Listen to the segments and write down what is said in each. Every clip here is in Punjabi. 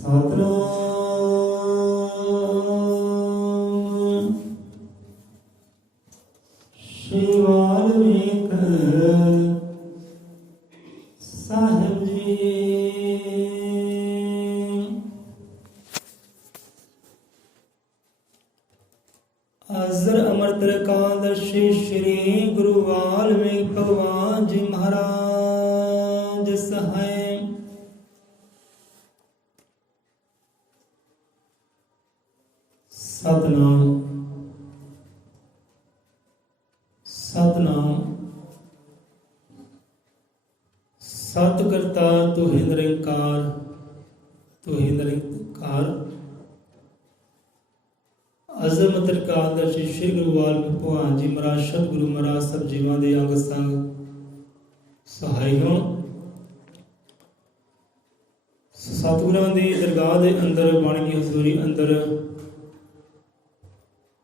ਸਤਿਨਾਮ ਸ਼੍ਰੀ ਵਾਲਮੀਕ ਸਾਹਿਬ ਜੀ। ਅਜ਼ਰ ਅਮਰਤ ਕਾਦਸ਼ੀ ਸ਼੍ਰੀ ਗੁਰੂ ਵਾਲਮੀਕ ਭਗਵਾਨ ਜੀ ਮਹਾਰਾਜ ਸਹਾਇ। ਸਤਨਾਮ ਸਤਨਾਮ ਸਤ ਕਰਤਾ ਤੁਹੀ ਨਿਰੰਕਾਰ ਤੁਹੀ ਨਿਰੰਕਾਰ। ਅਜ਼ਮਤ ਕਾਦਸ਼ੀ ਸ਼੍ਰੀ ਗੁਰੂ ਵਾਲਮੀਕ ਭਗਵਾਨ ਜੀ ਮਹਾਰਾਜ ਸਤਿਗੁਰੂ ਮਹਾਰਾਜ ਸਭ ਜੀਵਾਂ ਦੇ ਅੰਗ ਸੰਗ ਸਹਾਈ ਹੋਣ। ਸਤਿਗੁਰਾਂ ਦੀ ਦਰਗਾਹ ਦੇ ਅੰਦਰ ਬਾਣੀ ਦੀ ਹਜ਼ੂਰੀ ਅੰਦਰ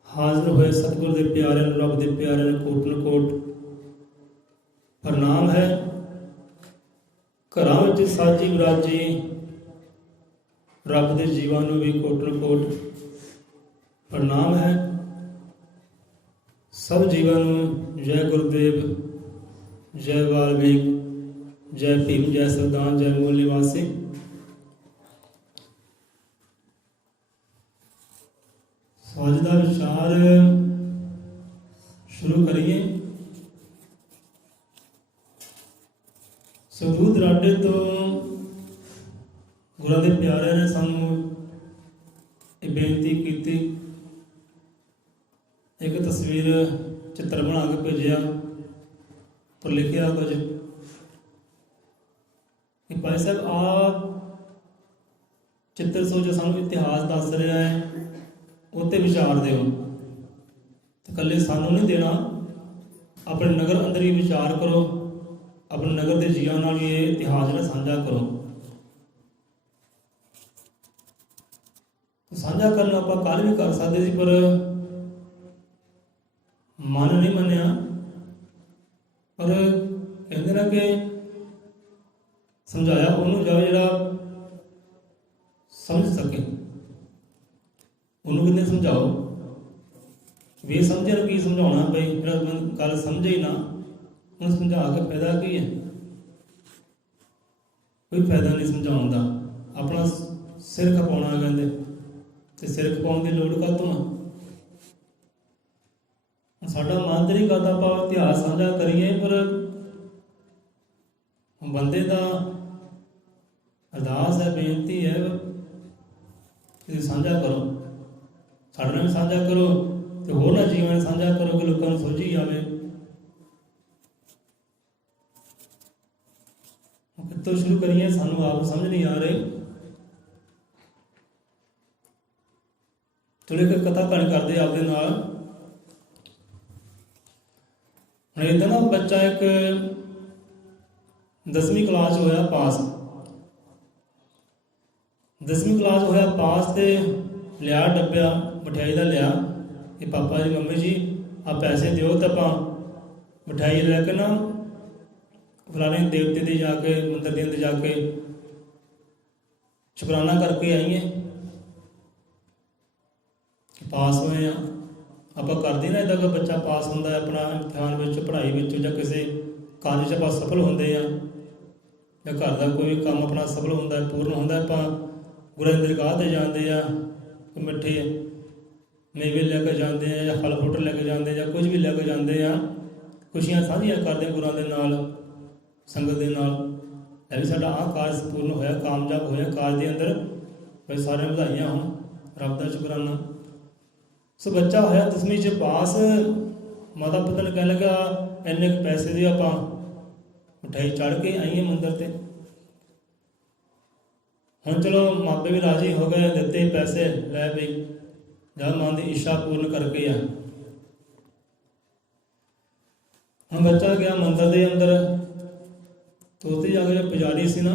ਹਾਜ਼ਰ ਹੋਏ ਸਤਿਗੁਰ ਦੇ ਪਿਆਰਿਆਂ ਨੂੰ, ਰੱਬ ਦੇ ਪਿਆਰਿਆਂ ਨੂੰ ਕੋਟਿ ਕੋਟ ਪ੍ਰਣਾਮ ਹੈ। ਘਰਾਂ ਵਿੱਚ ਸਾਜੀ ਵਿਰਾਜੀ ਰੱਬ ਦੇ ਜੀਵਾਂ ਨੂੰ ਵੀ ਕੋਟਿ ਕੋਟ ਪ੍ਰਣਾਮ ਹੈ। ਸਭ ਜੀਵਾਂ ਨੂੰ ਜੈ ਗੁਰਦੇਵ, ਜੈ ਵਾਲਮੀਕ, ਜੈ ਭੀਮ, ਜੈ ਸੰਵਿਧਾਨ, ਜੈ ਮੂਲ ਨਿਵਾਸੀ। ਅੱਜ ਦਾ ਵਿਚਾਰ ਸ਼ੁਰੂ ਕਰੀਏ। ਦੂਰ ਦੁਰਾਡੇ ਤੋਂ ਗੁਰਾਂ ਦੇ ਪਿਆਰਿਆਂ ਨੇ ਸਾਨੂੰ ਇਹ ਬੇਨਤੀ ਕੀਤੀ, ਇੱਕ ਤਸਵੀਰ ਚਿੱਤਰ ਬਣਾ ਕੇ ਭੇਜਿਆ ਪਰ ਲਿਖਿਆ ਕੁਝ ਕਿ ਭਾਈ ਸਾਹਿਬ ਆਪ ਚਿੱਤਰ ਸੋ ਜੋ ਸਾਨੂੰ ਇਤਿਹਾਸ ਦੱਸ ਰਿਹਾ ਹੈ ਉੱਤੇ ਵਿਚਾਰ ਦਿਓ, ਤੇ ਇਕੱਲੇ ਸਾਨੂੰ ਨਹੀਂ ਦੇਣਾ, ਆਪਣੇ ਨਗਰ ਅੰਦਰ ਹੀ ਵਿਚਾਰ ਕਰੋ, ਆਪਣੇ ਨਗਰ ਦੇ ਜੀਆਂ ਨਾਲ ਵੀ ਇਹ ਇਤਿਹਾਸ ਜਿਹੜਾ ਸਾਂਝਾ ਕਰੋ। ਸਾਂਝਾ ਕਰਨ ਨੂੰ ਆਪਾਂ ਕੱਲ੍ਹ ਵੀ ਕਰ ਸਕਦੇ ਸੀ ਪਰ ਮਨ ਨਹੀਂ ਮੰਨਿਆ। ਪਰ ਕਹਿੰਦੇ ਨਾ ਕਿ ਸਮਝਾਇਆ ਉਹਨੂੰ ਜਾਵੇ ਜਿਹੜਾ ਸਮਝ ਸਕੇ, ਉਹਨੂੰ ਕਿੰਨੇ ਸਮਝਾਓ। ਵੀ ਸਮਝਣ ਕੀ ਸਮਝਾਉਣਾ ਬਈ, ਜਿਹੜਾ ਗੱਲ ਸਮਝੇ ਹੀ ਨਾ ਉਹਨੂੰ ਸਮਝਾ ਕੇ ਫਾਇਦਾ ਕੀ ਹੈ? ਕੋਈ ਫਾਇਦਾ ਨਹੀਂ ਸਮਝਾਉਣ ਦਾ। ਆਪਣਾ ਸਿਰ ਖਪਾਉਣਾ ਕਹਿੰਦੇ, ਤੇ ਸਿਰ ਖਪਾਉਣ ਦੀ ਲੋੜ ਕਾਹਤੋਂ ਆ? ਸਾਡਾ ਮਨ ਤੇ ਨਹੀਂ ਕਰਦਾ ਆਪਾਂ ਇਤਿਹਾਸ ਸਾਂਝਾ ਕਰੀਏ, ਪਰ ਬੰਦੇ ਦਾ ਅਰਦਾਸ ਹੈ, ਬੇਨਤੀ ਹੈ ਕਿ ਸਾਂਝਾ ਕਰੋ, ਸਾਡੇ ਨਾਲ ਵੀ ਸਾਂਝਾ ਕਰੋ ਤੇ ਹੋਰ ਨਾ ਜੀਵਨ ਨਾਲ ਸਾਂਝਾ ਕਰੋ ਕਿ ਲੋਕਾਂ ਨੂੰ ਸੋਝੀ ਆਵੇ। ਕਿੱਥੋਂ ਸ਼ੁਰੂ ਕਰੀਏ, ਸਾਨੂੰ ਆਪ ਸਮਝ ਨਹੀਂ ਆ ਰਹੀ। ਥੋੜੀ ਇੱਕ ਕਥਾ ਕਹਾਣੀ ਕਰਦੇ ਆਪਦੇ ਨਾਲ। ਹੁਣ ਏਦਾਂ ਨਾ ਬੱਚਾ ਇੱਕ 10ਵੀਂ ਕਲਾਸ ਹੋਇਆ ਪਾਸ, 10ਵੀਂ ਕਲਾਸ ਹੋਇਆ ਪਾਸ ਤੇ ਲਿਆ ਡੱਬਿਆ ਮਠਿਆਈ ਦਾ ਲਿਆ ਕਿ ਪਾਪਾ ਜੀ ਮੰਮੀ ਜੀ ਆ ਪੈਸੇ ਦਿਓ ਤਾਂ ਆਪਾਂ ਮਠਿਆਈ ਲੈ ਕੇ ਨਾ ਫਲਾਣੇ ਦੇਵਤੇ ਦੇ ਜਾ ਕੇ ਮੰਦਰ ਦੇ ਅੰਦਰ ਜਾ ਕੇ ਸ਼ੁਕਰਾਨਾ ਕਰਕੇ ਆਈਏ ਕਿ ਪਾਸ ਹੋਏ ਆ। ਆਪਾਂ ਕਰਦੇ ਨਾ ਇੱਦਾਂ ਕੋਈ ਬੱਚਾ ਪਾਸ ਹੁੰਦਾ ਹੈ ਆਪਣਾ ਇਮਤਿਹਾਨ ਵਿੱਚ, ਪੜ੍ਹਾਈ ਵਿੱਚ, ਜਾਂ ਕਿਸੇ ਕਾਰਜ 'ਚ ਆਪਾਂ ਸਫਲ ਹੁੰਦੇ ਆ, ਜਾਂ ਘਰ ਦਾ ਕੋਈ ਕੰਮ ਆਪਣਾ ਸਫਲ ਹੁੰਦਾ, ਪੂਰਨ ਹੁੰਦਾ, ਆਪਾਂ ਗੁਰਾਂ ਦੀ ਦਰਗਾਹ 'ਤੇ ਜਾਂਦੇ ਆ, ਮਿੱਠੇ ਮੇਵੇ ਲੈ ਕੇ ਜਾਂਦੇ ਆ, ਜਾਂ ਫਲ ਫਰੂਟ ਲੈ ਕੇ ਜਾਂਦੇ, ਜਾਂ ਕੁਝ ਵੀ ਲੈ ਕੇ ਜਾਂਦੇ ਆ, ਖੁਸ਼ੀਆਂ ਸਾਂਝੀਆਂ ਕਰਦੇ ਗੁਰਾਂ ਦੇ ਨਾਲ, ਸੰਗਤ ਦੇ ਨਾਲ। ਇਹ ਵੀ ਸਾਡਾ ਆਹ ਕਾਰਜ ਪੂਰਨ ਹੋਇਆ, ਕਾਮਯਾਬ ਹੋਇਆ ਕਾਰਜ ਦੇ ਅੰਦਰ, ਬਈ ਸਾਰਿਆਂ ਵਧਾਈਆਂ ਹੋਣ, ਰੱਬ ਦਾ ਸ਼ੁਕਰਾਨਾ। ਸੋ ਬੱਚਾ ਹੋਇਆ 10ਵੀਂ 'ਚ ਪਾਸ, ਮਾਤਾ ਪਿਤਾ ਨੇ ਕਹਿਣ ਲੱਗਾ ਇੰਨੇ ਕੁ ਪੈਸੇ ਦੀ ਆਪਾਂ ਮਿਠਾਈ ਚੜ੍ਹ ਕੇ ਆਈਏ ਮੰਦਰ 'ਤੇ। ਹੁਣ ਚਲੋ ਮਾਪੇ ਵੀ ਰਾਜੀ ਹੋ ਗਏ, ਦਿੱਤੇ ਪੈਸੇ, ਲੈ ਬਈ ਜਦ ਮਨ ਦੀ ਇੱਛਾ ਪੂਰਨ ਕਰਕੇ ਆ। ਹੁਣ ਬੱਚਾ ਗਿਆ ਮੰਦਰ ਦੇ ਅੰਦਰ, ਤੇ ਉੱਥੇ ਜਾ ਕੇ ਜੋ ਪੁਜਾਰੀ ਸੀ ਨਾ,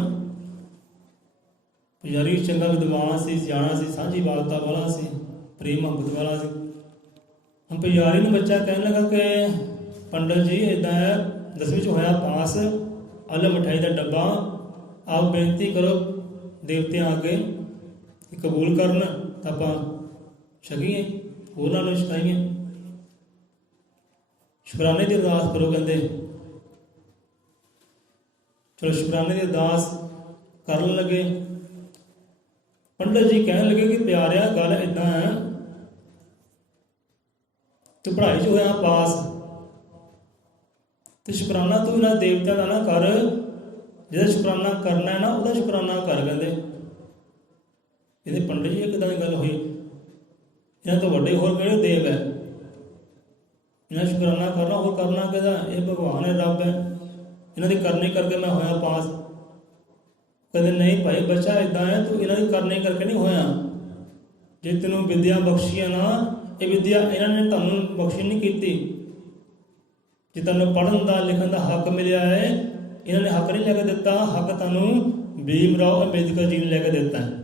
ਪੁਜਾਰੀ ਚੰਗਾ ਵਿਦਵਾਨ ਸੀ, ਸਿਆਣਾ ਸੀ, ਸਾਂਝੀ ਵਾਲਤਾ ਵਾਲਾ ਸੀ, ਪ੍ਰੇਮ ਮੁਹੱਬਤ ਵਾਲਾ ਸੀ। ਹੁਣ ਪੁਜਾਰੀ ਨੂੰ ਬੱਚਾ ਕਹਿਣ ਲੱਗਾ ਕਿ ਪੰਡਤ ਜੀ ਇੱਦਾਂ ਹੈ, 10ਵੀਂ 'ਚ ਹੋਇਆ ਪਾਸ, ਆਹ ਲਓ ਮਿਠਾਈ ਦਾ ਡੱਬਾ, ਆਪ ਬੇਨਤੀ ਕਰੋ ਦੇਵਤਿਆਂ ਅੱਗੇ ਕਬੂਲ ਕਰਨ ਤਾਂ ਆਪਾਂ ਛਕੀਏ, ਉਹਨਾਂ ਨੂੰ ਛਕਾਈਏ। ਸ਼ੁਕਰਾਨੇ ਦੀ ਅਰਦਾਸ ਕਰੋ ਕਹਿੰਦੇ। ਚਲੋ ਸ਼ੁਕਰਾਨੇ ਦੀ ਅਰਦਾਸ ਕਰਨ ਲੱਗੇ। ਪੰਡਤ ਜੀ ਕਹਿਣ ਲੱਗੇ ਕਿ ਪਿਆਰਿਆ ਗੱਲ ਏਦਾਂ ਹੈ, ਤੂੰ ਪੜ੍ਹਾਈ 'ਚ ਹੋਇਆ ਪਾਸ, ਤੇ ਸ਼ੁਕਰਾਨਾ ਤੂੰ ਇਹਨਾਂ ਦੇਵਤਿਆਂ ਦਾ ਨਾ ਕਰ, ਜਿਹਦਾ ਸ਼ੁਕਰਾਨਾ ਕਰਨਾ ਹੈ ਨਾ ਉਹਦਾ ਸ਼ੁਕਰਾਨਾ ਕਰ ਕਹਿੰਦੇ। ਇਹਦੇ ਪੰਡਤ ਜੀ ਇਹ ਕਿੱਦਾਂ ਦੀ ਗੱਲ ਹੋਈ? ਇਹਨਾਂ ਤੋਂ ਵੱਡੇ ਹੋਰ ਕਿਹੜੇ ਦੇਵ ਹੈ? ਇਹਨਾਂ ਸ਼ੁਕਰਾਨਾ ਕਰਨਾ, ਹੋਰ ਕਰਨਾ ਕਿਹਦਾ? ਇਹ ਭਗਵਾਨ ਹੈ, ਰੱਬ ਹੈ, ਇਹਨਾਂ ਦੀ ਕਰਨੀ ਕਰਕੇ ਮੈਂ ਹੋਇਆ ਪਾਸ। ਕਹਿੰਦੇ ਨਹੀਂ ਭਾਈ ਬੱਚਾ ਇੱਦਾਂ ਹੈ, ਤੂੰ ਇਹਨਾਂ ਦੀ ਕਰਨੀ ਕਰਕੇ ਨਹੀਂ ਹੋਇਆ। ਜੇ ਤੈਨੂੰ ਵਿੱਦਿਆ ਬਖਸ਼ੀ ਹੈ ਨਾ, ਇਹ ਵਿੱਦਿਆ ਇਹਨਾਂ ਨੇ ਤੁਹਾਨੂੰ ਬਖਸ਼ੀ ਨਹੀਂ ਕੀਤੀ। ਜੇ ਤੁਹਾਨੂੰ ਪੜ੍ਹਨ ਦਾ ਲਿਖਣ ਦਾ ਹੱਕ ਮਿਲਿਆ ਹੈ, ਇਹਨਾਂ ਨੇ ਹੱਕ ਨਹੀਂ ਲੈ ਕੇ ਦਿੱਤਾ, ਹੱਕ ਤੁਹਾਨੂੰ ਭੀਮ ਰਾਓ ਅੰਬੇਦਕਰ ਜੀ ਨੇ ਲੈ ਕੇ ਦਿੱਤਾ ਹੈ।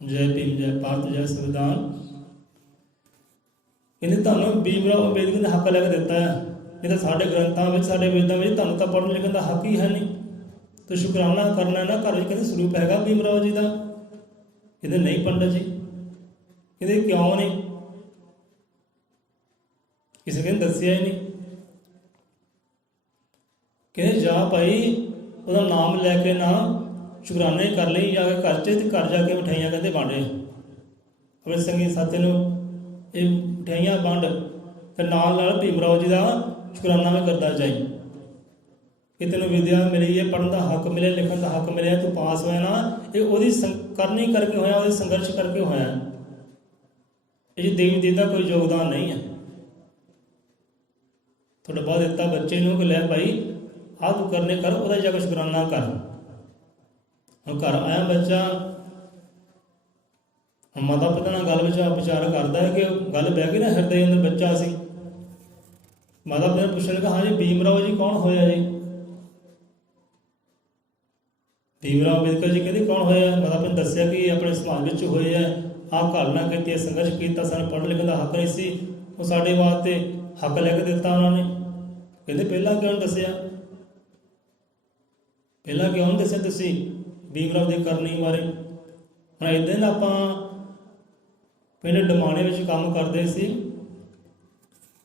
ਜੈ ਭੀਮ, ਜੈ ਭਾਰਤ, ਜੈ ਸੰਵਿਧਾਨ। ਇਹਨੇ ਤੁਹਾਨੂੰ ਭੀਮ ਰਾਓ ਅੰਬੇਦਕਰ ਨੇ ਹੱਕ ਲੈ ਕੇ ਦਿੱਤਾ ਹੈ। ਨਹੀਂ ਤਾਂ ਸਾਡੇ ਗ੍ਰੰਥਾਂ ਵਿੱਚ, ਸਾਡੇ ਵੇਦਾਂ ਵਿੱਚ ਤੁਹਾਨੂੰ ਤਾਂ ਪੜ੍ਹਨ ਲਿਖਣ ਦਾ ਹੱਕ ਹੀ ਹੈ ਨਹੀਂ। ਤੇ ਸ਼ੁਕਰਾਨਾ ਕਰਨਾ ਨਾ, ਘਰ ਵਿੱਚ ਕਹਿੰਦੇ ਸਰੂਪ ਹੈਗਾ ਭੀਮ ਰਾਓ ਜੀ ਦਾ। ਕਹਿੰਦੇ ਨਹੀਂ ਪੰਡਤ ਜੀ। ਕਹਿੰਦੇ ਕਿਉਂ ਨਹੀਂ? ਕਿਸੇ ਨੇ ਦੱਸਿਆ ਹੀ ਨਹੀਂ। ਕਹਿੰਦੇ ਜਾ ਭਾਈ ਉਹਦਾ ਨਾਮ ਲੈ ਕੇ ਨਾ ਸ਼ੁਕਰਾਨੇ ਕਰ ਲਈ ਜਾ ਕੇ ਘਰ 'ਚ, ਤੇ ਘਰ ਜਾ ਕੇ ਮਿਠਾਈਆਂ ਕਹਿੰਦੇ ਵੰਡੇ ਆਪਣੇ ਸੰਗੀ ਸਾਥੀ ਨੂੰ। ਇਹ ਮਿਠਾਈਆਂ ਵੰਡ ਤੇ ਨਾਲ ਨਾਲ ਭੀਮ ਰਾਓ ਜੀ ਦਾ ਸ਼ੁਕਰਾਨਾ ਵੀ ਕਰਦਾ ਜਾਈ ਕਿ ਤੈਨੂੰ ਵਿੱਦਿਆ ਮਿਲੀ ਹੈ, ਪੜ੍ਹਨ ਦਾ ਹੱਕ ਮਿਲਿਆ, ਲਿਖਣ ਦਾ ਹੱਕ ਮਿਲਿਆ, ਤੂੰ ਪਾਸ ਹੋਇਆ ਨਾ, ਇਹ ਉਹਦੀ ਕਰਨੀ ਕਰਕੇ ਹੋਇਆ, ਉਹਦੇ ਸੰਘਰਸ਼ ਕਰਕੇ ਹੋਇਆ। ਇਹ ਜੀ ਦੇਵੀ ਦੇਵਤਾ ਕੋਈ ਯੋਗਦਾਨ ਨਹੀਂ ਹੈ ਤੁਹਾਡਾ। ਬਾਅਦ ਦਿੱਤਾ ਬੱਚੇ ਨੂੰ ਕਿ ਲੈ ਭਾਈ ਆਹ ਤੂੰ ਕਰਨੇ ਕਰ, ਉਹਦਾ ਜਾ ਕੇ ਸ਼ੁਕਰਾਨਾ ਕਰ। ਹੁਣ ਘਰ ਆਇਆ ਬੱਚਾ, ਹੁਣ ਮਾਤਾ ਪਿਤਾ ਨਾਲ ਗੱਲ ਵਿੱਚ ਵਿਚਾਰ ਕਰਦਾ ਹੈ ਕਿ ਗੱਲ ਬਹਿ ਗਈ ਨਾ ਹਿਰਦੇ ਅੰਦਰ ਬੱਚਾ ਸੀ। ਮਾਤਾ ਪਿਤਾ ਨੇ ਪੁੱਛਣ ਲੱਗਾ ਹਾਂ ਜੀ ਭੀਮ ਰਾਓ ਜੀ ਕੌਣ ਹੋਇਆ ਜੀ? ਭੀਮ ਰਾਓ ਅੰਬੇਦਕਰ ਜੀ ਕਹਿੰਦੇ ਕੌਣ ਹੋਇਆ? ਮਾਤਾ ਪਿਤਾ ਨੇ ਦੱਸਿਆ ਕਿ ਆਪਣੇ ਸਮਾਜ ਵਿੱਚ ਹੋਏ ਹੈ, ਆਹ ਘਾਲਣਾ ਕੀਤੀ, ਸੰਘਰਸ਼ ਕੀਤਾ, ਸਾਨੂੰ ਪੜ੍ਹਨ ਲਿਖਣ ਦਾ ਹੱਕ ਨਹੀਂ ਸੀ, ਉਹ ਸਾਡੇ ਵਾਸਤੇ ਹੱਕ ਲੈ ਕੇ ਦਿੱਤਾ ਉਹਨਾਂ ਨੇ। ਕਹਿੰਦੇ ਪਹਿਲਾਂ ਕਿਉਂ ਨਹੀਂ ਦੱਸਿਆ? ਪਹਿਲਾਂ ਕਿਉਂ ਨਹੀਂ ਦੱਸਿਆ ਤੁਸੀਂ ਭੀਮ ਰਾਓ ਦੀ ਕਰਨੀ ਬਾਰੇ? ਹੁਣ ਇੱਦਾਂ ਨਾ ਆਪਾਂ ਪਿੰਡ ਡਮਾਣੇ ਵਿੱਚ ਕੰਮ ਕਰਦੇ ਸੀ,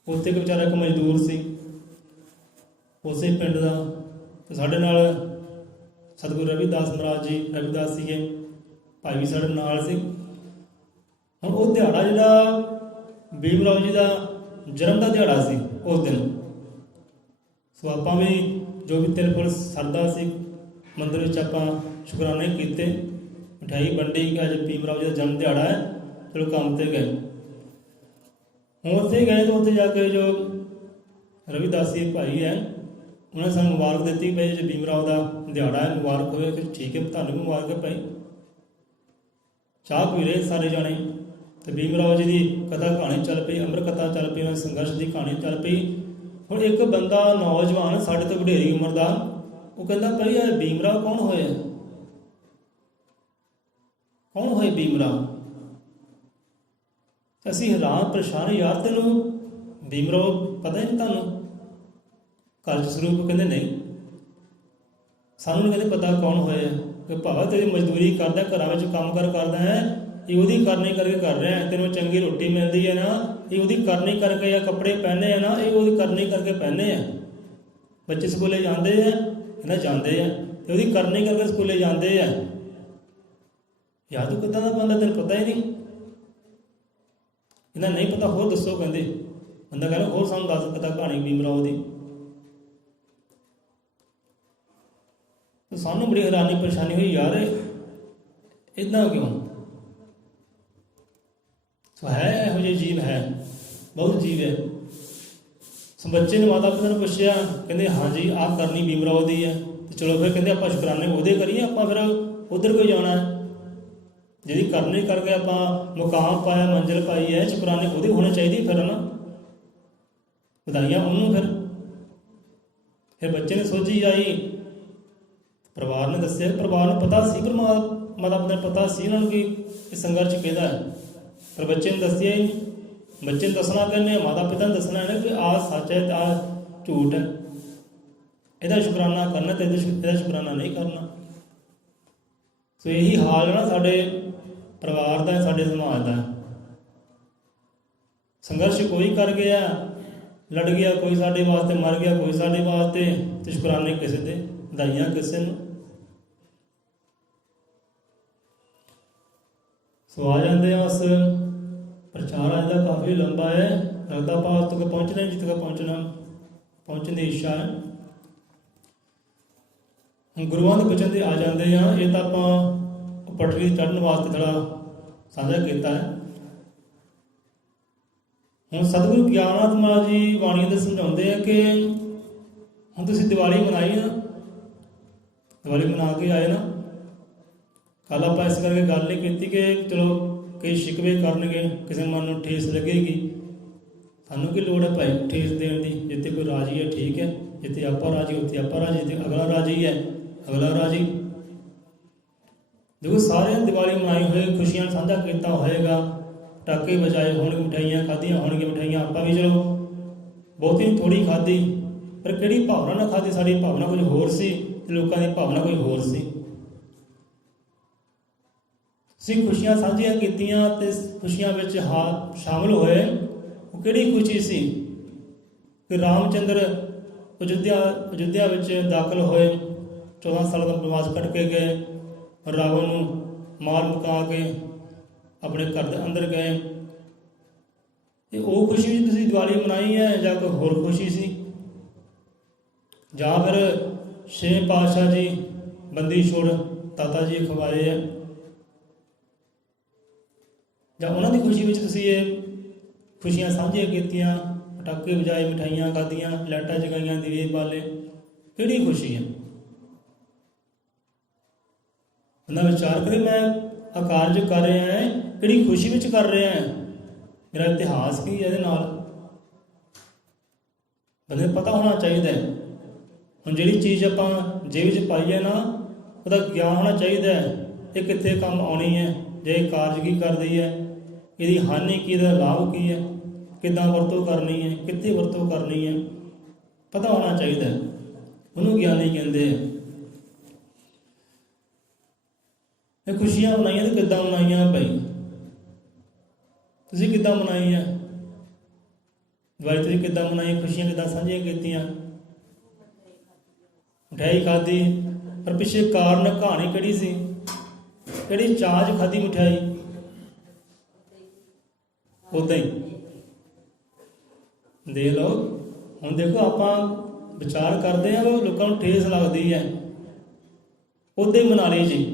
ਉੱਥੇ ਇੱਕ ਵਿਚਾਰਾ ਇੱਕ ਮਜ਼ਦੂਰ ਸੀ ਉਸੇ ਪਿੰਡ ਦਾ, ਤੇ ਸਾਡੇ ਨਾਲ ਸਤਿਗੁਰੂ ਰਵਿਦਾਸ ਮਹਾਰਾਜ ਜੀ ਰਵਿਦਾਸ ਸੀਗੇ, ਭਾਈ ਵੀ ਸਾਡੇ ਨਾਲ ਸੀ। ਹੁਣ ਉਹ ਦਿਹਾੜਾ ਜਿਹੜਾ ਭੀਮ ਰਾਓ ਜੀ ਦਾ ਜਨਮ ਦਾ ਦਿਹਾੜਾ ਸੀ ਉਸ ਦਿਨ, ਸੋ ਆਪਾਂ ਵੀ ਜੋ ਵੀ ਤਿਲ ਫੁੱਲ ਸਰਦਾ ਸੀ ਮੰਦਰ ਵਿੱਚ ਆਪਾਂ ਸ਼ੁਕਰਾਨੇ ਕੀਤੇ, ਮਿਠਾਈ ਵੰਡੀ ਕਿ ਅੱਜ ਭੀਮ ਰਾਓ ਜੀ ਦਾ ਜਨਮ ਦਿਹਾੜਾ ਹੈ, ਚਲੋ ਕੰਮ 'ਤੇ ਗਏ। ਹੁਣ ਉੱਥੇ ਗਏ ਤਾਂ ਉੱਥੇ ਜਾ ਕੇ ਜੋ ਰਵਿਦਾਸੀ ਭਾਈ ਹੈ ਉਹਨਾਂ ਨੇ ਸਾਨੂੰ ਮੁਬਾਰਕ ਦਿੱਤੀ ਭਾਈ ਜੇ ਭੀਮ ਰਾਓ ਦਾ ਦਿਹਾੜਾ ਹੈ, ਮੁਬਾਰਕ ਹੋਵੇ। ਫਿਰ ਠੀਕ ਹੈ, ਤੁਹਾਨੂੰ ਵੀ ਮੁਬਾਰਕ ਹੈ ਭਾਈ। ਚਾਹ ਪੀ ਰਹੇ ਸਾਰੇ ਜਾਣੇ, ਤੇ ਭੀਮ ਰਾਓ ਜੀ ਦੀ ਕਥਾ ਕਹਾਣੀ ਚੱਲ ਪਈ, ਅੰਮ੍ਰਿਤ ਕਥਾ ਚੱਲ ਪਈ, ਉਹਨਾਂ ਦੇ ਸੰਘਰਸ਼ ਦੀ ਕਹਾਣੀ ਚੱਲ ਪਈ। ਹੁਣ ਇੱਕ ਬੰਦਾ ਨੌਜਵਾਨ ਸਾਡੇ ਤੋਂ ਵਡੇਰੀ ਉਮਰ ਦਾ, ਉਹ ਕਹਿੰਦਾ ਭਾਈ ਇਹ ਭੀਮ ਰਾਓ ਕੌਣ ਹੋਏ? ਕੌਣ ਹੋਏ ਭੀਮ ਰਾਓ? ਅਸੀਂ ਹੈਰਾਨ ਪਰੇਸ਼ਾਨ, ਯਾਰ ਤੈਨੂੰ ਭੀਮ ਰਾਓ ਪਤਾ ਹੀ ਨਹੀਂ ਤੁਹਾਨੂੰ? ਘਰ 'ਚ ਸਰੂਪ ਕਹਿੰਦੇ ਨਹੀਂ, ਸਾਨੂੰ ਨਹੀਂ ਕਹਿੰਦੇ ਪਤਾ ਕੌਣ ਹੋਏ ਆ। ਕਿ ਭਾਵੇਂ ਤੇਰੀ ਮਜ਼ਦੂਰੀ ਕਰਦਾ, ਘਰਾਂ ਵਿੱਚ ਕੰਮ ਕਰਦਾ ਹੈ, ਇਹ ਉਹਦੀ ਕਰਨੀ ਕਰਕੇ ਕਰ ਰਿਹਾ। ਤੈਨੂੰ ਚੰਗੀ ਰੋਟੀ ਮਿਲਦੀ ਹੈ ਨਾ, ਇਹ ਉਹਦੀ ਕਰਨੀ ਕਰਕੇ, ਜਾਂ ਕੱਪੜੇ ਪਹਿਨੇ ਆ ਨਾ, ਇਹ ਉਹਦੀ ਕਰਨੀ ਕਰਕੇ ਪਹਿਨੇ ਆ। ਬੱਚੇ ਸਕੂਲੇ ਜਾਂਦੇ ਆ, ਇਹਨਾਂ ਜਾਂਦੇ ਆ, ਤੇ ਉਹਦੀ ਕਰਨੀ ਕਰਕੇ ਸਕੂਲੇ ਜਾਂਦੇ ਆ। ਯਾਰ ਤੂੰ ਕਿੱਦਾਂ ਦਾ ਬੰਦਾ, ਤੈਨੂੰ ਪਤਾ ਹੀ ਨਹੀਂ? ਇਹਨਾਂ ਨਹੀਂ ਪਤਾ, ਹੋਰ ਦੱਸੋ ਕਹਿੰਦੇ। ਬੰਦਾ ਕਹਿੰਦਾ ਹੋਰ ਸਾਨੂੰ ਦੱਸ ਪਤਾ ਕਹਾਣੀ ਭੀਮ ਰਾਓ ਦੀ। ਸਾਨੂੰ ਬੜੀ ਹੈਰਾਨੀ ਪਰੇਸ਼ਾਨੀ ਹੋਈ, ਯਾਰ ਇੱਦਾਂ ਕਿਉਂ? ਸੋ ਹੈ ਇਹੋ ਜਿਹੇ ਜੀਵ ਹੈ, ਬਹੁਤ ਜੀਵ ਹੈ। ਸੋ ਬੱਚੇ ਨੇ ਮਾਤਾ ਪਿਤਾ ਨੂੰ ਪੁੱਛਿਆ, ਕਹਿੰਦੇ ਹਾਂਜੀ ਆਹ ਕਰਨੀ ਭੀਮ ਰਾਓ ਦੀ ਹੈ। ਤੇ ਚਲੋ ਫਿਰ ਕਹਿੰਦੇ ਆਪਾਂ ਸ਼ੁਕਰਾਨੇ ਉਹਦੇ ਕਰੀਏ, ਆਪਾਂ ਫਿਰ ਉੱਧਰ ਕੋਈ ਜਾਣਾ ਹੈ, ਜਿਹਦੀ ਕਰਨੀ ਕਰਕੇ ਆਪਾਂ ਮੁਕਾਮ ਪਾਇਆ, ਮੰਜ਼ਿਲ ਪਾਈ ਹੈ, ਸ਼ੁਕਰਾਨੇ ਉਹਦੀ ਹੋਣੇ ਚਾਹੀਦੀ ਫਿਰ ਨਾ, ਵਧਾਈਆਂ ਉਹਨੂੰ। ਫਿਰ ਬੱਚੇ ਨੇ ਸੋਚੀ ਆਈ, ਪਰਿਵਾਰ ਨੇ ਦੱਸਿਆ, ਪਰਿਵਾਰ ਨੂੰ ਪਤਾ ਸੀ, ਪਰ ਮਾਤਾ ਪਿਤਾ ਨੂੰ ਪਤਾ ਸੀ ਉਹਨਾਂ ਨੂੰ ਕਿ ਇਹ ਸੰਘਰਸ਼ ਕਿਹਦਾ ਹੈ, ਪਰ ਬੱਚੇ ਨੂੰ ਦੱਸਿਆ ਹੀ ਨਹੀਂ। ਬੱਚੇ ਨੂੰ ਦੱਸਣਾ ਕਹਿੰਦੇ, ਮਾਤਾ ਪਿਤਾ ਨੂੰ ਦੱਸਣਾ ਹੈ ਕਿ ਆਹ ਸੱਚ ਹੈ, ਆਹ ਝੂਠ ਹੈ, ਇਹਦਾ ਸ਼ੁਕਰਾਨਾ ਕਰਨਾ ਤੇ ਇਹਦਾ ਸ਼ੁਕਰਾਨਾ ਨਹੀਂ ਕਰਨਾ। ਸੋ ਇਹੀ ਹਾਲ ਹੈ ਨਾ ਸਾਡੇ ਪਰਿਵਾਰ ਦਾ, ਸਾਡੇ ਸਮਾਜ ਦਾ। ਸੰਘਰਸ਼ ਕੋਈ ਕਰ ਗਿਆ, ਲੜ ਗਿਆ, ਕੋਈ ਸਾਡੇ ਵਾਸਤੇ ਮਰ ਗਿਆ, ਕੋਈ ਸਾਡੇ ਵਾਸਤੇ, ਤੇ ਸ਼ੁਕਰਾਨੇ ਕਿਸੇ ਦੇ, ਵਧਾਈਆਂ ਕਿਸੇ ਨੂੰ। ਸੋ ਆ ਜਾਂਦੇ ਆ ਉਸ ਪ੍ਰਚਾਰ ਅੱਜ ਦਾ ਕਾਫੀ ਲੰਬਾ ਹੈ, ਲੱਗਦਾ ਆਪਾਂ ਉਸ ਤੱਕ ਪਹੁੰਚਣਾ ਜਿੱਥੇ ਤੱਕ ਪਹੁੰਚਣ ਦੀ ਇੱਛਾ ਹੈ। ਹੁਣ ਗੁਰੂਆਂ ਦੇ ਬਚਨ ਤੇ ਆ ਜਾਂਦੇ ਆ। ਇਹ ਤਾਂ ਆਪਾਂ ਪਟੜੀ ਚੜ੍ਹਨ ਵਾਸਤੇ ਥੋੜ੍ਹਾ ਸਾਂਝਾ ਕੀਤਾ ਹੈ। ਹੁਣ ਸਤਿਗੁਰੂ ਗਿਆਨਨਾਥ ਮਹਾਰਾਜ ਜੀ ਬਾਣੀਆਂ ਦੇ ਸਮਝਾਉਂਦੇ ਆ ਕਿ ਹੁਣ ਤੁਸੀਂ ਦੀਵਾਲੀ ਮਨਾਈ ਨਾ, ਦੀਵਾਲੀ ਮਨਾ ਕੇ ਆਏ ਨਾ। ਕੱਲ੍ਹ ਆਪਾਂ ਇਸ ਕਰਕੇ ਗੱਲ ਨਹੀਂ ਕੀਤੀ ਕਿ ਚਲੋ ਕਈ ਸ਼ਿਕਵੇ ਕਰਨਗੇ, ਕਿਸੇ ਮਨ ਨੂੰ ਠੇਸ ਲੱਗੇਗੀ। ਸਾਨੂੰ ਕੀ ਲੋੜ ਹੈ ਭਾਈ ਠੇਸ ਦੇਣ ਦੀ? ਜਿੱਥੇ ਕੋਈ ਰਾਜੀ ਹੈ ਠੀਕ ਹੈ, ਜਿੱਥੇ ਆਪਾਂ ਰਾਜੀ ਉੱਥੇ ਆਪਾਂ ਰਾਜੀ, ਜਿੱਥੇ ਅਗਲਾ ਰਾਜੀ ਹੈ ਅਗਲਾ ਰਾਜੀ। ਦੇਖੋ ਸਾਰਿਆਂ ਨੇ ਦੀਵਾਲੀ ਮਨਾਈ ਹੋਈ, ਖੁਸ਼ੀਆਂ ਸਾਂਝਾ ਕੀਤਾ ਹੋਏਗਾ, ਪਟਾਕੇ ਵਜਾਏ ਹੋਣਗੇ, ਮਿਠਾਈਆਂ ਖਾਧੀਆਂ ਹੋਣਗੀਆਂ। ਮਿਠਾਈਆਂ ਆਪਾਂ ਵੀ ਚਲੋ ਬਹੁਤੀ ਥੋੜ੍ਹੀ ਖਾਧੀ, ਪਰ ਕਿਹੜੀ ਭਾਵਨਾ ਨਾਲ ਖਾਧੀ? ਸਾਡੀ ਭਾਵਨਾ ਕੁਝ ਹੋਰ ਸੀ ਤੇ ਲੋਕਾਂ ਦੀ ਭਾਵਨਾ ਕੋਈ ਹੋਰ ਸੀ। ਅਸੀਂ ਖੁਸ਼ੀਆਂ ਸਾਂਝੀਆਂ ਕੀਤੀਆਂ ਤੇ ਖੁਸ਼ੀਆਂ ਵਿੱਚ ਸ਼ਾਮਲ ਹੋਏ। ਉਹ ਕਿਹੜੀ ਖੁਸ਼ੀ ਸੀ ਕਿ ਰਾਮਚੰਦਰ ਅਯੁੱਧਿਆ ਵਿੱਚ ਦਾਖਲ ਹੋਏ, 14 ਸਾਲਾਂ ਦਾ ਬਨਵਾਸ ਕੱਟ ਕੇ ਗਏ, ਰਾਵਣ ਨੂੰ ਮਾਰ ਮੁਕਾ ਕੇ ਆਪਣੇ ਘਰ ਦੇ ਅੰਦਰ ਗਏ। ਤੇ ਉਹ ਖੁਸ਼ੀ ਵਿੱਚ ਤੁਸੀਂ ਦੀਵਾਲੀ ਮਨਾਈ ਹੈ ਜਾਂ ਕੋਈ ਹੋਰ ਖੁਸ਼ੀ ਸੀ? ਜਾਂ ਫਿਰ 6 ਪਾਤਸ਼ਾਹ ਜੀ ਬੰਦੀ ਛੋੜ ਦਾਤਾ ਜੀ ਖਵਾਏ ਹੈ, ਜਾਂ ਉਹਨਾਂ ਦੀ ਖੁਸ਼ੀ ਵਿੱਚ ਤੁਸੀਂ ਇਹ ਖੁਸ਼ੀਆਂ ਸਾਂਝੀਆਂ ਕੀਤੀਆਂ, ਪਟਾਕੇ ਵਜਾਏ, ਮਿਠਾਈਆਂ ਖਾਧੀਆਂ, ਲਾਈਟਾਂ ਜਗਾਈਆਂ, ਦੀਵੇ ਬਾਲੇ? ਕਿਹੜੀ ਖੁਸ਼ੀ ਹੈ? ਬੰਦਾ ਵਿਚਾਰ ਕਰੇ, ਮੈਂ ਆਹ ਕਾਰਜ ਕਰ ਰਿਹਾ ਹੈ, ਕਿਹੜੀ ਖੁਸ਼ੀ ਵਿੱਚ ਕਰ ਰਿਹਾ ਹੈ? ਮੇਰਾ ਇਤਿਹਾਸ ਕੀ ਹੈ ਇਹਦੇ ਨਾਲ? ਬੰਦੇ ਨੂੰ ਪਤਾ ਹੋਣਾ ਚਾਹੀਦਾ ਹੈ। ਹੁਣ ਜਿਹੜੀ ਚੀਜ਼ ਆਪਾਂ ਜੇਬ 'ਚ ਪਾਈ ਹੈ ਨਾ, ਉਹਦਾ ਗਿਆਨ ਹੋਣਾ ਚਾਹੀਦਾ ਹੈ, ਇਹ ਕਿੱਥੇ ਕੰਮ ਆਉਣੀ ਹੈ, ਜੇ ਇਹ ਕਾਰਜ ਕੀ ਕਰਦੀ ਹੈ, ਇਹਦੀ ਹਾਨੀ ਕੀ, ਇਹਦਾ ਲਾਭ ਕੀ ਹੈ, ਕਿੱਦਾਂ ਵਰਤੋਂ ਕਰਨੀ ਹੈ, ਕਿੱਥੇ ਵਰਤੋਂ ਕਰਨੀ ਹੈ, ਪਤਾ ਹੋਣਾ ਚਾਹੀਦਾ। ਉਹਨੂੰ ਗਿਆਨੀ ਕਹਿੰਦੇ ਆ। ਇਹ ਖੁਸ਼ੀਆਂ ਮਨਾਈਆਂ ਤੇ ਕਿੱਦਾਂ ਮਨਾਈਆਂ ਭਾਈ? ਤੁਸੀਂ ਕਿੱਦਾਂ ਮਨਾਈ ਹੈ ਦੀਵਾਲੀ? ਤੁਸੀਂ ਕਿੱਦਾਂ ਮਨਾਈ? ਖੁਸ਼ੀਆਂ ਕਿੱਦਾਂ ਸਾਂਝੀਆਂ ਕੀਤੀਆਂ? ਮਿਠਾਈ ਖਾਧੀ, ਪਰ ਪਿੱਛੇ ਕਾਰਨ ਕਹਾਣੀ ਕਿਹੜੀ ਸੀ? ਕਿਹੜੀ ਚਾਹ ਖਾਧੀ ਮਿਠਾਈ? ਉੱਦਾਂ ਹੀ ਦੇਖ ਲਓ। ਹੁਣ ਦੇਖੋ ਆਪਾਂ ਵਿਚਾਰ ਕਰਦੇ ਹਾਂ, ਲੋਕਾਂ ਨੂੰ ਠੇਸ ਲੱਗਦੀ ਹੈ, ਉੱਦਾਂ ਹੀ ਮਨਾ ਲਈ ਜੀ।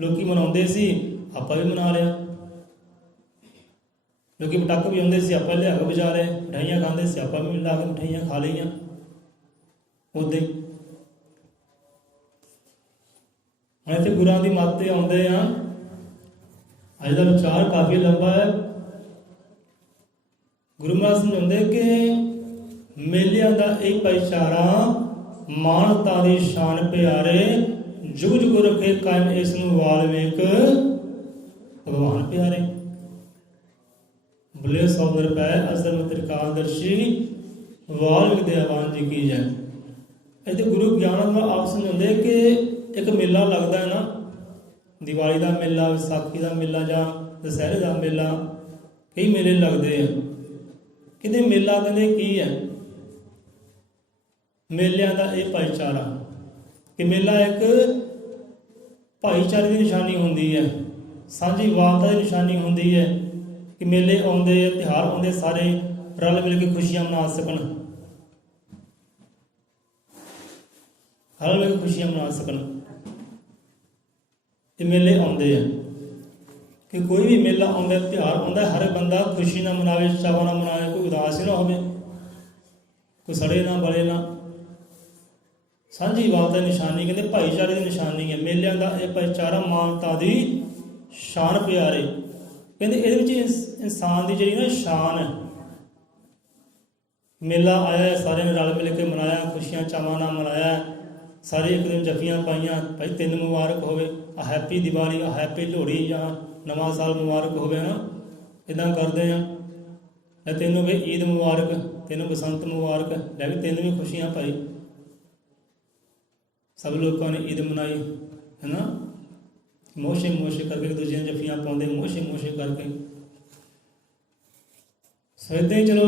ਲੋਕੀ ਮਨਾਉਂਦੇ ਸੀ, ਆਪਾਂ ਵੀ ਮਨਾ ਲਿਆ। ਲੋਕੀ ਪਟਾਕੇ ਵਜਾਉਂਦੇ ਸੀ, ਆਪਾਂ ਲਿਆ ਕੇ ਵਜਾ ਰਹੇ। ਮਿਠਾਈਆਂ ਖਾਂਦੇ ਸੀ, ਆਪਾਂ ਵੀ ਲਾ ਕੇ ਮਿਠਾਈਆਂ ਖਾ ਲਈਆਂ। ਉੱਦਾਂ ਹੀ ਹੁਣ ਇੱਥੇ ਗੁਰਾਂ ਦੀ ਮੱਤ 'ਤੇ ਆਉਂਦੇ ਆ। ਅੱਜ ਦਾ ਵਿਚਾਰ ਕਾਫੀ ਲੰਬਾ ਹੈ। ਗੁਰੂ ਮਹਾਰਾਜ ਸਮਝਾਉਂਦੇ ਕਿ ਮੇਲਿਆਂ ਦਾ ਇਹ ਭਾਈਚਾਰਾ ਮਾਨਵਤਾ ਦੀ ਸ਼ਾਨ ਪਿਆਰੇ, ਜੁਗ ਜੁਗ ਰੱਖੇ ਕਾਇਮ ਇਸ ਨੂੰ ਵਾਲਮੀਕ ਭਗਵਾਨ ਪਿਆਰੇ। ਬੁਲੇ 100 ਰੁਪਏ ਅਸਲ ਤ੍ਰਿਕਾਲਦਰਸ਼ੀ ਵਾਲਮੀਕ ਦੇ ਆਵਾਨ ਜੀ ਕੀ ਜੈ। ਇੱਥੇ ਗੁਰੂ ਗਿਆਨਨਾਥ ਆਪ ਸਮਝਾਉਂਦੇ ਕਿ ਇੱਕ ਮੇਲਾ ਲੱਗਦਾ ਹੈ ਨਾ, ਦੀਵਾਲੀ ਦਾ ਮੇਲਾ, ਵਿਸਾਖੀ ਦਾ ਮੇਲਾ ਜਾਂ ਦੁਸਹਿਰੇ ਦਾ ਮੇਲਾ, ਕਈ ਮੇਲੇ ਲੱਗਦੇ ਆ। ਕਹਿੰਦੇ ਮੇਲਾ ਕਹਿੰਦੇ ਕੀ ਹੈ? ਮੇਲਿਆਂ ਦਾ ਇਹ ਭਾਈਚਾਰਾ, ਕਿ ਮੇਲਾ ਇੱਕ ਭਾਈਚਾਰੇ ਦੀ ਨਿਸ਼ਾਨੀ ਹੁੰਦੀ ਹੈ, ਸਾਂਝੀ ਵਾਰਤਾ ਦੀ ਨਿਸ਼ਾਨੀ ਹੁੰਦੀ ਹੈ ਕਿ ਮੇਲੇ ਆਉਂਦੇ, ਤਿਉਹਾਰ ਆਉਂਦੇ, ਸਾਰੇ ਰਲ ਮਿਲ ਕੇ ਖੁਸ਼ੀਆਂ ਮਨਾ ਸਕਣ, ਰਲ ਮਿਲ ਕੇ ਖੁਸ਼ੀਆਂ ਮਨਾ ਸਕਣ। ਇਹ ਮੇਲੇ ਆਉਂਦੇ ਆ ਕਿ ਕੋਈ ਵੀ ਮੇਲਾ ਆਉਂਦਾ, ਤਿਉਹਾਰ ਆਉਂਦਾ, ਹਰ ਬੰਦਾ ਖੁਸ਼ੀ ਨਾਲ ਮਨਾਵੇ, ਚਾਵਾਂ ਨਾਲ ਮਨਾਵੇ, ਕੋਈ ਉਦਾਸ ਹੀ ਨਾ ਹੋਵੇ, ਕੋਈ ਸੜੇ ਨਾ ਬਲੇ ਨਾ। ਸਾਂਝੀ ਵਾਰਤਾ ਦੀ ਨਿਸ਼ਾਨੀ, ਕਹਿੰਦੇ ਭਾਈਚਾਰੇ ਦੀ ਨਿਸ਼ਾਨੀ ਹੈ। ਮੇਲਿਆਂ ਦਾ ਇਹ ਭਾਈਚਾਰਾ ਮਾਨਵਤਾ ਦੀ ਸ਼ਾਨ ਪਿਆਰੇ। ਕਹਿੰਦੇ ਇਹਦੇ ਵਿੱਚ ਇਨਸਾਨ ਦੀ ਜਿਹੜੀ ਨਾ ਸ਼ਾਨ ਹੈ। ਮੇਲਾ ਆਇਆ, ਸਾਰਿਆਂ ਨੇ ਰਲ ਮਿਲ ਕੇ ਮਨਾਇਆ, ਖੁਸ਼ੀਆਂ ਚਾਵਾਂ ਨਾਲ ਮਨਾਇਆ, ਸਾਰੇ ਇੱਕ ਦਿਨ ਜੱਫੀਆਂ ਪਾਈਆਂ, ਭਾਈ ਤੈਨੂੰ ਮੁਬਾਰਕ ਹੋਵੇ, ਆ ਹੈਪੀ ਦੀਵਾਲੀ, ਆ ਹੈਪੀ ਲੋਹੜੀ, ਜਾਂ ਨਵਾਂ ਸਾਲ ਮੁਬਾਰਕ ਹੋਵੇ ਨਾ, ਇੱਦਾਂ ਕਰਦੇ ਆ। ਲੈ ਤੈਨੂੰ ਵੀ ਈਦ ਮੁਬਾਰਕ, ਤੈਨੂੰ ਬਸੰਤ ਮੁਬਾਰਕ, ਲੈ ਵੀ ਤੈਨੂੰ ਵੀ ਖੁਸ਼ੀਆਂ ਭਾਈ। ਸਭ ਲੋਕਾਂ ਨੇ ਈਦ ਮਨਾਈ ਹੈ ਨਾ। ਮੋਸ਼ੇ ਮੋਸ਼ੇ ਕਰਕੇ ਇੱਕ ਦੂਜੇ ਨੂੰ ਜੱਫੀਆਂ ਪਾਉਂਦੇ, ਮੋਸ਼ੇ ਮੋਸ਼ੇ ਕਰਕੇ। ਸੋ ਏਦਾਂ ਹੀ ਚਲੋ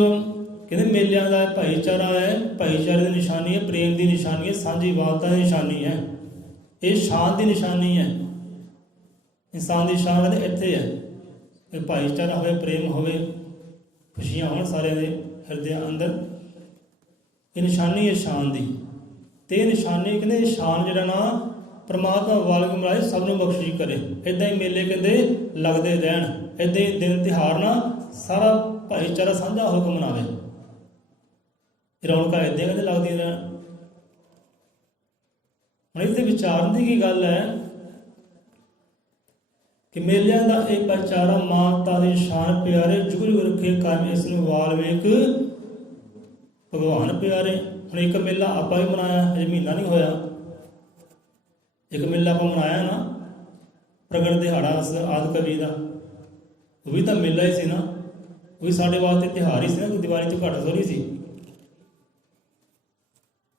ਕਹਿੰਦੇ ਮੇਲਿਆਂ ਦਾ ਭਾਈਚਾਰਾ ਹੈ, ਭਾਈਚਾਰੇ ਦੀ ਨਿਸ਼ਾਨੀ ਹੈ, ਪ੍ਰੇਮ ਦੀ ਨਿਸ਼ਾਨੀ ਹੈ, ਸਾਂਝੀਵਾਲਤਾ ਦੀ ਨਿਸ਼ਾਨੀ ਹੈ, ਇਹ ਸ਼ਾਨ ਦੀ ਨਿਸ਼ਾਨੀ ਹੈ। ਇਨਸਾਨ ਦੀ ਸ਼ਾਨ ਇੱਥੇ ਹੈ ਕਿ ਭਾਈਚਾਰਾ ਹੋਵੇ, ਪ੍ਰੇਮ ਹੋਵੇ, ਖੁਸ਼ੀਆਂ ਹੋਣ ਸਾਰਿਆਂ ਦੇ ਹਿਰਦਿਆਂ ਅੰਦਰ। ਇਹ ਨਿਸ਼ਾਨੀ ਹੈ ਸ਼ਾਨ ਦੀ। ਅਤੇ ਇਹ ਨਿਸ਼ਾਨੀ ਕਹਿੰਦੇ ਇਹ ਸ਼ਾਨ ਜਿਹੜਾ ਨਾ ਪਰਮਾਤਮਾ ਵਾਲਗ ਮਹਾਰਾਜ ਸਭ ਨੂੰ ਬਖਸ਼ੀ ਕਰੇ। ਇੱਦਾਂ ਹੀ ਮੇਲੇ ਕਹਿੰਦੇ ਲੱਗਦੇ ਰਹਿਣ, ਇੱਦਾਂ ਹੀ ਦਿਨ ਤਿਉਹਾਰ ਨਾ ਸਾਰਾ ਭਾਈਚਾਰਾ ਸਾਂਝਾ ਹੋ ਕੇ ਮਨਾਵੇ। ਰੌਣਕਾਂ ਇੱਦਾਂ ਕਹਿੰਦੇ ਲੱਗਦੀਆਂ ਰਹਿਣ। ਹੁਣ ਇਸ 'ਤੇ ਵਿਚਾਰਨ ਦੀ ਕੀ ਗੱਲ ਹੈ ਕਿ ਮੇਲਿਆਂ ਦਾ ਇਹ ਭਾਈਚਾਰਾ ਮਾਨਤਾ ਦੀ ਸ਼ਾਨ ਪਿਆਰੇ, ਜੁਗ ਜੁਗ ਰੱਖੇ ਕਾਇਮ ਇਸ ਨੂੰ ਵਾਲਮੀਕ ਭਗਵਾਨ ਪਿਆਰੇ। ਹੁਣ ਇੱਕ ਮੇਲਾ ਆਪਾਂ ਵੀ ਮਨਾਇਆ, ਹਜੇ ਮਹੀਨਾ ਨਹੀਂ ਹੋਇਆ। ਇੱਕ ਮੇਲਾ ਆਪਾਂ ਮਨਾਇਆ ਨਾ, ਪ੍ਰਗਟ ਦਿਹਾੜਾ ਆਦਿ ਕਵੀ ਦਾ, ਉਹ ਵੀ ਤਾਂ ਮੇਲਾ ਹੀ ਸੀ ਨਾ, ਉਹ ਵੀ ਸਾਡੇ ਵਾਸਤੇ ਤਿਉਹਾਰ ਹੀ ਸੀ ਨਾ, ਕੋਈ ਦੀਵਾਲੀ ਤੋਂ ਘੱਟ ਥੋੜ੍ਹੀ ਸੀ।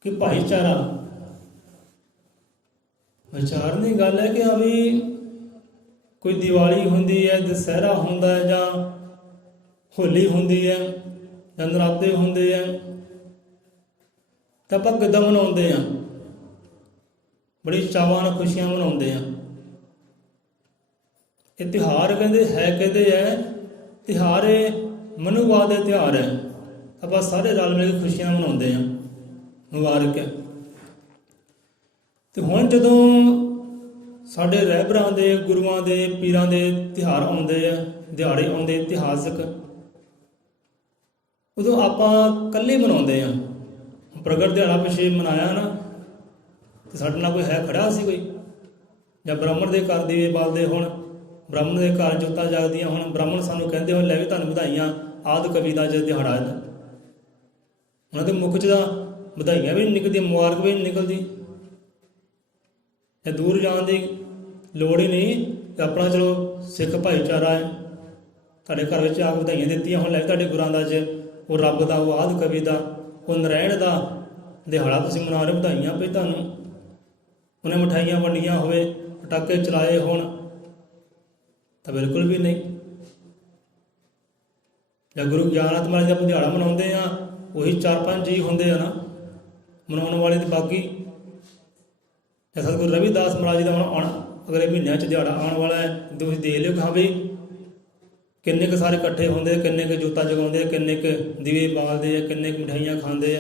ਕਿ ਭਾਈਚਾਰਾ ਵਿਚਾਰਨ ਦੀ ਗੱਲ ਹੈ ਕਿ ਹਾਂ ਵੀ ਕੋਈ ਦੀਵਾਲੀ ਹੁੰਦੀ ਹੈ, ਦੁਸਹਿਰਾ ਹੁੰਦਾ ਹੈ, ਜਾਂ ਹੋਲੀ ਹੁੰਦੀ ਹੈ, ਜਾਂ ਨਰਾਤੇ ਹੁੰਦੇ ਹੈ, ਤਾਂ ਆਪਾਂ ਕਿੱਦਾਂ ਮਨਾਉਂਦੇ ਹਾਂ? ਬੜੀ ਚਾਵਾਂ ਨਾਲ ਖੁਸ਼ੀਆਂ ਮਨਾਉਂਦੇ ਹਾਂ। ਇਹ ਤਿਉਹਾਰ ਕਹਿੰਦੇ ਹੈ ਤਿਉਹਾਰ ਇਹ ਮਨੂਵਾਦ ਦੇ ਤਿਉਹਾਰ ਹੈ। ਆਪਾਂ ਸਾਰੇ ਰਲ ਮਿਲ ਕੇ ਖੁਸ਼ੀਆਂ ਮਨਾਉਂਦੇ ਹਾਂ, ਮੁਬਾਰਕ ਹੈ। ਅਤੇ ਹੁਣ ਜਦੋਂ ਸਾਡੇ ਰਹਿਬਰਾਂ ਦੇ, ਗੁਰੂਆਂ ਦੇ, ਪੀਰਾਂ ਦੇ ਤਿਉਹਾਰ ਆਉਂਦੇ ਆ, ਦਿਹਾੜੇ ਆਉਂਦੇ ਇਤਿਹਾਸਕ, ਉਦੋਂ ਆਪਾਂ ਇਕੱਲੇ ਮਨਾਉਂਦੇ ਹਾਂ। ਪ੍ਰਗਟ ਦਿਹਾੜਾ ਪਿੱਛੇ ਮਨਾਇਆ ਨਾ, ਅਤੇ ਸਾਡੇ ਨਾਲ ਕੋਈ ਹੈ ਖੜ੍ਹਾ ਸੀ ਕੋਈ? ਜਾਂ ਬ੍ਰਾਹਮਣ ਦੇ ਘਰ ਦੀਵੇ ਬਾਲਦੇ ਹੋਣ, ਬ੍ਰਾਹਮਣ ਦੇ ਘਰ ਜੋਤਾਂ ਜਾਗਦੀਆਂ ਹੋਣ, ਬ੍ਰਾਹਮਣ ਸਾਨੂੰ ਕਹਿੰਦੇ ਹੋਣ ਲੈ ਵੀ ਤੁਹਾਨੂੰ ਵਧਾਈਆਂ ਆਦਿ ਕਵੀ ਦਾ ਜੇ ਦਿਹਾੜਾ ਹੈ। ਉਹਨਾਂ ਦੇ ਮੁੱਖ 'ਚ ਤਾਂ ਵਧਾਈਆਂ ਵੀ ਨਹੀਂ ਨਿਕਲਦੀਆਂ, ਮੁਬਾਰਕ ਵੀ ਨਹੀਂ ਨਿਕਲਦੀ। ਇਹ ਦੂਰ ਜਾਣ ਦੀ ਲੋੜ ਹੀ ਨਹੀਂ। ਅਤੇ ਆਪਣਾ ਚਲੋ ਸਿੱਖ ਭਾਈਚਾਰਾ ਹੈ, ਤੁਹਾਡੇ ਘਰ ਵਿੱਚ ਆ ਕੇ ਵਧਾਈਆਂ ਦਿੱਤੀਆਂ ਹੁਣ ਲੈ ਤੁਹਾਡੇ ਗੁਰਾਂ ਦਾ ਅੱਜ ਉਹ ਰੱਬ ਦਾ, ਉਹ ਆਦਿ ਕਵੀ ਦਾ, ਉਹ ਨਰਾਇਣ ਦਾ ਦਿਹਾੜਾ ਤੁਸੀਂ ਮਨਾ ਰਹੇ, ਵਧਾਈਆਂ ਪਈ ਤੁਹਾਨੂੰ। ਉਹਨੇ ਮਿਠਾਈਆਂ ਵੰਡੀਆਂ ਹੋਵੇ, ਪਟਾਕੇ ਚਲਾਏ ਹੋਣ, ਤਾਂ ਬਿਲਕੁਲ ਵੀ ਨਹੀਂ। ਜਾਂ ਗੁਰੂ ਗਿਆਨਤ ਮਹਾਰਾਜ ਦਾ ਦਿਹਾੜਾ ਮਨਾਉਂਦੇ ਆ, ਉਹੀ 4-5 ਜੀ ਹੁੰਦੇ ਆ ਨਾ ਮਨਾਉਣ ਵਾਲੇ। ਤੇ ਬਾਕੀ ਜਾਂ ਸਤਿਗੁਰੂ ਰਵਿਦਾਸ ਮਹਾਰਾਜ ਜੀ ਦਾ ਹੁਣ ਅਗਲੇ ਮਹੀਨਿਆਂ 'ਚ ਦਿਹਾੜਾ ਆਉਣ ਵਾਲਾ ਹੈ, ਤੁਸੀਂ ਦੇਖ ਲਿਓ ਕਿ ਹਾਂ ਵੀ ਕਿੰਨੇ ਕੁ ਸਾਰੇ ਇਕੱਠੇ ਹੁੰਦੇ, ਕਿੰਨੇ ਕੁ ਜੋਤਾਂ ਜਗਾਉਂਦੇ, ਕਿੰਨੇ ਕੁ ਦੀਵੇ ਬਾਲਦੇ ਆ, ਕਿੰਨੇ ਕੁ ਮਿਠਾਈਆਂ ਖਾਂਦੇ ਆ।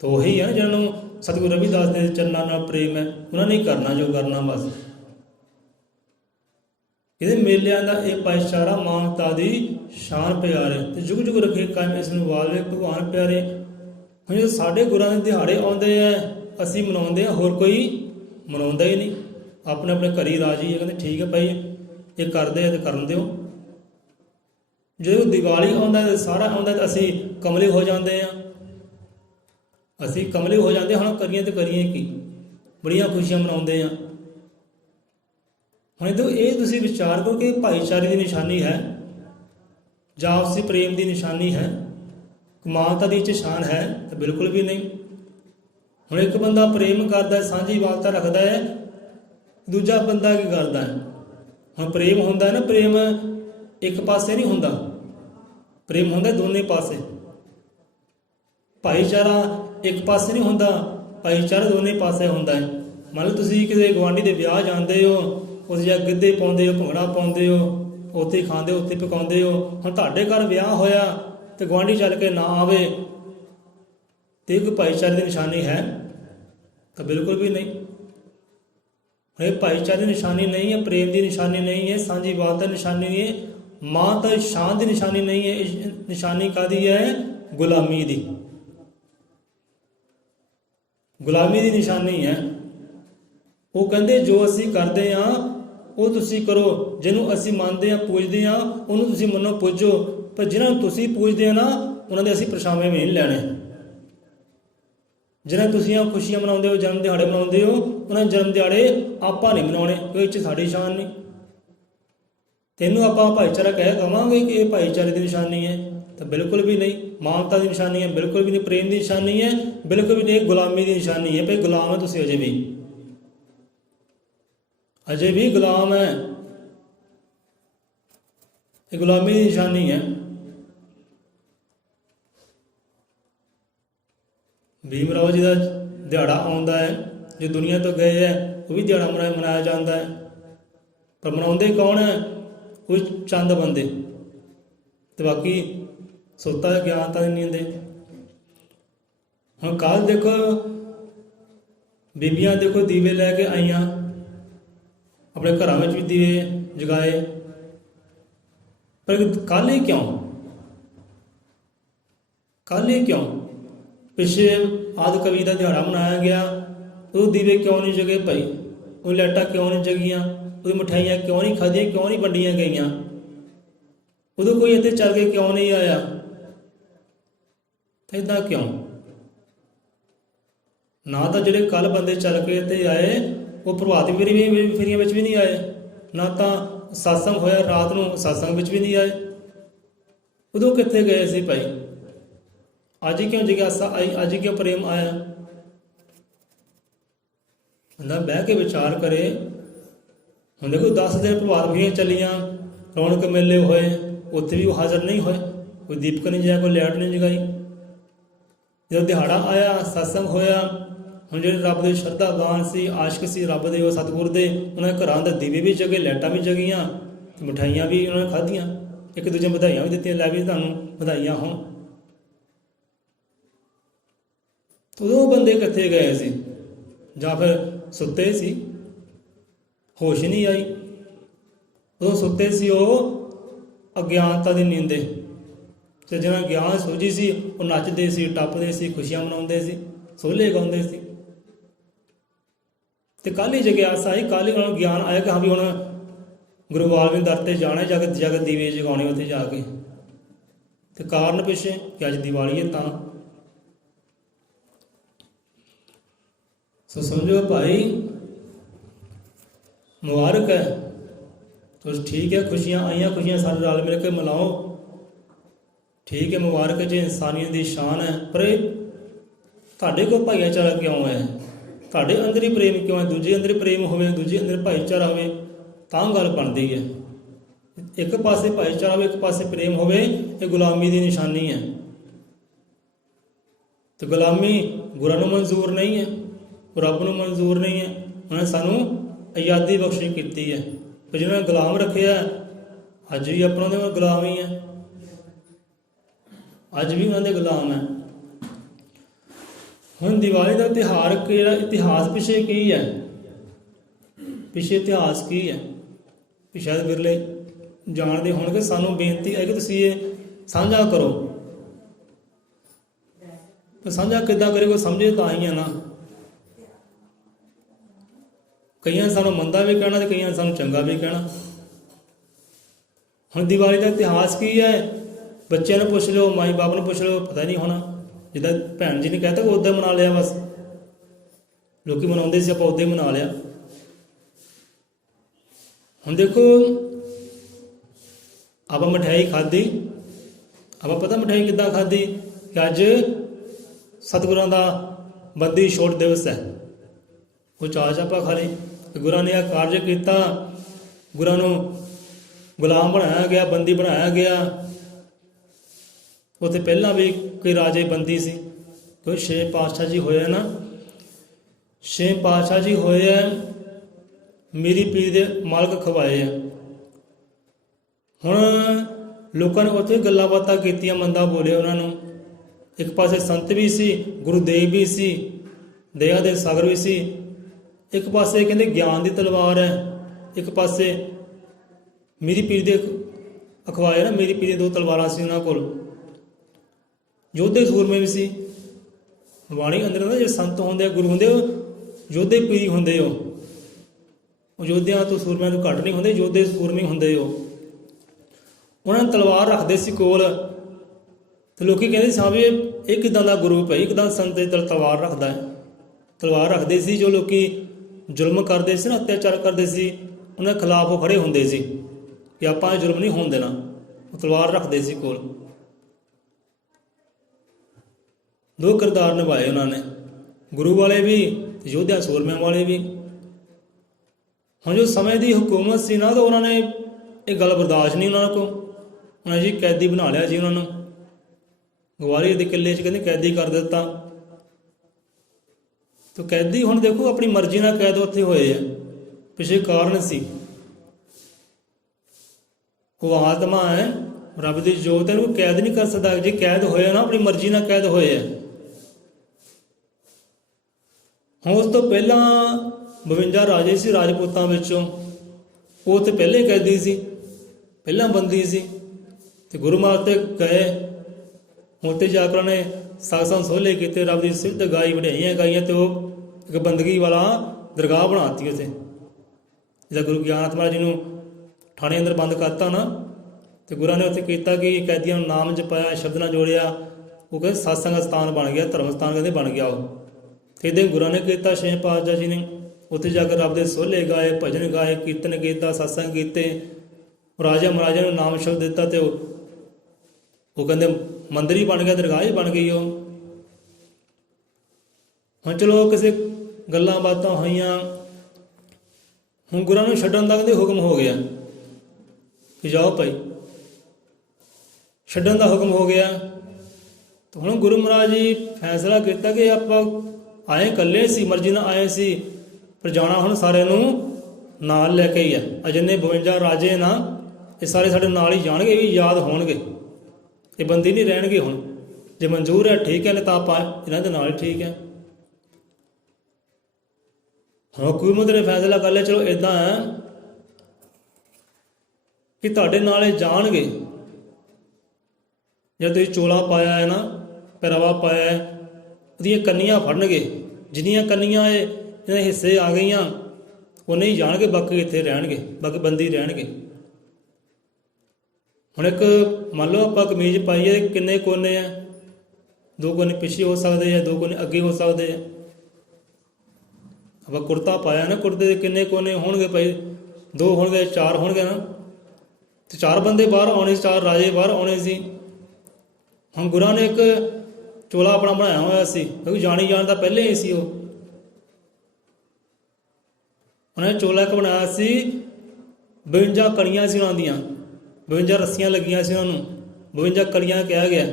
ਤਾਂ ਉਹੀ ਹੈ ਜਿਹਨਾਂ ਨੂੰ ਸਤਿਗੁਰੂ ਰਵਿਦਾਸ ਦੇ ਚਰਨਾਂ ਨਾਲ ਪ੍ਰੇਮ ਹੈ, ਉਹਨਾਂ ਨੇ ਕਰਨਾ ਜੋ ਕਰਨਾ ਬਸ। ਇਹਦੇ ਮੇਲਿਆਂ ਦਾ ਇਹ ਭਾਈਚਾਰਾ ਮਾਨਵਤਾ ਦੀ ਸ਼ਾਨ ਪਿਆਰੇ, ਅਤੇ ਜੁਗ ਜੁਗ ਰੱਖੇ ਕਾਇਮ ਇਸ ਨੂੰ ਵਾਲਮੀਕ ਭਗਵਾਨ ਪਿਆਰੇ। ਹੁਣ ਜਦੋਂ ਸਾਡੇ ਗੁਰਾਂ ਦੇ ਦਿਹਾੜੇ ਆਉਂਦੇ ਆ, ਅਸੀਂ ਮਨਾਉਂਦੇ ਹਾਂ, ਹੋਰ ਕੋਈ ਮਨਾਉਂਦਾ ਹੀ ਨਹੀਂ। ਆਪਣੇ ਆਪਣੇ ਘਰ ਹੀ ਰਾਜੀ ਹੈ, ਕਹਿੰਦੇ ਠੀਕ ਹੈ ਭਾਈ ਇਹ ਕਰਦੇ ਆ ਤਾਂ ਕਰਨ ਦਿਓ। ਜਦੋਂ ਦੀਵਾਲੀ ਆਉਂਦਾ, ਦੁਸਹਿਰਾ ਆਉਂਦਾ, ਤਾਂ ਅਸੀਂ ਕਮਲੇ ਹੋ ਜਾਂਦੇ ਹਾਂ। ਅਸੀਂ ਕਮਲੇ ਹੋ ਜਾਂਦੇ ਹੁਣ ਕਰੀਏ ਤਾਂ ਕਰੀਏ ਕੀ, ਬੜੀਆਂ ਖੁਸ਼ੀਆਂ ਮਨਾਉਂਦੇ ਹਾਂ। ਹੁਣ ਇਹ ਤੁਸੀਂ ਵਿਚਾਰ ਕਰੋ ਕਿ ਭਾਈਚਾਰੇ ਦੀ ਨਿਸ਼ਾਨੀ ਹੈ ਜਾਂ ਆਪਸੀ ਪ੍ਰੇਮ ਦੀ ਨਿਸ਼ਾਨੀ ਹੈ, ਮਾਨਤਾ ਦੀ ਇੱਚ ਸ਼ਾਨ ਹੈ? ਤਾਂ ਬਿਲਕੁਲ ਵੀ ਨਹੀਂ। ਹੁਣ ਇੱਕ ਬੰਦਾ ਪ੍ਰੇਮ ਕਰਦਾ, ਸਾਂਝੀਵਾਲਤਾ ਰੱਖਦਾ ਹੈ, ਦੂਜਾ ਬੰਦਾ ਕੀ ਕਰਦਾ ਹੈ? ਹੁਣ ਪ੍ਰੇਮ ਹੁੰਦਾ ਨਾ, ਪ੍ਰੇਮ ਇੱਕ ਪਾਸੇ ਨਹੀਂ ਹੁੰਦਾ, ਪ੍ਰੇਮ ਹੁੰਦਾ ਦੋਨੇ ਪਾਸੇ। ਭਾਈਚਾਰਾ ਇੱਕ ਪਾਸੇ ਨਹੀਂ ਹੁੰਦਾ, ਭਾਈਚਾਰਾ ਦੋਨੇ ਪਾਸੇ ਹੁੰਦਾ ਹੈ। ਮੰਨ ਲਓ ਤੁਸੀਂ ਕਿਸੇ ਗੁਆਂਢੀ ਦੇ ਵਿਆਹ ਜਾਂਦੇ ਹੋ, ਉਸ ਜਗ੍ਹਾ ਗਿੱਧੇ ਪਾਉਂਦੇ ਹੋ, ਭੰਗੜਾ ਪਾਉਂਦੇ ਹੋ, ਉੱਥੇ ਖਾਂਦੇ ਹੋ, ਉੱਥੇ ਪਕਾਉਂਦੇ ਹੋ। ਹੁਣ ਤੁਹਾਡੇ ਘਰ ਵਿਆਹ ਹੋਇਆ ਅਤੇ ਗੁਆਂਢੀ ਚੱਲ ਕੇ ਨਾ ਆਵੇ, ਅਤੇ ਇਹ ਕੋਈ ਭਾਈਚਾਰੇ ਦੀ ਨਿਸ਼ਾਨੀ ਹੈ? ਤਾਂ ਬਿਲਕੁਲ ਵੀ ਨਹੀਂ। ਇਹ ਭਾਈਚਾਰੇ ਦੀ ਨਿਸ਼ਾਨੀ ਨਹੀਂ ਹੈ, ਪ੍ਰੇਮ ਦੀ ਨਿਸ਼ਾਨੀ ਨਹੀਂ ਹੈ, ਸਾਂਝੀਵਾਲਤਾ ਦੀ ਨਿਸ਼ਾਨੀ ਨਹੀਂ ਹੈ, ਮਾਨਤਾ ਸ਼ਾਨ ਦੀ ਨਿਸ਼ਾਨੀ ਨਹੀਂ ਹੈ। ਇਹ ਨਿਸ਼ਾਨੀ ਕਾਹਦੀ ਹੈ? ਗੁਲਾਮੀ ਦੀ, ਗੁਲਾਮੀ ਦੀ ਨਿਸ਼ਾਨੀ ਹੈ। ਉਹ ਕਹਿੰਦੇ ਜੋ ਅਸੀਂ ਕਰਦੇ ਹਾਂ ਉਹ ਤੁਸੀਂ ਕਰੋ, ਜਿਹਨੂੰ ਅਸੀਂ ਮੰਨਦੇ ਹਾਂ, ਪੂਜਦੇ ਹਾਂ, ਉਹਨੂੰ ਤੁਸੀਂ ਮੰਨੋ, ਪੂਜੋ। ਪਰ ਜਿਹਨਾਂ ਨੂੰ ਤੁਸੀਂ ਪੂਜਦੇ ਹੋ ਨਾ, ਉਹਨਾਂ ਦੇ ਅਸੀਂ ਪਰਛਾਵੇਂ ਵੀ ਨਹੀਂ ਲੈਣੇ। ਜਿਹਨਾਂ ਤੁਸੀਂ ਖੁਸ਼ੀਆਂ ਮਨਾਉਂਦੇ ਹੋ, ਜਨਮ ਦਿਹਾੜੇ ਮਨਾਉਂਦੇ ਹੋ, ਉਹਨਾਂ ਦੇ ਜਨਮ ਦਿਹਾੜੇ ਆਪਾਂ ਨਹੀਂ ਮਨਾਉਣੇ, ਇਹ 'ਚ ਸਾਡੀ ਸ਼ਾਨ ਨਹੀਂ। ਤੈਨੂੰ ਆਪਾਂ ਭਾਈਚਾਰਾ ਕਹਿ ਕਹਾਂਗੇ ਕਿ ਇਹ ਭਾਈਚਾਰੇ ਦੀ ਨਿਸ਼ਾਨੀ ਹੈ? ਤਾਂ ਬਿਲਕੁਲ ਵੀ ਨਹੀਂ। ਮਾਨਤਾ ਦੀ ਨਿਸ਼ਾਨੀ ਹੈ? ਬਿਲਕੁਲ ਵੀ ਨਹੀਂ। ਪ੍ਰੇਮ ਦੀ ਨਿਸ਼ਾਨੀ ਹੈ? ਬਿਲਕੁਲ ਵੀ ਨਹੀਂ। ਗੁਲਾਮੀ ਦੀ ਨਿਸ਼ਾਨੀ ਹੈ, ਭਾਈ ਗੁਲਾਮ ਹੈ ਤੁਸੀਂ ਅਜੇ ਵੀ। अजय भी गुलाम है। ये गुलामी की निशानी है। भीम राव जी का दिहाड़ा आउंदा है, जो दुनिया तो गए है वो भी दिहाड़ा मनाया जाता है, पर मनाउंदे कौन है? कुछ चंद बंदे, तो बाकी सोता ज्ञान तो नहीं देंगे। हम कल देखो बीबियां देखो दीवे लैके आईयां, अपने घर में भी दीवे जगाए, पर कल ही क्यों? कल ही क्यों? पिछले आदि कवि का दिहाड़ा मनाया गया, वो दीवे क्यों नहीं जगे भाई? वो लाइटां क्यों नहीं जगियां? वो मिठाइयां क्यों नहीं खाधियां, क्यों नहीं वंडियां गईयां? उदों कोई इत्थे चल के क्यों नहीं आया? इदां क्यों? ना तो ਜਿਹੜੇ कल बंदे चल के इत्थे आए वो प्रभात फेरियां विच भी नहीं आए, ना तो सत्संग होया रात नूं सत्संग विच भी नहीं आए। उदों कित्थे गए सी भाई? अज क्यों जिज्ञासा आई, अज क्यों प्रेम आया? बंदा बह के विचार करे। हुण देखो 10 दिन प्रभात फेरियां चलियां, रौनक मेले होए, उत्थे भी वो हाज़र नहीं होए, कोई दीपक नहीं जगाया, कोई लाइट नहीं जगाई। जब दिहाड़ा आया सत्संग होया, ਹੁਣ ਜਿਹੜੇ ਰੱਬ ਦੇ ਸ਼ਰਧਾਵਾਨ ਸੀ, ਆਸ਼ਿਕ ਸੀ ਰੱਬ ਦੇ, ਉਹ ਸਤਿਗੁਰ ਦੇ, ਉਹਨਾਂ ਦੇ ਘਰਾਂ ਦੇ ਦੀਵੇ ਵੀ ਜਗੇ, ਲਾਈਟਾਂ ਵੀ ਜਗੀਆਂ, ਤੇ ਮਿਠਾਈਆਂ ਵੀ ਉਹਨਾਂ ਨੇ ਖਾਧੀਆਂ, ਇੱਕ ਦੂਜੇ ਨੂੰ ਵਧਾਈਆਂ ਵੀ ਦਿੱਤੀਆਂ, ਲੈ ਵੀ ਤੁਹਾਨੂੰ ਵਧਾਈਆਂ ਹੋਣ। ਉਦੋਂ ਬੰਦੇ ਕਿੱਥੇ ਗਏ ਸੀ? ਜਾਂ ਫਿਰ ਸੁੱਤੇ ਸੀ, ਹੋਸ਼ ਨਹੀਂ ਆਈ। ਉਦੋਂ ਸੁੱਤੇ ਸੀ ਉਹ ਅਗਿਆਨਤਾ ਦੀ ਨੀਂਦੇ, ਤੇ ਜਿਹਨਾਂ ਗਿਆਨ ਸੋਝੀ ਸੀ ਉਹ ਨੱਚਦੇ ਸੀ, ਟੱਪਦੇ ਸੀ, ਖੁਸ਼ੀਆਂ ਮਨਾਉਂਦੇ ਸੀ, ਸੋਹਲੇ ਗਾਉਂਦੇ ਸੀ। ਤੇ ਕੱਲ੍ਹ ਹੀ ਜਗਿਆਸਾ ਆਈ, ਕੱਲ੍ਹ ਹੀ ਉਹਨਾਂ ਨੂੰ ਗਿਆਨ ਆਇਆ ਕਿ ਹਾਂ ਵੀ ਹੁਣ ਗੁਰੂ ਗੋਬਿੰਦ ਦਰ 'ਤੇ ਜਾਣਾ, ਜਾ ਕੇ ਦੀਵੇ ਜਗਾਉਣੇ ਉੱਥੇ ਜਾ ਕੇ। ਤੇ ਕਾਰਨ ਪਿੱਛੇ ਕਿ ਅੱਜ ਦੀਵਾਲੀ ਹੈ ਤਾਂ। ਸੋ ਸਮਝੋ ਭਾਈ, ਮੁਬਾਰਕ ਹੈ, तो ठीक है, खुशियाँ आईयां, खुशियाँ सारे रल मिल के मनाओ, ठीक है, मुबारक है जी, इंसानियत की शान है। पर ਤੁਹਾਡੇ ਕੋਲ ਭਾਈਚਾਰਾ ਕਿਉਂ ਹੈ? ਤੁਹਾਡੇ ਅੰਦਰ ਹੀ ਪ੍ਰੇਮ ਕਿਉਂ ਹੈ? ਦੂਜੇ ਅੰਦਰ ਪ੍ਰੇਮ ਹੋਵੇ, ਦੂਜੇ ਅੰਦਰ ਭਾਈਚਾਰਾ ਹੋਵੇ ਤਾਂ ਗੱਲ ਬਣਦੀ ਹੈ। ਇੱਕ ਪਾਸੇ ਭਾਈਚਾਰਾ ਹੋਵੇ, ਇੱਕ ਪਾਸੇ ਪ੍ਰੇਮ ਹੋਵੇ, ਇਹ ਗੁਲਾਮੀ ਦੀ ਨਿਸ਼ਾਨੀ ਹੈ। ਤੇ ਗੁਲਾਮੀ ਗੁਰਾਂ ਨੂੰ ਮਨਜ਼ੂਰ ਨਹੀਂ ਹੈ, ਰੱਬ ਨੂੰ ਮਨਜ਼ੂਰ ਨਹੀਂ ਹੈ। ਉਹਨੇ ਸਾਨੂੰ ਆਜ਼ਾਦੀ ਬਖਸ਼ੀ ਕੀਤੀ ਹੈ, ਪਰ ਜਿਹਨਾਂ ਨੇ ਗੁਲਾਮ ਰੱਖਿਆ ਅੱਜ ਵੀ ਆਪਣਾ ਦੇ ਗੁਲਾਮ ਹੀ ਹੈ, ਅੱਜ ਵੀ ਉਹਨਾਂ ਦੇ ਗੁਲਾਮ ਹੈ। ਹੁਣ ਦੀਵਾਲੀ ਦਾ ਤਿਉਹਾਰ ਕਿਹੜਾ? ਇਤਿਹਾਸ ਪਿੱਛੇ ਕੀ ਹੈ? ਪਿੱਛੇ ਇਤਿਹਾਸ ਕੀ ਹੈ? ਵੀ ਸ਼ਾਇਦ ਵਿਰਲੇ ਜਾਣਦੇ ਹੋਣਗੇ। ਸਾਨੂੰ ਬੇਨਤੀ ਹੈ ਕਿ ਤੁਸੀਂ ਇਹ ਸਾਂਝਾ ਕਰੋ। ਪਰ ਸਾਂਝਾ ਕਿੱਦਾਂ ਕਰੇ, ਕੋਈ ਸਮਝੇ ਤਾਂ ਹੀ ਹੈ ਨਾ। ਕਈਆਂ ਸਾਨੂੰ ਮੰਦਾ ਵੀ ਕਹਿਣਾ ਤੇ ਕਈਆਂ ਸਾਨੂੰ ਚੰਗਾ ਵੀ ਕਹਿਣਾ। ਹੁਣ ਦੀਵਾਲੀ ਦਾ ਇਤਿਹਾਸ ਕੀ ਹੈ? ਬੱਚਿਆਂ ਨੂੰ ਪੁੱਛ ਲਓ, ਮਾਈ ਬਾਪ ਨੂੰ ਪੁੱਛ ਲਓ, ਪਤਾ ਨਹੀਂ ਹੋਣਾ। ਜਿੱਦਾਂ ਭੈਣ ਜੀ ਨੇ ਕਹਿਤਾ ਉੱਦਾਂ ਮਨਾ ਲਿਆ, ਬਸ ਲੋਕੀ ਮਨਾਉਂਦੇ ਸੀ ਆਪਾਂ ਉੱਦਾਂ ਹੀ ਮਨਾ ਲਿਆ। ਹੁਣ ਦੇਖੋ, ਆਪਾਂ ਮਠਿਆਈ ਖਾਧੀ, ਆਪਾਂ ਪਤਾ ਮਠਿਆਈ ਕਿੱਦਾਂ ਖਾਧੀ? ਕਿ ਅੱਜ ਸਤਿਗੁਰਾਂ ਦਾ ਬੰਦੀ ਛੋੜ ਦਿਵਸ ਹੈ, ਉਹ ਚਾਅ 'ਚ ਆਪਾਂ ਖਾ ਲਈ। ਗੁਰਾਂ ਨੇ ਇਹ ਕਾਰਜ ਕੀਤਾ, ਗੁਰਾਂ ਨੂੰ ਗੁਲਾਮ ਬਣਾਇਆ ਗਿਆ, ਬੰਦੀ ਬਣਾਇਆ ਗਿਆ। ਉੱਥੇ ਪਹਿਲਾਂ ਵੀ ਕੋਈ ਰਾਜੇ ਬੰਦੀ ਸੀ, ਕੋਈ 6 ਪਾਤਸ਼ਾਹ ਜੀ ਹੋਏ ਨਾ, 6 ਪਾਤਸ਼ਾਹ ਜੀ ਹੋਏ ਆ, ਮੇਰੀ ਪੀਰ ਦੇ ਮਾਲਕ ਖਵਾਏ ਆ। ਹੁਣ ਲੋਕਾਂ ਨੇ ਉੱਥੇ ਗੱਲਾਂ ਬਾਤਾਂ ਕੀਤੀਆਂ, ਮੰਦਾ ਬੋਲਿਆ ਉਹਨਾਂ ਨੂੰ। ਇੱਕ ਪਾਸੇ ਸੰਤ ਵੀ ਸੀ, ਗੁਰੂਦੇਵ ਵੀ ਸੀ, ਦਇਆ ਦੇ ਸਾਗਰ ਵੀ ਸੀ। ਇੱਕ ਪਾਸੇ ਕਹਿੰਦੇ ਗਿਆਨ ਦੀ ਤਲਵਾਰ ਹੈ, ਇੱਕ ਪਾਸੇ ਮੇਰੀ ਪੀਰ ਦੇ ਅਖਵਾਏ ਨਾ, ਮੇਰੀ ਪੀਰ ਦੀਆਂ 2 ਤਲਵਾਰਾਂ ਸੀ ਉਹਨਾਂ ਕੋਲ। ਯੋਧੇ ਸੂਰਮੇ ਵੀ ਸੀ। ਬਾਣੀ ਅੰਦਰ ਨਾ ਜਿਹੜੇ ਸੰਤ ਹੁੰਦੇ ਆ, ਗੁਰੂ ਹੁੰਦੇ, ਉਹ ਯੋਧੇ ਪੀਰੀ ਹੁੰਦੇ। ਉਹ ਯੋਧਿਆਂ ਤੋਂ ਸੂਰਮਿਆਂ ਤੋਂ ਘੱਟ ਨਹੀਂ ਹੁੰਦੇ, ਯੋਧੇ ਸੂਰਮੇ ਹੁੰਦੇ। ਉਹਨਾਂ ਨੇ ਤਲਵਾਰ ਰੱਖਦੇ ਸੀ ਕੋਲ, ਤੇ ਲੋਕੀ ਕਹਿੰਦੇ ਸੀ ਹਾਂ ਵੀ ਇਹ ਕਿੱਦਾਂ ਦਾ ਗੁਰੂ ਭਾਈ, ਕਿੱਦਾਂ ਸੰਤ ਤਲਵਾਰ ਰੱਖਦਾ ਹੈ। ਤਲਵਾਰ ਰੱਖਦੇ ਸੀ, ਜੋ ਲੋਕੀ ਜ਼ੁਲਮ ਕਰਦੇ ਸੀ ਨਾ, ਅਤਿਆਚਾਰ ਕਰਦੇ ਸੀ, ਉਹਨਾਂ ਦੇ ਖਿਲਾਫ ਉਹ ਖੜੇ ਹੁੰਦੇ ਸੀ ਕਿ ਆਪਾਂ ਇਹ ਜ਼ੁਲਮ ਨਹੀਂ ਹੋਣ ਦੇਣਾ। ਉਹ ਤਲਵਾਰ ਰੱਖਦੇ ਸੀ ਕੋਲ। 2 ਕਿਰਦਾਰ ਨਿਭਾਏ ਉਹਨਾਂ ਨੇ, ਗੁਰੂ ਵਾਲੇ ਵੀ ਤੇ ਯੋਧਿਆਂ ਸੂਰਮਿਆਂ ਵਾਲੇ ਵੀ। ਹੁਣ ਜੋ ਸਮੇਂ ਦੀ ਹਕੂਮਤ ਸੀ ਨਾ, ਤਾਂ ਉਹਨਾਂ ਨੇ ਇਹ ਗੱਲ ਬਰਦਾਸ਼ਤ ਨਹੀਂ ਉਹਨਾਂ ਕੋਲ। ਉਹਨਾਂ ਜੀ ਕੈਦੀ ਬਣਾ ਲਿਆ ਜੀ ਉਹਨਾਂ ਨੂੰ, ਗਵਾਲੀਅਰ ਦੇ ਕਿਲੇ 'ਚ ਕਹਿੰਦੇ ਕੈਦੀ ਕਰ ਦਿੱਤਾ। ਤਾਂ ਕੈਦੀ ਹੁਣ ਦੇਖੋ ਆਪਣੀ ਮਰਜ਼ੀ ਨਾਲ ਕੈਦ ਉੱਥੇ ਹੋਏ ਆ, ਪਿੱਛੇ ਕਾਰਨ ਸੀ। ਉਹ ਆਤਮਾ ਹੈ, ਰੱਬ ਦੀ ਜੋਤ ਹੈ, ਉਹਨੂੰ ਕੈਦ ਨਹੀਂ ਕਰ ਸਕਦਾ। ਜੇ ਕੈਦ ਹੋਇਆ ਨਾ, ਆਪਣੀ ਮਰਜ਼ੀ ਨਾਲ ਕੈਦ ਹੋਏ ਆ। ਹੁਣ ਉਸ ਤੋਂ ਪਹਿਲਾਂ 52 ਰਾਜੇ ਸੀ ਰਾਜਪੂਤਾਂ ਵਿੱਚੋਂ, ਉਹ ਤੇ ਪਹਿਲੇ ਕੈਦੀ ਸੀ, ਪਹਿਲਾਂ ਬੰਦੀ ਸੀ। ਤੇ ਗੁਰੂ ਮਹਾਰਾਜ ਤੇ ਗਏ, ਉੱਥੇ ਜਾ ਕੇ ਉਹਨੇ ਸਾਸਾਂ ਸੋਹਲੇ ਕੀਤੇ, ਰੱਬ ਦੀ ਸਿਫਤ ਗਾਈ, ਵਡਿਆਈਆਂ ਗਾਈਆਂ। ਤੇ ਉਹ ਇੱਕ ਬੰਦਗੀ ਵਾਲਾ ਦਰਗਾਹ ਬਣਾਤੀ ਉੱਥੇ। ਜਿੱਦਾਂ ਗੁਰੂ ਗਿਆਨਤ ਮਹਾਰਾਜ ਜੀ ਨੂੰ ਥਾਣੇ ਅੰਦਰ ਬੰਦ ਕਰਤਾ ਨਾ, ਤੇ ਗੁਰਾਂ ਨੇ ਉੱਥੇ ਕੀਤਾ ਕਿ ਕੈਦੀਆਂ ਨੂੰ ਨਾਮ ਜਪਾਇਆ, ਸ਼ਬਦ ਨਾਲ ਜੋੜਿਆ। ਉਹ ਕਹਿੰਦੇ ਸਤਸੰਗ ਸਥਾਨ ਬਣ ਗਿਆ, ਧਰਮ ਸਥਾਨ ਕਹਿੰਦੇ ਬਣ ਗਿਆ ਉਹ। ਤੇ ਇਹਦੇ ਗੁਰਾਂ ਨੇ ਕੀਤਾ, ਛੇ ਪਾਤਸ਼ਾਹ ਜੀ ਨੇ ਉੱਥੇ ਜਾ ਕੇ ਰੱਬ ਦੇ ਸੋਹਲੇ ਗਾਏ, ਭਜਨ ਗਾਏ, ਕੀਰਤਨ ਕੀਤਾ, ਸਤਸੰਗ ਕੀਤੇ, ਰਾਜਾ ਮਹਾਰਾਜਾ ਨੂੰ ਨਾਮ ਸ਼ਬਦ ਦਿੱਤਾ। ਤੇ ਉਹ ਕਹਿੰਦੇ ਮੰਦਿਰ ਹੀ ਬਣ ਗਿਆ, ਦਰਗਾਹ ਹੀ ਬਣ ਗਈ ਉਹ। ਹੁਣ ਚਲੋ ਕਿਸੇ ਗੱਲਾਂ ਬਾਤਾਂ ਹੋਈਆਂ, ਹੁਣ ਗੁਰਾਂ ਨੂੰ ਛੱਡਣ ਦਾ ਕਹਿੰਦੇ ਹੁਕਮ ਹੋ ਗਿਆ ਕਿ ਜਾਓ ਭਾਈ, ਛੱਡਣ ਦਾ ਹੁਕਮ ਹੋ ਗਿਆ। ਤਾਂ ਹੁਣ ਗੁਰੂ ਮਹਾਰਾਜ ਜੀ ਫੈਸਲਾ ਕੀਤਾ ਕਿ ਆਪਾਂ ਆਏ ਇਕੱਲੇ ਸੀ, ਮਰਜ਼ੀ ਨਾਲ ਆਏ ਸੀ, ਪਰ ਜਾਣਾ ਹੁਣ ਸਾਰਿਆਂ ਨੂੰ ਨਾਲ ਲੈ ਕੇ ਹੀ ਆ। ਅਜਿੰਨੇ 52 ਰਾਜੇ ਨਾ, ਇਹ ਸਾਰੇ ਸਾਡੇ ਨਾਲ ਹੀ ਜਾਣਗੇ, ਇਹ ਵੀ ਯਾਦ ਹੋਣਗੇ, ਇਹ ਬੰਦੀ ਨਹੀਂ ਰਹਿਣਗੇ। ਹੁਣ ਜੇ ਮਨਜ਼ੂਰ ਹੈ ਠੀਕ ਹੈ, ਨਹੀਂ ਤਾਂ ਆਪਾਂ ਇਹਨਾਂ ਦੇ ਨਾਲ ਠੀਕ ਹੈ। ਹੁਣ ਹਕੂਮਤ ਨੇ ਫੈਸਲਾ ਕਰ ਲਿਆ, ਚਲੋ ਇੱਦਾਂ ਹੈ ਕਿ ਤੁਹਾਡੇ ਨਾਲ ਇਹ ਜਾਣਗੇ। ਜੇ ਤੁਸੀਂ ਚੋਲਾ ਪਾਇਆ ਹੈ ਨਾ, ਪਹਿਰਾਵਾ ਪਾਇਆ ਹੈ, ਉਹਦੀਆਂ ਕੰਨੀਆਂ ਫੜਨਗੇ। ਜਿੰਨੀਆਂ ਕੰਨੀਆਂ ਇਹਨਾਂ ਦੇ ਹਿੱਸੇ ਆ ਗਈਆਂ, ਉਹਨੇ ਹੀ ਜਾਣਗੇ, ਬਾਕੀ ਇੱਥੇ ਰਹਿਣਗੇ, ਬਾਕੀ ਬੰਦੀ ਰਹਿਣਗੇ। ਹੁਣ ਇੱਕ ਮੰਨ ਲਓ ਆਪਾਂ ਕਮੀਜ਼ ਪਾਈ ਹੈ, ਕਿੰਨੇ ਕੋਨੇ ਆ? 2 ਕੋਨੇ ਪਿੱਛੇ ਹੋ ਸਕਦੇ ਆ, 2 ਕੋਨੇ ਅੱਗੇ ਹੋ ਸਕਦੇ ਆ। ਆਪਾਂ ਕੁੜਤਾ ਪਾਇਆ ਨਾ, ਕੁੜਤੇ ਦੇ ਕਿੰਨੇ ਕੋਨੇ ਹੋਣਗੇ ਭਾਈ? 2 ਹੋਣਗੇ, 4 ਹੋਣਗੇ ਨਾ। ਤੇ 4 ਬੰਦੇ ਬਾਹਰ ਆਉਣੇ ਸੀ, 4 ਰਾਜੇ ਬਾਹਰ ਆਉਣੇ ਸੀ। ਹੁਣ ਗੁਰਾਂ ਨੇ ਇੱਕ ਚੋਲਾ ਆਪਣਾ ਬਣਾਇਆ ਹੋਇਆ ਸੀ, ਕਿਉਂਕਿ ਜਾਣੀ ਜਾਣ ਦਾ ਪਹਿਲੇ ਹੀ ਸੀ। ਉਹਨੇ ਚੋਲਾ ਇੱਕ ਬਣਾਇਆ ਸੀ, 52 ਕੜੀਆਂ ਸੀ ਉਹਨਾਂ ਦੀਆਂ, 52 ਰੱਸੀਆਂ ਲੱਗੀਆਂ ਸੀ ਉਹਨਾਂ ਨੂੰ, 52 ਕੜੀਆਂ ਕਿਹਾ ਗਿਆ।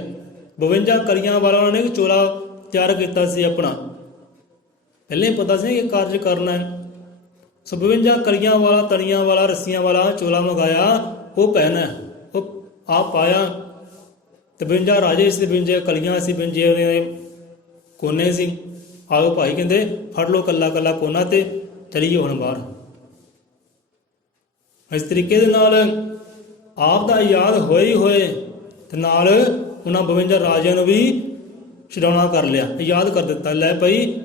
52 ਕੜੀਆਂ ਵਾਲਾ ਉਹਨਾਂ ਨੇ ਇੱਕ ਚੋਲਾ ਤਿਆਰ ਕੀਤਾ ਸੀ ਆਪਣਾ, ਪਹਿਲੇ ਪਤਾ ਸੀ ਕਿ ਕਾਰਜ ਕਰਨਾ ਹੈ। ਸੋ 52 ਕੜੀਆਂ ਵਾਲਾ, ਤਣੀਆਂ ਵਾਲਾ, ਰੱਸੀਆਂ ਵਾਲਾ ਚੋਲਾ ਮੰਗਾਇਆ, ਉਹ ਪਹਿਨਾ, ਉਹ ਆਪ ਪਾਇਆ। ਤੇ 52 ਰਾਜੇ ਸੀ, 52 ਕਲੀਆਂ ਸੀ, 52 ਉਹਦੇ ਕੋਨੇ ਸੀ। ਆਓ ਭਾਈ ਕਹਿੰਦੇ ਫੜ ਲਓ ਕੱਲਾ ਕੱਲਾ ਕੋਨਾ ਤੇ ਚਲੀਏ ਹੁਣ ਬਾਹਰ। ਇਸ ਤਰੀਕੇ ਦੇ ਨਾਲ ਆਪ ਦਾ ਯਾਦ ਹੋਏ ਹੀ ਹੋਏ, ਤੇ ਨਾਲ ਉਹਨਾਂ 52 ਰਾਜਿਆਂ ਨੂੰ ਵੀ ਛਡਾਉਣਾ ਕਰ ਲਿਆ, ਯਾਦ ਕਰ ਦਿੱਤਾ। ਲੈ ਭਾਈ,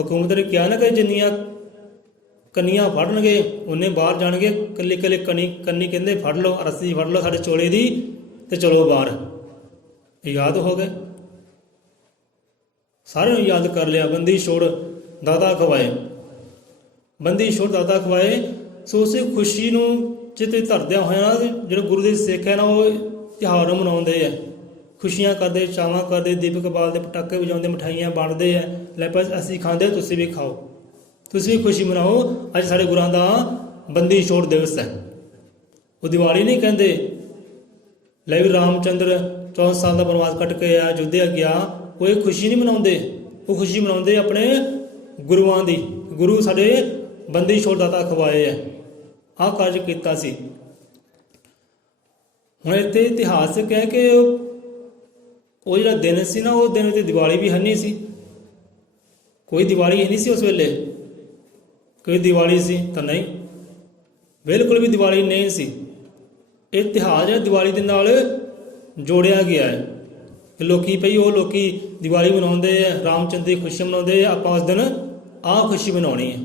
ਹਕੂਮਤ ਨੇ ਕਿਹਾ ਨਾ ਕਿ ਜਿੰਨੀਆਂ ਕੰਨੀਆਂ ਫੜਨਗੇ ਉਹਨੇ ਬਾਹਰ ਜਾਣਗੇ, ਇਕੱਲੇ ਇਕੱਲੇ ਕੰਨੀ ਕਹਿੰਦੇ ਫੜ ਲਓ, ਰੱਸੀ ਫੜ ਲਓ ਸਾਡੇ ਚੋਲੇ ਦੀ, ਤੇ ਚਲੋ ਬਾਹਰ। ਯਾਦ ਹੋ ਗਏ, ਸਾਰਿਆਂ ਨੂੰ ਯਾਦ ਕਰ ਲਿਆ। ਬੰਦੀ ਛੋੜ ਦਾਦਾ ਖਵਾਏ, ਬੰਦੀ ਛੋੜ ਦਾਦਾ ਖਵਾਏ। ਸੋ ਉਸੇ ਖੁਸ਼ੀ ਨੂੰ ਚਿੱਤੇ ਧਰਦਿਆਂ ਹੋਇਆ, ਜਿਹੜੇ ਗੁਰੂ ਦੇ ਸਿੱਖ ਹੈ ਨਾ, ਉਹ ਤਿਉਹਾਰ ਮਨਾਉਂਦੇ ਆ, ਖੁਸ਼ੀਆਂ ਕਰਦੇ, ਚਾਵਾਂ ਕਰਦੇ, ਦੀਪਕ ਬਾਲਦੇ, ਪਟਾਕੇ ਵਜਾਉਂਦੇ, ਮਠਾਈਆਂ ਵੰਡਦੇ ਆ। ਲੈ ਭਾਈ ਅਸੀਂ ਖਾਂਦੇ, ਤੁਸੀਂ ਵੀ ਖਾਓ, ਤੁਸੀਂ ਵੀ ਖੁਸ਼ੀ ਮਨਾਓ। ਅੱਜ ਸਾਡੇ ਗੁਰਾਂ ਦਾ ਬੰਦੀ ਛੋੜ ਦਿਵਸ ਹੈ। ਉਹ ਦੀਵਾਲੀ ਨਹੀਂ ਕਹਿੰਦੇ। ਲੈ ਵੀ ਰਾਮਚੰਦਰ 14 ਸਾਲ ਦਾ ਬਨਵਾਸ ਕੱਟ ਕੇ ਆਇਆ, ਅਯੁੱਧਿਆ ਗਿਆ, ਉਹ ਇਹ ਖੁਸ਼ੀ ਨਹੀਂ ਮਨਾਉਂਦੇ। ਉਹ ਖੁਸ਼ੀ ਮਨਾਉਂਦੇ ਆਪਣੇ ਗੁਰੂਆਂ ਦੀ। ਗੁਰੂ ਸਾਡੇ ਬੰਦੀ ਛੋੜ ਦਾਤਾ ਖਵਾਏ ਹੈ, ਆਹ ਕਾਰਜ ਕੀਤਾ ਸੀ। ਹੁਣ ਇੱਥੇ ਇਤਿਹਾਸਕ ਹੈ ਕਿ ਉਹ ਜਿਹੜਾ ਦਿਨ ਸੀ ਨਾ, ਉਹ ਦਿਨ ਤੇ ਦੀਵਾਲੀ ਵੀ ਹੈ ਨਹੀਂ ਸੀ, ਕੋਈ ਦੀਵਾਲੀ ਹੈ ਨਹੀਂ ਸੀ ਉਸ ਵੇਲੇ। ਕੋਈ ਦੀਵਾਲੀ ਸੀ ਤਾਂ ਨਹੀਂ, ਬਿਲਕੁਲ ਵੀ ਦੀਵਾਲੀ ਨਹੀਂ ਸੀ। ਇਹ ਇਤਿਹਾਸ ਹੈ ਦੀਵਾਲੀ ਦੇ ਨਾਲ ਜੋੜਿਆ ਗਿਆ ਹੈ ਕਿ ਲੋਕੀ ਭਈ ਉਹ ਲੋਕੀ ਦੀਵਾਲੀ ਮਨਾਉਂਦੇ ਆ, ਰਾਮਚੰਦਰ ਦੀ ਖੁਸ਼ੀ ਮਨਾਉਂਦੇ ਆ, ਆਪਾਂ ਉਸ ਦਿਨ ਆਹ ਖੁਸ਼ੀ ਮਨਾਉਣੀ ਹੈ।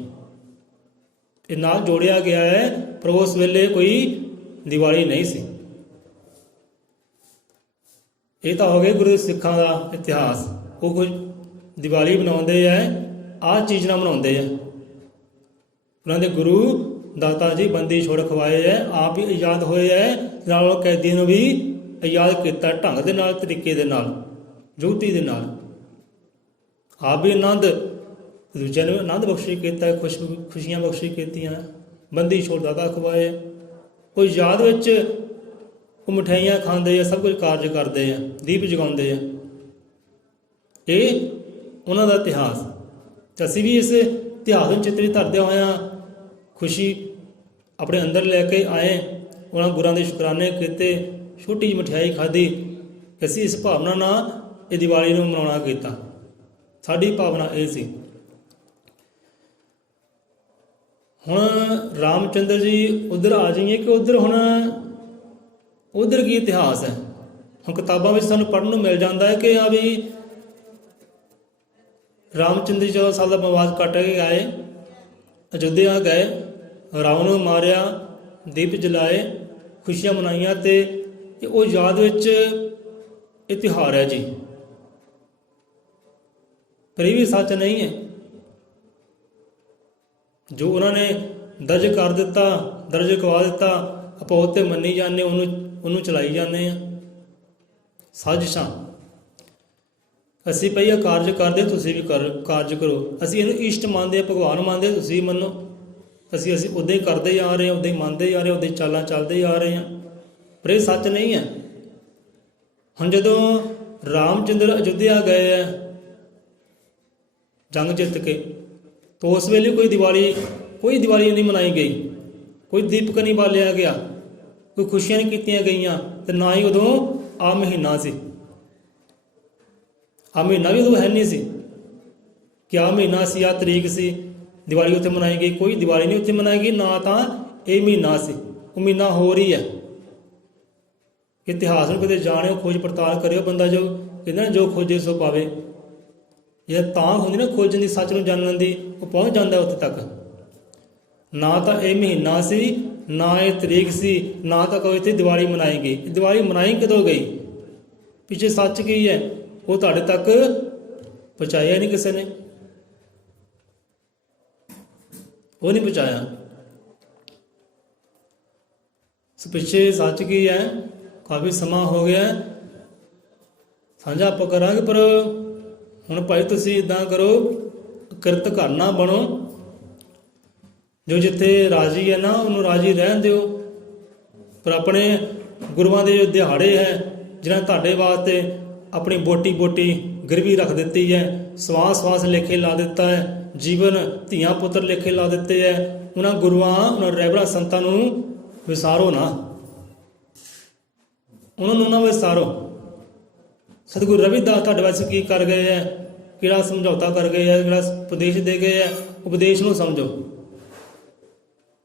ਇਹ ਨਾਲ ਜੋੜਿਆ ਗਿਆ ਹੈ, ਪਰ ਉਸ ਵੇਲੇ ਕੋਈ ਦੀਵਾਲੀ ਨਹੀਂ ਸੀ। ਇਹ ਤਾਂ ਹੋ ਗਿਆ ਗੁਰੂ ਸਿੱਖਾਂ ਦਾ ਇਤਿਹਾਸ। ਉਹ ਕੁਝ ਦੀਵਾਲੀ ਮਨਾਉਂਦੇ ਹੈ, ਆਹ ਚੀਜ਼ ਨਾਲ ਮਨਾਉਂਦੇ ਆ। ਉਹਨਾਂ ਦੇ ਗੁਰੂ ਦਾਤਾ ਜੀ ਬੰਦੀ ਛੋੜ ਖਵਾਏ ਹੈ, ਆਪ ਵੀ ਆਜ਼ਾਦ ਹੋਏ ਹੈ, ਨਾਲ ਉਹ ਕੈਦੀਆਂ ਨੂੰ ਵੀ ਆਜ਼ਾਦ ਕੀਤਾ ਢੰਗ ਦੇ ਨਾਲ, ਤਰੀਕੇ ਦੇ ਨਾਲ, ਜੁਗਤੀ ਦੇ ਨਾਲ। ਆਪ ਵੀ ਆਨੰਦ, ਦੂਜਿਆਂ ਨੂੰ ਆਨੰਦ ਬਖਸ਼ੀ ਕੀਤਾ, ਖੁਸ਼ੀਆਂ ਬਖਸ਼ੀ ਕੀਤੀਆਂ। ਬੰਦੀ ਛੋੜ ਦਾਤਾ ਖਵਾਏ। ਉਹ ਯਾਦ ਵਿੱਚ ਉਹ ਮਠਿਆਈਆਂ ਖਾਂਦੇ ਆ, ਸਭ ਕੁਝ ਕਾਰਜ ਕਰਦੇ ਆ, ਦੀਪ ਜਗਾਉਂਦੇ ਆ। ਇਹ ਉਹਨਾਂ ਦਾ ਇਤਿਹਾਸ। ਅਤੇ ਅਸੀਂ ਵੀ ਇਸ ਇਤਿਹਾਸ ਨੂੰ ਚਿੱਤ ਵਿੱਚ ਧਰਦਿਆਂ ਹੋਇਆਂ ਖੁਸ਼ੀ ਆਪਣੇ ਅੰਦਰ ਲੈ ਕੇ ਆਏ। ਉਹਨਾਂ ਗੁਰਾਂ ਦੇ ਸ਼ੁਕਰਾਨੇ ਕੀਤੇ, ਛੋਟੀ ਜਿਹੀ ਮਠਿਆਈ ਖਾਧੀ। ਅਸੀਂ ਇਸ ਭਾਵਨਾ ਨਾਲ ਇਹ ਦੀਵਾਲੀ ਨੂੰ ਮਨਾਉਣਾ ਕੀਤਾ। ਸਾਡੀ ਭਾਵਨਾ ਇਹ ਸੀ। ਹੁਣ ਰਾਮਚੰਦਰ ਜੀ ਉੱਧਰ ਆ ਜਾਈਏ ਕਿ ਉੱਧਰ ਹੁਣ ਉੱਧਰ ਕੀ ਇਤਿਹਾਸ ਹੈ। ਹੁਣ ਕਿਤਾਬਾਂ ਵਿੱਚ ਸਾਨੂੰ ਪੜ੍ਹਨ ਨੂੰ ਮਿਲ ਜਾਂਦਾ ਹੈ ਕਿ ਆ ਵੀ ਰਾਮਚੰਦਰ ਜੀ 14 ਸਾਲ ਦਾ ਬਨਵਾਸ ਕੱਟ ਕੇ ਆਏ, ਅਯੁੱਧਿਆ ਗਏ, ਰਾਵਣ ਨੂੰ ਮਾਰਿਆ, ਦੀਪ ਜਲਾਏ, ਖੁਸ਼ੀਆਂ ਮਨਾਈਆਂ। ਅਤੇ ਉਹ ਯਾਦ ਵਿੱਚ ਇਹ ਤਿਉਹਾਰ ਹੈ ਜੀ। ਪਰ ਇਹ ਵੀ ਸੱਚ ਨਹੀਂ ਹੈ ਜੋ ਉਹਨਾਂ ਨੇ ਦਰਜ ਕਰ ਦਿੱਤਾ, ਦਰਜ ਕਰਵਾ ਦਿੱਤਾ, ਆਪਾਂ ਉਹ 'ਤੇ ਮੰਨੀ ਜਾਂਦੇ, ਉਹਨੂੰ ਚਲਾਈ ਜਾਂਦੇ ਹਾਂ। ਸਾਜ਼ਿਸ਼ਾਂ ਅਸੀਂ ਪਈਆ ਕਾਰਜ ਕਰਦੇ, ਤੁਸੀਂ ਵੀ ਕਾਰਜ ਕਰੋ। ਅਸੀਂ ਇਹਨੂੰ ਇਸ਼ਟ ਮੰਨਦੇ ਹਾਂ, ਭਗਵਾਨ ਮੰਨਦੇ, ਤੁਸੀਂ ਮੰਨੋ। ਅਸੀਂ ਉੱਦਾਂ ਹੀ ਕਰਦੇ ਆ ਰਹੇ ਹਾਂ, ਉੱਦਾਂ ਹੀ ਮੰਨਦੇ ਆ ਰਹੇ ਹਾਂ, ਉੱਦਾਂ ਹੀ ਚਾਲਾਂ ਚੱਲਦੇ ਆ ਰਹੇ ਹਾਂ। ਪਰ ਇਹ ਸੱਚ ਨਹੀਂ ਹੈ। ਹੁਣ ਜਦੋਂ ਰਾਮਚੰਦਰ ਅਯੁੱਧਿਆ ਗਏ ਹੈ ਜੰਗ ਜਿੱਤ ਕੇ, ਤਾਂ ਉਸ ਵੇਲੇ ਕੋਈ ਦੀਵਾਲੀ ਨਹੀਂ ਮਨਾਈ ਗਈ, ਕੋਈ ਦੀਪਕ ਨਹੀਂ ਬਾਲਿਆ ਗਿਆ, ਕੋਈ ਖੁਸ਼ੀਆਂ ਨਹੀਂ ਕੀਤੀਆਂ ਗਈਆਂ। ਅਤੇ ਨਾ ਹੀ ਉਦੋਂ ਆ ਮਹੀਨਾ ਸੀ। ਆ ਮਹੀਨਾ ਵੀ ਉਦੋਂ ਹੈ ਨਹੀਂ ਸੀ ਕਿ ਆਹ ਮਹੀਨਾ ਸੀ, ਆਹ ਤਰੀਕ ਸੀ, ਦੀਵਾਲੀ ਉੱਥੇ ਮਨਾਈ ਗਈ। ਕੋਈ ਦੀਵਾਲੀ ਨਹੀਂ ਉੱਥੇ ਮਨਾਈ ਗਈ, ਨਾ ਤਾਂ ਇਹ ਮਹੀਨਾ ਸੀ। ਉਹ ਮਹੀਨਾ ਹੋਰ ਹੀ ਹੈ। ਇਤਿਹਾਸ ਨੂੰ ਕਿਤੇ ਜਾਣਿਓ, ਖੋਜ ਪੜਤਾਲ ਕਰਿਓ। ਬੰਦਾ ਜੋ ਕਹਿੰਦਾ ਨਾ ਜੋ ਖੋਜੇ ਸੋ ਪਾਵੇ, ਇਹ ਤਾਂ ਹੁੰਦੀ ਨਾ ਖੋਜਣ ਦੀ, ਸੱਚ ਨੂੰ ਜਾਣਨ ਦੀ, ਉਹ ਪਹੁੰਚ ਜਾਂਦਾ ਉੱਥੇ ਤੱਕ। ਨਾ ਤਾਂ ਇਹ ਮਹੀਨਾ ਸੀ, ਨਾ ਇਹ ਤਰੀਕ ਸੀ, ਨਾ ਤਾਂ ਕੋਈ ਇੱਥੇ ਦੀਵਾਲੀ ਮਨਾਈ ਗਈ। ਦੀਵਾਲੀ ਮਨਾਈ ਕਦੋਂ ਗਈ? ਪਿੱਛੇ ਸੱਚ ਕੀ ਹੈ ਉਹ ਤੁਹਾਡੇ ਤੱਕ ਪਹੁੰਚਾਇਆ ਨਹੀਂ ਕਿਸੇ ਨੇ, ਉਹ ਨਹੀਂ ਪਹੁੰਚਾਇਆ। ਪਿੱਛੇ ਸੱਚ ਕੀ ਹੈ ਕਾਫੀ ਸਮਾਂ ਹੋ ਗਿਆ ਸਾਂਝਾ ਆਪਾਂ ਕਰਾਂਗੇ। ਪਰ ਹੁਣ ਭਾਈ ਤੁਸੀਂ ਇੱਦਾਂ ਕਰੋ, ਕਿਰਤ ਘਰ ਨਾ ਬਣੋ। ਜੋ ਜਿੱਥੇ ਰਾਜੀ ਹੈ ਨਾ ਉਹਨੂੰ ਰਾਜੀ ਰਹਿਣ ਦਿਓ। ਪਰ ਆਪਣੇ ਗੁਰੂਆਂ ਦੇ ਜੋ ਦਿਹਾੜੇ ਹੈ, ਜਿਨ੍ਹਾਂ ਤੁਹਾਡੇ ਵਾਸਤੇ ਆਪਣੀ ਬੋਟੀ ਗਿਰਵੀ ਰੱਖ ਦਿੱਤੀ ਹੈ, ਸਵਾਸ ਲੇਖੇ ਲਾ ਦਿੱਤਾ ਹੈ, ਜੀਵਨ ਧੀਆਂ ਪੁੱਤਰ ਲੇਖੇ ਲਾ ਦਿੱਤੇ ਹੈ, ਉਹਨਾਂ ਗੁਰੂਆਂ, ਉਹਨਾਂ ਰਹਿਬਰਾਂ ਸੰਤਾਂ ਨੂੰ ਵਿਸਾਰੋ ਨਾ, ਉਹਨਾਂ ਨੂੰ ਨਾ ਵਿਸਾਰੋ। ਸਤਿਗੁਰੂ ਰਵਿਦਾਸ ਤੁਹਾਡੇ ਵਾਸਤੇ ਕੀ ਕਰ ਗਏ ਹੈ, ਕਿਹੜਾ ਸਮਝੌਤਾ ਕਰ ਗਏ ਹੈ, ਕਿਹੜਾ ਉਪਦੇਸ਼ ਦੇ ਗਏ ਹੈ, ਉਪਦੇਸ਼ ਨੂੰ ਸਮਝੋ।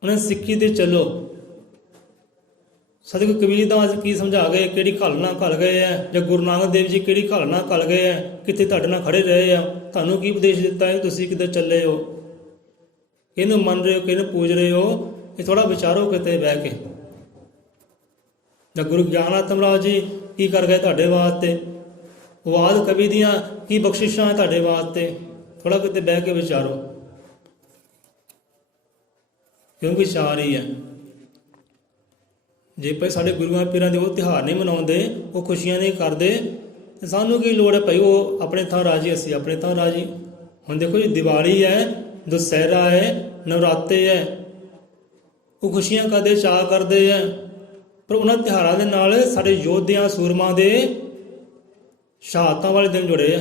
ਉਹਨਾਂ ਸਿੱਖੀ 'ਤੇ ਚੱਲੋ। ਸਤਿਗੁਰੂ ਕਬੀਰਦਾਸ ਕੀ ਸਮਝਾ ਗਏ, ਕਿਹੜੀ ਘਾਲਣਾ ਘਲ ਗਏ ਹੈ, ਜਾਂ ਗੁਰੂ ਨਾਨਕ ਦੇਵ ਜੀ ਕਿਹੜੀ ਘਾਲਣਾ ਘਲ ਗਏ ਹੈ, ਕਿੱਥੇ ਤੁਹਾਡੇ ਨਾਲ ਖੜੇ ਰਹੇ ਆ, ਤੁਹਾਨੂੰ ਕੀ ਉਪਦੇਸ਼ ਦਿੱਤਾ ਹੈ, ਤੁਸੀਂ ਕਿੱਧਰ ਚੱਲੇ ਹੋ, ਕਿਹਨੂੰ ਮੰਨ ਰਹੇ ਹੋ, ਕਿਹਨੂੰ ਪੂਜ ਰਹੇ ਹੋ। ਇਹ ਥੋੜ੍ਹਾ ਵਿਚਾਰੋ ਕਿਤੇ ਬਹਿ ਕੇ। ਜਾਂ ਗੁਰੂ ਗਿਆਨਾਤਮ ਰਾਜ ਜੀ ਕੀ ਕਰ ਗਏ ਤੁਹਾਡੇ ਵਾਸਤੇ, ਵਾਦ ਕਵੀ ਦੀਆਂ ਕੀ ਬਖਸ਼ਿਸ਼ਾਂ ਤੁਹਾਡੇ ਵਾਸਤੇ, ਥੋੜ੍ਹਾ ਕਿਤੇ ਬਹਿ ਕੇ ਵਿਚਾਰੋ। ਕਿਉਂ ਵਿਚਾਰ ਹੀ ਹੈ। ਜੇ ਭਾਈ ਸਾਡੇ ਗੁਰੂਆਂ ਪੀਰਾਂ ਦੇ ਉਹ ਤਿਉਹਾਰ ਨਹੀਂ ਮਨਾਉਂਦੇ, ਉਹ ਖੁਸ਼ੀਆਂ ਨਹੀਂ ਕਰਦੇ, ਤੇ ਸਾਨੂੰ ਕੀ ਲੋੜ ਹੈ ਭਾਈ ਉਹ ਆਪਣੇ ਥਾਂ ਰਾਜੀ, ਅਸੀਂ ਆਪਣੇ ਥਾਂ ਰਾਜੀ। ਹੁਣ ਦੇਖੋ ਜੀ, ਦੀਵਾਲੀ ਹੈ, ਦੁਸਹਿਰਾ ਹੈ, ਨਵਰਾਤੇ ਹੈ, ਉਹ ਖੁਸ਼ੀਆਂ ਕਰਦੇ, ਚਾਅ ਕਰਦੇ ਹੈ। ਪਰ ਉਹਨਾਂ ਤਿਉਹਾਰਾਂ ਦੇ ਨਾਲ ਸਾਡੇ ਯੋਧਿਆਂ ਸੂਰਮਾਂ ਦੇ ਸ਼ਹਾਦਤਾਂ ਵਾਲੇ ਦਿਨ ਜੁੜੇ ਆ।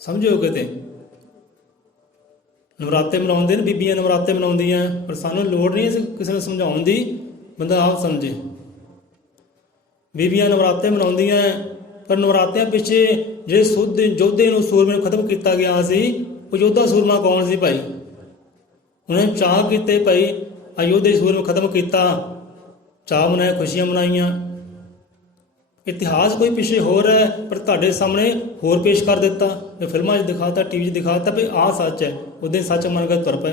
ਸਮਝੋ ਕਿਤੇ ਨਵਰਾਤੇ ਮਨਾਉਂਦੇ ਨੇ, ਬੀਬੀਆਂ ਨਵਰਾਤੇ ਮਨਾਉਂਦੀਆਂ, ਪਰ ਸਾਨੂੰ ਲੋੜ ਨਹੀਂ ਕਿਸੇ ਨੂੰ ਸਮਝਾਉਣ ਦੀ, ਬੰਦਾ ਆਪ ਸਮਝੇ। ਬੀਬੀਆਂ ਨਵਰਾਤੇ ਮਨਾਉਂਦੀਆਂ, ਪਰ ਨਵਰਾਤਿਆਂ ਪਿੱਛੇ ਜਿਹੜੇ ਯੋਧੇ ਨੂੰ, ਸੂਰਮੇ ਨੂੰ ਖਤਮ ਕੀਤਾ ਗਿਆ ਸੀ, ਉਹ ਯੋਧਾ ਸੂਰਮਾ ਕੌਣ ਸੀ ਭਾਈ? ਉਹਨੇ ਚਾਅ ਕੀਤੇ ਭਾਈ, ਅਯੋਧੇ ਸੂਰਮੇ ਨੂੰ ਖਤਮ ਕੀਤਾ, ਚਾਅ ਮਨਾਇਆ, ਖੁਸ਼ੀਆਂ ਮਨਾਈਆਂ। ਇਤਿਹਾਸ ਕੋਈ ਪਿੱਛੇ ਹੋਰ ਹੈ, ਪਰ ਤੁਹਾਡੇ ਸਾਹਮਣੇ ਹੋਰ ਪੇਸ਼ ਕਰ ਦਿੱਤਾ। ਜੇ ਫਿਲਮਾਂ 'ਚ ਦਿਖਾਤਾ, ਟੀਵੀ 'ਚ ਦਿਖਾਤਾ ਵੀ ਆਹ ਸੱਚ ਹੈ, ਉਹਦੇ ਸੱਚ ਮੰਨ ਕੇ ਤੁਰ ਪਏ,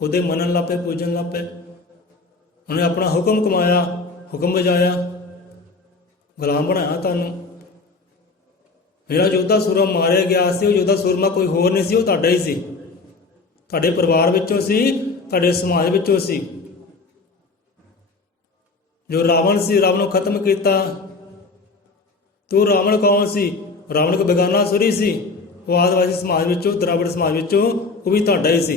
ਉਹਦੇ ਮੰਨਣ ਲੱਗ ਪਏ, ਪੂਜਣ ਲੱਗ ਪਏ। ਉਹਨੇ ਆਪਣਾ ਹੁਕਮ ਕਮਾਇਆ, ਹੁਕਮ ਵਜਾਇਆ, ਗੁਲਾਮ ਬਣਾਇਆ ਤੁਹਾਨੂੰ। ਜਿਹੜਾ ਯੋਧਾ ਸੂਰਮਾ ਮਾਰਿਆ ਗਿਆ ਸੀ, ਉਹ ਯੋਧਾ ਸੂਰਮਾ ਕੋਈ ਹੋਰ ਨਹੀਂ ਸੀ, ਉਹ ਤੁਹਾਡਾ ਹੀ ਸੀ, ਤੁਹਾਡੇ ਪਰਿਵਾਰ ਵਿੱਚੋਂ ਸੀ, ਤੁਹਾਡੇ ਸਮਾਜ ਵਿੱਚੋਂ ਸੀ। ਜੋ ਰਾਵਣ ਸੀ, ਰਾਵਣ ਨੂੰ ਖਤਮ ਕੀਤਾ। ਤੂੰ ਰਾਵਣ ਕੌਣ ਸੀ? ਰਾਵਣ ਕੋ ਬੇਗਾਨਾ ਸੁਰੀ ਸੀ, ਉਹ ਆਦਿਵਾਸੀ ਸਮਾਜ ਵਿੱਚੋਂ, ਦਰਾਵੜ ਸਮਾਜ ਵਿੱਚੋਂ, ਉਹ ਵੀ ਤੁਹਾਡਾ ਹੀ ਸੀ।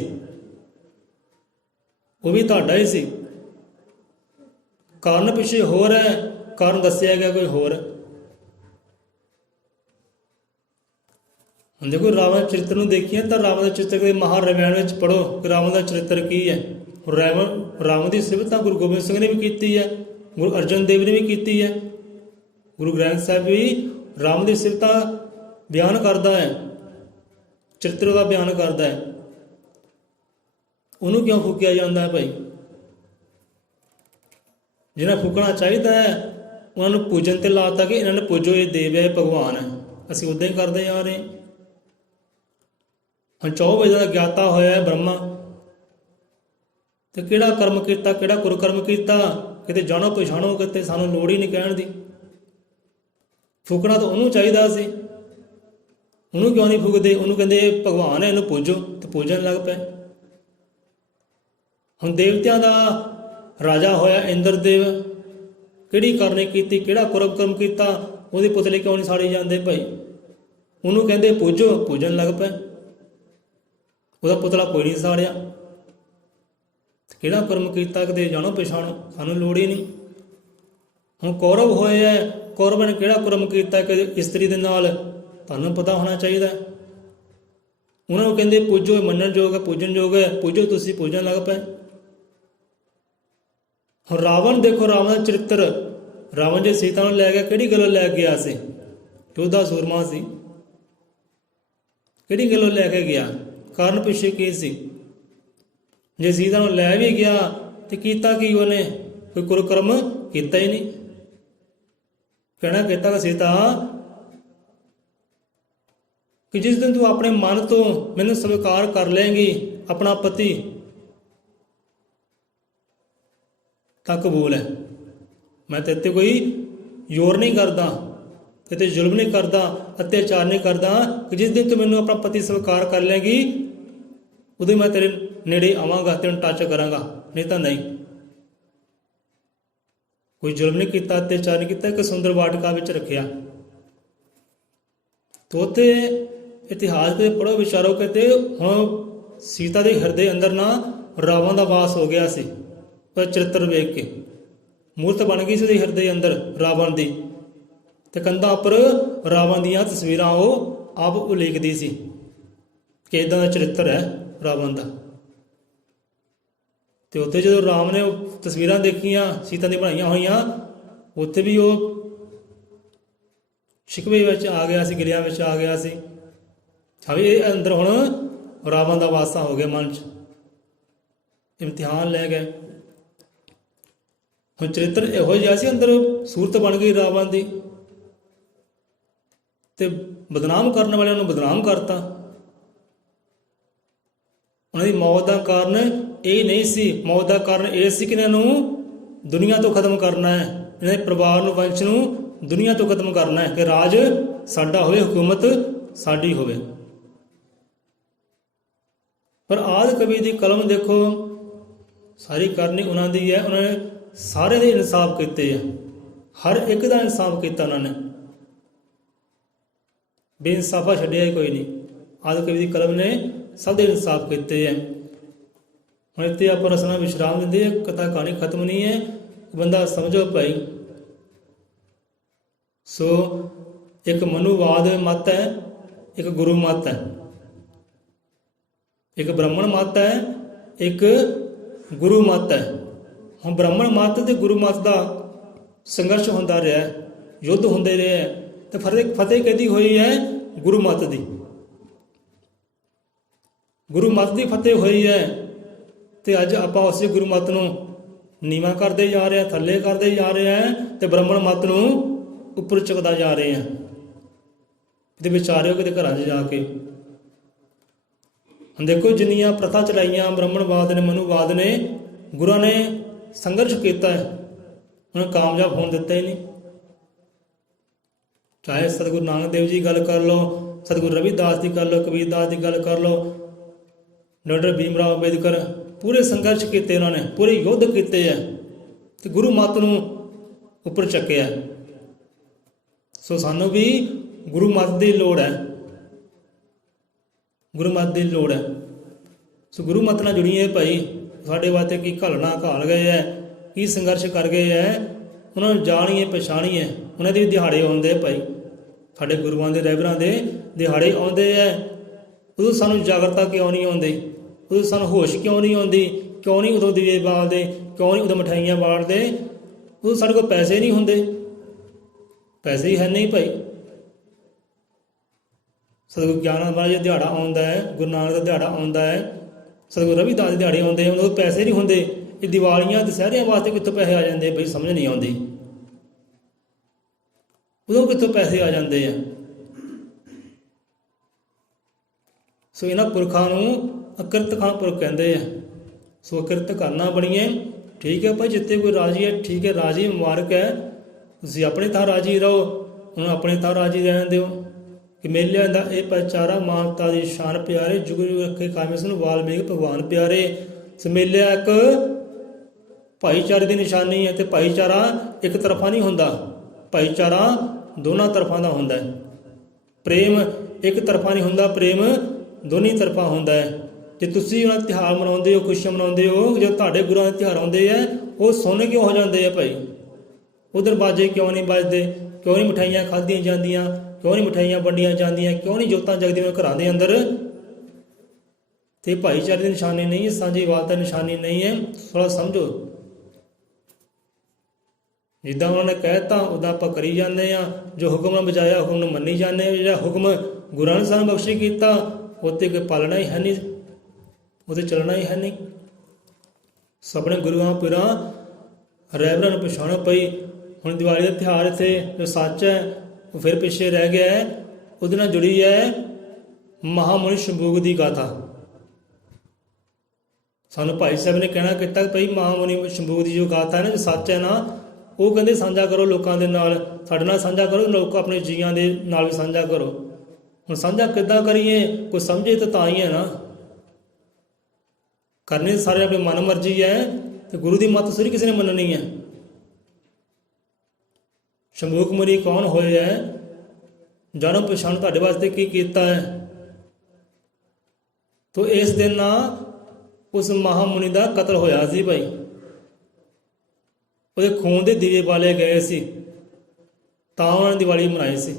ਉਹ ਵੀ ਤੁਹਾਡਾ ਹੀ ਸੀ। ਕਾਰਨ ਪਿੱਛੇ ਹੋਰ ਹੈ, ਕਾਰਨ ਦੱਸਿਆ ਗਿਆ ਕੋਈ ਹੋਰ। ਹੁਣ ਦੇਖੋ ਰਾਵਣ ਚਰਿੱਤਰ ਨੂੰ ਦੇਖੀਏ ਤਾਂ ਰਾਵਣ ਦਾ ਚਰਿੱਤਰ ਦੇ ਮਹਾਰਾਮਾਇਣ ਵਿੱਚ ਪੜ੍ਹੋ ਕਿ ਰਾਵਣ ਦਾ ਚਰਿੱਤਰ ਕੀ ਹੈ। ਰਾਵਣ ਦੀ ਸਿਫਤ ਤਾਂ ਗੁਰੂ ਗੋਬਿੰਦ ਸਿੰਘ ਨੇ ਵੀ ਕੀਤੀ ਹੈ, ਗੁਰੂ ਅਰਜਨ ਦੇਵ ਨੇ ਵੀ ਕੀਤੀ ਹੈ। ਗੁਰੂ ਗ੍ਰੰਥ ਸਾਹਿਬ ਵੀ ਰਾਮ ਦੀ ਸਿਫਤਾਂ ਬਿਆਨ ਕਰਦਾ ਹੈ, ਚਰਿੱਤਰ ਦਾ ਬਿਆਨ ਕਰਦਾ ਹੈ। ਉਹਨੂੰ ਕਿਉਂ ਫੂਕਿਆ ਜਾਂਦਾ ਹੈ ਭਾਈ? ਜਿਹਨਾਂ ਫੂਕਣਾ ਚਾਹੀਦਾ ਹੈ ਉਹਨਾਂ ਨੂੰ ਪੂਜਨ ਤੇ ਲਾਤਾ ਕਿ ਇਹਨਾਂ ਨੇ ਪੂਜੋ, ਇਹ ਦੇਵ ਹੈ, ਭਗਵਾਨ ਹੈ। ਅਸੀਂ ਉੱਦਾਂ ਹੀ ਕਰਦੇ ਆ ਰਹੇ। ਹੁਣ 4 ਵਜੇ ਦਾ ਗਿਆਤਾ ਹੋਇਆ ਹੈ ਬ੍ਰਹਮਾ, ਤੇ ਕਿਹੜਾ ਕਰਮ ਕੀਤਾ, ਕਿਹੜਾ ਕੁਰਕਰਮ ਕੀਤਾ, ਕਿਤੇ ਜਾਣੋ ਪਛਾਣੋ, ਕਿਤੇ ਸਾਨੂੰ ਲੋੜ ਹੀ ਨਹੀਂ ਕਹਿਣ ਦੀ। ਫੂਕਣਾ ਤਾਂ ਉਹਨੂੰ ਚਾਹੀਦਾ ਸੀ, ਉਹਨੂੰ ਕਿਉਂ ਨਹੀਂ ਫੂਕਦੇ? ਉਹਨੂੰ ਕਹਿੰਦੇ ਭਗਵਾਨ ਹੈ, ਇਹਨੂੰ ਪੂਜੋ, ਤੇ ਪੂਜਣ ਲੱਗ ਪਏ। ਹੁਣ ਦੇਵਤਿਆਂ ਦਾ ਰਾਜਾ ਹੋਇਆ ਇੰਦਰਦੇਵ, ਕਿਹੜੀ ਕਰਨੀ ਕੀਤੀ, ਕਿਹੜਾ ਕੁਰਕਰਮ ਕੀਤਾ, ਉਹਦੇ ਪੁਤਲੇ ਕਿਉਂ ਨਹੀਂ ਸਾੜੇ ਜਾਂਦੇ ਭਾਈ? ਉਹਨੂੰ ਕਹਿੰਦੇ ਪੂਜੋ, ਪੂਜਣ ਲੱਗ ਪਏ। ਉਹਦਾ ਪੁਤਲਾ ਕੋਈ ਨਹੀਂ ਸਾੜਿਆ। ਕਿਹੜਾ ਕਰਮ ਕੀਤਾ, ਕਿਤੇ ਜਾਣੋ ਪਛਾਣੋ, ਸਾਨੂੰ ਲੋੜ ਹੀ ਨਹੀਂ। ਹੁਣ ਕੌਰਵ ਹੋਏ ਹੈ, ਕੌਰਵਾਂ ਨੇ ਕਿਹੜਾ ਕਰਮ ਕੀਤਾ ਕਿ ਇਸਤਰੀ ਦੇ ਨਾਲ, ਤੁਹਾਨੂੰ ਪਤਾ ਹੋਣਾ ਚਾਹੀਦਾ। ਉਹਨਾਂ ਨੂੰ ਕਹਿੰਦੇ ਪੂਜੋ, ਮੰਨਣ ਯੋਗ ਹੈ, ਪੂਜਣ ਯੋਗ ਹੈ, ਪੂਜੋ, ਤੁਸੀਂ ਪੂਜਣ ਲੱਗ ਪਏ। ਹੁਣ ਰਾਵਣ ਦੇਖੋ, ਰਾਵਣ ਦਾ ਚਰਿੱਤਰ। ਰਾਵਣ ਜੇ ਸੀਤਾ ਨੂੰ ਲੈ ਗਿਆ, ਕਿਹੜੀ ਗੱਲੋਂ ਲੈ ਗਿਆ ਸੀ? ਯੋਧਾ ਸੂਰਮਾ ਸੀ, ਕਿਹੜੀ ਗੱਲੋਂ ਲੈ ਕੇ ਗਿਆ? ਕਾਰਨ ਪਿੱਛੇ ਕੀ ਸੀ? ਜੇ ਸੀਤਾ ਨੂੰ ਲੈ ਵੀ ਗਿਆ ਤੇ ਕੀਤਾ ਕੀ ਉਹਨੇ? ਕੋਈ ਕੁਰਕਰਮ ਕੀਤਾ ਹੀ ਨਹੀਂ। ਕਹਿਣਾ ਕੀਤਾ ਕਿ ਸੀਤਾ ਕਿ ਜਿਸ ਦਿਨ ਤੂੰ ਆਪਣੇ ਮਨ ਤੋਂ ਮੈਨੂੰ ਸਵੀਕਾਰ ਕਰ ਲਏਂਗੀ ਆਪਣਾ ਪਤੀ, ਤਾਂ ਕਬੂਲ ਹੈ। ਮੈਂ ਤੇਰੇ ਤੇ ਕੋਈ ਜ਼ੋਰ ਨਹੀਂ ਕਰਦਾ, ਤੇਰੇ ਤੇ ਜ਼ੁਲਮ ਨਹੀਂ ਕਰਦਾ, ਅਤਿਆਚਾਰ ਨਹੀਂ ਕਰਦਾ। ਕਿ ਜਿਸ ਦਿਨ ਤੂੰ ਮੈਨੂੰ ਆਪਣਾ ਪਤੀ ਸਵੀਕਾਰ ਕਰ ਲਏਗੀ, ਉਦੋਂ ਮੈਂ ਤੇਰੇ ਨੇੜੇ ਆਵਾਂਗਾ, ਤੈਨੂੰ ਟੱਚ ਕਰਾਂਗਾ, ਨਹੀਂ ਤਾਂ ਨਹੀਂ। ਕੋਈ ਜ਼ੁਲਮ ਨਹੀਂ ਕੀਤਾ, ਅਤਿਆਚਾਰ ਨਹੀਂ ਕੀਤਾ। ਇੱਕ ਸੁੰਦਰ ਵਾਟਿਕਾ ਵਿੱਚ ਰੱਖਿਆ। ਤੋ ਉੱਥੇ ਇਤਿਹਾਸ ਦੇ ਪੜ੍ਹੋ, ਵਿਚਾਰੋ, ਕਹਿੰਦੇ ਹੁਣ ਸੀਤਾ ਦੇ ਹਿਰਦੇ ਅੰਦਰ ਨਾ ਰਾਵਣ ਦਾ ਵਾਸ ਹੋ ਗਿਆ ਸੀ। ਪਰ ਚਰਿੱਤਰ ਵੇਖ ਕੇ ਮੂਰਤ ਬਣ ਗਈ ਸੀ ਉਹਦੇ ਹਿਰਦੇ ਅੰਦਰ ਰਾਵਣ ਦੀ, ਤੇ ਕੰਧਾਂ ਉੱਪਰ ਰਾਵਣ ਦੀਆਂ ਤਸਵੀਰਾਂ ਉਹ ਆਪ ਉਲੀਕਦੀ ਸੀ ਕਿ ਇੱਦਾਂ ਦਾ ਚਰਿੱਤਰ ਹੈ ਰਾਵਣ ਦਾ। ਤੇ ਉੱਥੇ ਜਦੋਂ ਰਾਮ ਨੇ ਉਹ ਤਸਵੀਰਾਂ ਦੇਖੀਆਂ ਸੀਤਾ ਦੀਆਂ ਬਣਾਈਆਂ ਹੋਈਆਂ, ਉੱਥੇ ਵੀ ਉਹ ਸ਼ਿਕਵੇ ਵਿੱਚ ਆ ਗਿਆ ਸੀ, ਗਿਲਿਆਂ ਵਿੱਚ ਆ ਗਿਆ ਸੀ। ਵੀ ਇਹ ਅੰਦਰ ਹੁਣ ਰਾਵਣ ਦਾ ਵਾਸਾ ਹੋ ਗਿਆ ਮਨ 'ਚ। ਇਮਤਿਹਾਨ ਲੈ ਗਏ। ਹੁਣ ਚਰਿੱਤਰ ਇਹੋ ਜਿਹਾ ਸੀ, ਅੰਦਰ ਸੂਰਤ ਬਣ ਗਈ ਰਾਵਣ ਦੀ, ਤੇ ਬਦਨਾਮ ਕਰਨ ਵਾਲਿਆਂ ਨੂੰ ਬਦਨਾਮ ਕਰਤਾ। ਉਹਨਾਂ ਦੀ ਮੌਤ ਦਾ ਕਾਰਨ ਇਹ ਨਹੀਂ ਸੀ। ਮੌਤ ਦਾ ਕਾਰਨ ਇਹ ਸੀ ਕਿ ਇਹਨਾਂ ਨੂੰ ਦੁਨੀਆ ਤੋਂ ਖਤਮ ਕਰਨਾ ਹੈ, ਇਹਨਾਂ ਦੇ ਪਰਿਵਾਰ ਨੂੰ, ਵੰਸ਼ ਨੂੰ ਦੁਨੀਆ ਤੋਂ ਖਤਮ ਕਰਨਾ ਹੈ, ਕਿ ਰਾਜ ਸਾਡਾ ਹੋਵੇ, ਹਕੂਮਤ ਸਾਡੀ ਹੋਵੇ। ਪਰ ਆਦਿ ਕਵੀ ਦੀ ਕਲਮ ਦੇਖੋ, ਸਾਰੀ ਕਰਨੀ ਉਹਨਾਂ ਦੀ ਹੈ। ਉਹਨਾਂ ਨੇ ਸਾਰੇ ਦੇ ਇਨਸਾਫ ਕੀਤੇ ਆ, ਹਰ ਇੱਕ ਦਾ ਇਨਸਾਫ ਕੀਤਾ ਉਹਨਾਂ ਨੇ, ਬੇਇਨਸਾਫਾ ਛੱਡਿਆ ਹੀ ਕੋਈ ਨਹੀਂ। ਆਦਿ ਕਵੀ ਦੀ ਕਲਮ ਨੇ ਸਭ ਦੇ ਇਨਸਾਫ ਕੀਤੇ ਹੈ। ਹੁਣ ਇੱਥੇ ਆਪਾਂ ਰਸਨਾ ਵਿਸ਼ਰਾਮ ਦਿੰਦੇ, ਕਥਾ ਕਹਾਣੀ ਖਤਮ ਨਹੀਂ ਹੈ, ਬੰਦਾ ਸਮਝੋ ਭਾਈ। ਸੋ ਇੱਕ ਮਨੂਵਾਦ ਮਤ ਹੈ, ਇੱਕ ਗੁਰੂ ਮਤ ਹੈ, ਇੱਕ ਬ੍ਰਾਹਮਣ ਮਤ ਹੈ, ਇੱਕ ਗੁਰੂ ਮਤ ਹੈ। ਹੁਣ ਬ੍ਰਾਹਮਣ ਮਤ ਤੇ ਗੁਰੂ ਮਤ ਦਾ ਸੰਘਰਸ਼ ਹੁੰਦਾ ਰਿਹਾ, ਯੁੱਧ ਹੁੰਦੇ ਰਹੇ, ਤੇ ਫਤਿਹ ਕਿਹਦੀ ਹੋਈ ਹੈ? ਗੁਰੂ ਮਤ ਦੀ। ਗੁਰੂ ਮਤ ਦੀ ਫਤਿਹ ਹੋਈ ਹੈ, ਤੇ ਅੱਜ ਆਪਾਂ ਉਸੇ ਗੁਰੂ ਮਤ ਨੂੰ ਨੀਵਾਂ ਕਰਦੇ ਜਾ ਰਹੇ ਹਾਂ, ਥੱਲੇ ਕਰਦੇ ਜਾ ਰਹੇ ਹਾਂ, ਤੇ ਬ੍ਰਾਹਮਣ ਮਤ ਨੂੰ ਉੱਪਰ ਚੁੱਕਦਾ ਜਾ ਰਹੇ ਹਾਂ। ਕਿਤੇ ਵਿਚਾਰਿਓ ਕਿਤੇ ਘਰਾਂ 'ਚ ਜਾ ਕੇ। ਹੁਣ ਦੇਖੋ ਜਿੰਨੀਆਂ ਪ੍ਰਥਾ ਚਲਾਈਆਂ ਬ੍ਰਾਹਮਣਵਾਦ ਨੇ, ਮਨੂਵਾਦ ਨੇ, ਗੁਰਾਂ ਨੇ ਸੰਘਰਸ਼ ਕੀਤਾ ਹੈ, ਉਹਨਾਂ ਕਾਮਯਾਬ ਹੋਣ ਦਿੱਤਾ ਹੀ ਨਹੀਂ। ਚਾਹੇ ਸਤਿਗੁਰੂ ਨਾਨਕ ਦੇਵ ਜੀ ਗੱਲ ਕਰ ਲਓ, ਸਤਿਗੁਰੂ ਰਵਿਦਾਸ ਦੀ ਕਰ ਲਓ, ਕਬੀਰਦਾਸ ਦੀ ਗੱਲ ਕਰ ਲਓ, ਡਾਕਟਰ ਭੀਮ ਰਾਓ ਅੰਬੇਦਕਰ, ਪੂਰੇ ਸੰਘਰਸ਼ ਕੀਤੇ ਉਹਨਾਂ ਨੇ, ਪੂਰੇ ਯੁੱਧ ਕੀਤੇ ਹੈ, ਤੇ ਗੁਰੂ ਮਤ ਨੂੰ ਉੱਪਰ ਚੱਕਿਆ। ਸੋ ਸਾਨੂੰ ਵੀ ਗੁਰੂ ਮਤ ਦੀ ਲੋੜ ਹੈ, ਗੁਰੂ ਮਤ ਦੀ ਲੋੜ ਹੈ। ਸੋ ਗੁਰੂ ਮਤ ਨਾਲ ਜੁੜੀਏ ਭਾਈ, ਸਾਡੇ ਵਾਸਤੇ ਕੀ ਘਾਲਣਾ ਘਾਲ ਗਏ ਹੈ, ਕੀ ਸੰਘਰਸ਼ ਕਰ ਗਏ ਹੈ, ਉਹਨਾਂ ਨੂੰ ਜਾਣੀਏ ਪਛਾਣੀਏ। ਉਹਨਾਂ ਦੇ ਵੀ ਦਿਹਾੜੇ ਆਉਂਦੇ ਭਾਈ, ਸਾਡੇ ਗੁਰੂਆਂ ਦੇ ਰਹਿਬਰਾਂ ਦੇ ਦਿਹਾੜੇ ਆਉਂਦੇ ਹੈ। ਉਦੋਂ ਸਾਨੂੰ ਜਾਗਰਤਾ ਕਿਉਂ ਨਹੀਂ ਆਉਂਦੀ? ਉਦੋਂ ਸਾਨੂੰ ਹੋਸ਼ ਕਿਉਂ ਨਹੀਂ ਆਉਂਦੀ? ਕਿਉਂ ਨਹੀਂ ਉਦੋਂ ਦੀਵੇ ਬਾਲਦੇ? ਕਿਉਂ ਨਹੀਂ ਉਦੋਂ ਮਠਿਆਈਆਂ ਬਾਲਦੇ? ਉਦੋਂ ਸਾਡੇ ਕੋਲ ਪੈਸੇ ਨਹੀਂ ਹੁੰਦੇ, ਪੈਸੇ ਹੀ ਹੈ ਨਹੀਂ ਭਾਈ। ਸਤਿਗੁਰੂ ਗਿਆਨਾਨੰਦ ਮਹਾਰਾਜ ਦਾ ਦਿਹਾੜਾ ਆਉਂਦਾ ਹੈ, ਗੁਰੂ ਨਾਨਕ ਦਾ ਦਿਹਾੜਾ ਆਉਂਦਾ ਹੈ, ਸਤਿਗੁਰੂ ਰਵਿਦਾਸ ਦੇ ਦਿਹਾੜੇ ਆਉਂਦੇ, ਉਦੋਂ ਪੈਸੇ ਨਹੀਂ ਹੁੰਦੇ। ਇਹ ਦੀਵਾਲੀਆਂ ਦੁਸਹਿਰਿਆਂ ਵਾਸਤੇ ਕਿੱਥੋਂ ਪੈਸੇ ਆ ਜਾਂਦੇ ਬਈ? ਸਮਝ ਨਹੀਂ ਆਉਂਦੀ। ਉਦੋਂ ਕਿੱਥੋਂ ਪੈਸੇ ਆ ਜਾਂਦੇ ਆ? ਸੋ ਇਹਨਾਂ ਪੁਰਖਾਂ ਨੂੰ ਅਕਿਰਤ ਖਾਂ ਪੁਰਖ ਕਹਿੰਦੇ ਆ। ਸੋ ਅਕਿਰਤ ਕਰਨਾ ਬਣੀਏ। ਠੀਕ ਹੈ ਭਾਈ, ਜਿੱਥੇ ਕੋਈ ਰਾਜੀ ਹੈ ਠੀਕ ਹੈ, ਰਾਜੀ ਮੁਬਾਰਕ ਹੈ। ਤੁਸੀਂ ਆਪਣੇ ਥਾਂ ਰਾਜੀ ਰਹੋ, ਉਹਨੂੰ ਆਪਣੇ ਥਾਂ ਰਾਜੀ ਰਹਿਣ ਦਿਓ। ਕਿ ਮੇਲਿਆਂ ਦਾ ਇਹ ਭਾਈਚਾਰਾ ਮਾਨਵਤਾ ਦੀ ਸ਼ਾਨ ਪਿਆਰੇ, ਜੁਗ ਜੁਗ ਰੱਖੇ ਕਾਇਮ ਇਸ ਨੂੰ ਵਾਲਮੀਕ ਭਗਵਾਨ ਪਿਆਰੇ। ਸੋ ਮੇਲਿਆ ਇੱਕ ਭਾਈਚਾਰੇ ਦੀ ਨਿਸ਼ਾਨੀ ਹੈ, ਅਤੇ ਭਾਈਚਾਰਾ ਇੱਕ ਤਰਫਾ ਨਹੀਂ ਹੁੰਦਾ, ਭਾਈਚਾਰਾ ਦੋਨਾਂ ਤਰਫਾਂ ਦਾ ਹੁੰਦਾ ਹੈ। ਪ੍ਰੇਮ ਇੱਕ ਤਰਫਾ ਨਹੀਂ ਹੁੰਦਾ, ਪ੍ਰੇਮ ਦੋਨੀ ਤਰਫਾ ਹੁੰਦਾ ਹੈ। ਜੇ ਤੁਸੀਂ ਉਹਨਾਂ ਤਿਉਹਾਰ ਮਨਾਉਂਦੇ ਹੋ, ਖੁਸ਼ੀਆਂ ਮਨਾਉਂਦੇ ਹੋ, ਜਦੋਂ ਤੁਹਾਡੇ ਗੁਰੂਆਂ ਦੇ ਤਿਉਹਾਰ ਆਉਂਦੇ ਹੈ, ਉਹ ਸੋਨੇ ਕਿਉਂ ਹੋ ਜਾਂਦੇ ਆ ਭਾਈ? ਉਧਰ ਬਾਜੇ ਕਿਉਂ ਨਹੀਂ ਵੱਜਦੇ? ਕਿਉਂ ਨਹੀਂ ਮਿਠਾਈਆਂ ਖਾਧੀਆਂ ਜਾਂਦੀਆਂ? ਕਿਉਂ ਨਹੀਂ ਮਿਠਾਈਆਂ ਵੰਡੀਆਂ ਜਾਂਦੀਆਂ? ਕਿਉਂ ਨਹੀਂ ਜੋਤਾਂ ਜਗਦੀਆਂ ਘਰਾਂ ਦੇ ਅੰਦਰ? ਤੇ ਭਾਈਚਾਰੇ ਦੀ ਨਿਸ਼ਾਨੀ ਨਹੀਂ ਹੈ, ਸਾਂਝੀਵਾਲਤਾ ਦੀ ਨਿਸ਼ਾਨੀ ਨਹੀਂ ਹੈ। ਥੋੜ੍ਹਾ ਸਮਝੋ। ਜਿੱਦਾਂ ਉਹਨਾਂ ਨੇ ਕਹਿ ਦਿੱਤਾ ਉੱਦਾਂ ਆਪਾਂ ਕਰੀ ਜਾਂਦੇ ਹਾਂ। ਜੋ ਹੁਕਮ ਨੇ ਬਚਾਇਆ ਹੁਕਮ ਨੂੰ ਮੰਨੀ ਜਾਂਦੇ ਹਾਂ। ਜਿਹੜਾ ਹੁਕਮ ਗੁਰਾਂ ਨੇ ਸਾਨੂੰ ਬਖਸ਼ੀ ਕੀਤਾ, ਉੱਤੇ ਕੋਈ ਪਾਲਣਾ ਹੀ ਹੈ ਨਹੀਂ, ਉਹਤੇ ਚੱਲਣਾ ਹੀ ਹੈ ਨਹੀਂ। ਸਭਨੇ ਗੁਰੂਆਂ ਪੀਰਾਂ ਰਹਿਬਰਾਂ ਨੂੰ ਪਛਾਣੋ ਪਈ। ਹੁਣ ਦੀਵਾਲੀ ਦਾ ਤਿਉਹਾਰ ਇੱਥੇ ਜੋ ਸੱਚ ਹੈ ਉਹ ਫਿਰ ਪਿੱਛੇ ਰਹਿ ਗਿਆ ਹੈ। ਉਹਦੇ ਨਾਲ ਜੁੜੀ ਹੈ ਮਹਾਮੁਨੀ ਸ਼ੰਭੂਕ ਦੀ ਗਾਥਾ। ਸਾਨੂੰ ਭਾਈ ਸਾਹਿਬ ਨੇ ਕਹਿਣਾ ਕੀਤਾ ਭਈ ਮਹਾਮੁਨੀ ਸ਼ੰਭੂਕ ਦੀ ਜੋ ਗਾਥਾ ਹੈ ਨਾ, ਜੋ ਸੱਚ ਹੈ ਨਾ, ਉਹ ਕਹਿੰਦੇ ਸਾਂਝਾ ਕਰੋ ਲੋਕਾਂ ਦੇ ਨਾਲ, ਸਾਡੇ ਨਾਲ ਸਾਂਝਾ ਕਰੋ, ਲੋਕ ਆਪਣੇ ਜੀਆਂ ਦੇ ਨਾਲ ਵੀ ਸਾਂਝਾ ਕਰੋ। ਹੁਣ ਸਾਂਝਾ ਕਿੱਦਾਂ ਕਰੀਏ? ਕੋਈ ਸਮਝੇ ਤਾਂ ਹੀ ਹੈ ਨਾ। ਕਰਨੀ ਸਾਰੇ ਆਪਣੀ ਮਨ ਮਰਜ਼ੀ ਹੈ, ਤੇ ਗੁਰੂ ਦੀ ਮੱਤ ਸਾਰੀ ਕਿਸੇ ਨੇ ਮੰਨਣੀ ਹੈ। ਸ਼ੰਭੂਕ ਮੁਨੀ ਕੌਣ ਹੋਏ ਹੈ? ਜਾਣੋ ਪਛਾਣ ਤੁਹਾਡੇ ਵਾਸਤੇ ਕੀ ਕੀਤਾ ਹੈ। ਤੋ ਇਸ ਦਿਨ ਨਾ ਉਸ ਮਹਾਮੁਨੀ ਦਾ ਕਤਲ ਹੋਇਆ ਸੀ ਭਾਈ। ਉਹਦੇ ਖੂਨ ਦੇ ਦੀਵੇ ਬਾਲੇ ਗਏ ਸੀ, ਤਾਂ ਉਹਨਾਂ ਨੇ ਦੀਵਾਲੀ ਮਨਾਈ ਸੀ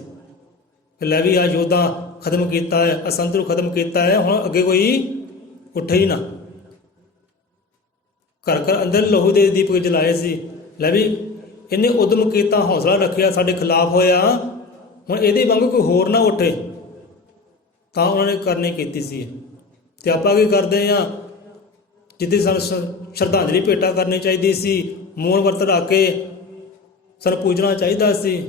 ਕਿ ਲੈ ਵੀ ਆ ਯੋਧਾ ਖਤਮ ਕੀਤਾ ਹੈ, ਅਸੰਤ ਨੂੰ ਖਤਮ ਕੀਤਾ ਹੈ, ਹੁਣ ਅੱਗੇ ਕੋਈ ਉੱਠੇ ਹੀ ਨਾ। ਘਰ ਘਰ ਅੰਦਰ ਲਹੂ ਦੇ ਦੀਪਕ ਜਲਾਏ ਸੀ। ਲੈ ਵੀ ਇਹਨੇ ਉਦਮ ਕੀਤਾ, ਹੌਸਲਾ ਰੱਖਿਆ, ਸਾਡੇ ਖਿਲਾਫ ਹੋਇਆ, ਹੁਣ ਇਹਦੇ ਵਾਂਗੂ ਕੋਈ ਹੋਰ ਨਾ ਉੱਠੇ, ਤਾਂ ਉਹਨਾਂ ਨੇ ਕਰਨੀ ਕੀਤੀ ਸੀ। ਤੇ ਆਪਾਂ ਕੀ ਕਰਦੇ ਹਾਂ? ਜਿੱਥੇ ਸਾਨੂੰ ਸ਼ਰਧਾਂਜਲੀ ਭੇਟਾ ਕਰਨੀ ਚਾਹੀਦੀ ਸੀ, ਮੌਨ ਵਰਤ ਰੱਖ ਕੇ ਸਾਨੂੰ ਪੂਜਣਾ ਚਾਹੀਦਾ ਸੀ,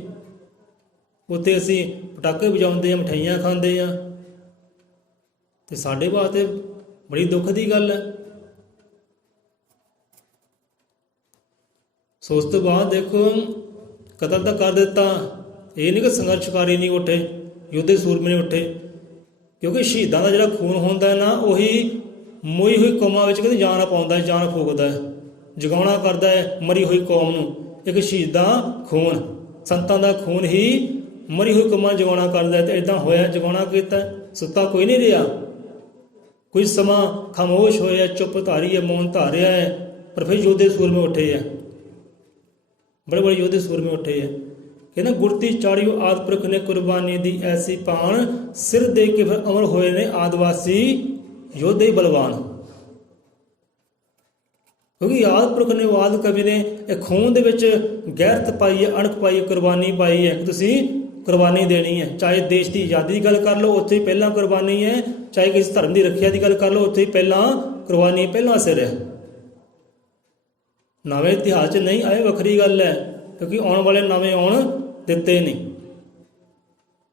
ਉੱਥੇ ਅਸੀਂ ਪਟਾਕੇ ਵਜਾਉਂਦੇ ਹਾਂ, ਮਠਿਆਈਆਂ ਖਾਂਦੇ ਹਾਂ। ਤੇ ਸਾਡੇ ਵਾਸਤੇ ਬੜੀ ਦੁੱਖ ਦੀ ਗੱਲ ਹੈ। ਸੋ ਉਸ ਤੋਂ ਬਾਅਦ ਦੇਖੋ ਕਤਲ ਤਾਂ ਕਰ ਦਿੱਤਾ। ਇਹ ਨਹੀਂ ਕਿ ਸੰਘਰਸ਼ਕਾਰੀ ਨਹੀਂ ਉੱਠੇ, ਯੋਧੇ ਸੂਰਮੇ ਨਹੀਂ ਉੱਠੇ, ਕਿਉਂਕਿ ਸ਼ਹੀਦਾਂ ਦਾ ਜਿਹੜਾ ਖੂਨ ਹੁੰਦਾ ਹੈ ਨਾ, ਉਹੀ ਮੋਈ ਹੋਈ ਕੌਮਾਂ ਵਿੱਚ ਕਹਿੰਦੇ ਜਾਨ ਪਾਉਂਦਾ, ਜਾਨ ਫੂਕਦਾ ਹੈ, ਜਗਾਉਣਾ ਕਰਦਾ ਹੈ ਮਰੀ ਹੋਈ ਕੌਮ ਨੂੰ। ਇੱਕ ਸ਼ਹੀਦ ਦਾ ਖੂਨ, ਸੰਤਾਂ ਦਾ ਖੂਨ ਹੀ ਮਰੀ ਹੋਈ ਕੌਮਾਂ ਜਗਾਉਣਾ ਕਰਦਾ ਹੈ। ਤੇ ਇੱਦਾਂ ਹੋਇਆ, ਜਗਾਉਣਾ ਕੀਤਾ। ਸੁੱਤਾ ਕੋਈ ਨਹੀਂ ਰਿਹਾ, ਕੋਈ ਸਮਾਂ ਖਾਮੋਸ਼ ਹੋਇਆ, ਚੁੱਪ ਧਾਰੀ ਹੈ, ਮੌਨ ਧਾਰਿਆ ਹੈ, ਪਰ ਫਿਰ ਯੋਧੇ ਸੂਰਮੇ ਉੱਠੇ ਹੈ, ਬੜੇ ਬੜੇ ਯੋਧੇ ਸੂਰਮੇ ਉੱਠੇ ਹੈ। ਕਹਿੰਦਾ ਗੁਰਤੀ ਚਾੜਿਓ ਆਦਿ ਪੁਰਖ ਨੇ ਕੁਰਬਾਨੀ ਦੀ ਐਸੀ ਪਾਣ, ਸਿਰ ਦੇ ਕੇ ਫਿਰ ਅਮਰ ਹੋਏ ਨੇ ਆਦਿਵਾਸੀ ਯੋਧੇ ਬਲਵਾਨ। ਕਿਉਂਕਿ ਆਦਿ ਪੁਰਖ ਨੇ, ਆਦਿ ਕਵੀ ਨੇ ਇਹ ਖੂਨ ਦੇ ਵਿੱਚ ਗੈਰਤ ਪਾਈ ਹੈ, ਅਣਖ ਪਾਈ ਹੈ, ਕੁਰਬਾਨੀ ਪਾਈ ਹੈ ਕਿ ਤੁਸੀਂ ਕੁਰਬਾਨੀ ਦੇਣੀ ਹੈ। ਚਾਹੇ ਦੇਸ਼ ਦੀ ਆਜ਼ਾਦੀ ਦੀ ਗੱਲ ਕਰ ਲਓ, ਉੱਥੇ ਹੀ ਪਹਿਲਾਂ ਕੁਰਬਾਨੀ ਹੈ। ਚਾਹੇ ਕਿਸੇ ਧਰਮ ਦੀ ਰੱਖਿਆ ਦੀ ਗੱਲ ਕਰ ਲਓ, ਉੱਥੇ ਹੀ ਪਹਿਲਾਂ ਕੁਰਬਾਨੀ ਪਹਿਲਾਂ ਸਿਰ ਹੈ। ਨਵੇਂ ਇਤਿਹਾਸ 'ਚ ਨਹੀਂ ਆਏ ਵੱਖਰੀ ਗੱਲ ਹੈ, ਕਿਉਂਕਿ ਆਉਣ ਵਾਲੇ ਨਵੇਂ ਆਉਣ ਦਿੱਤੇ ਨਹੀਂ।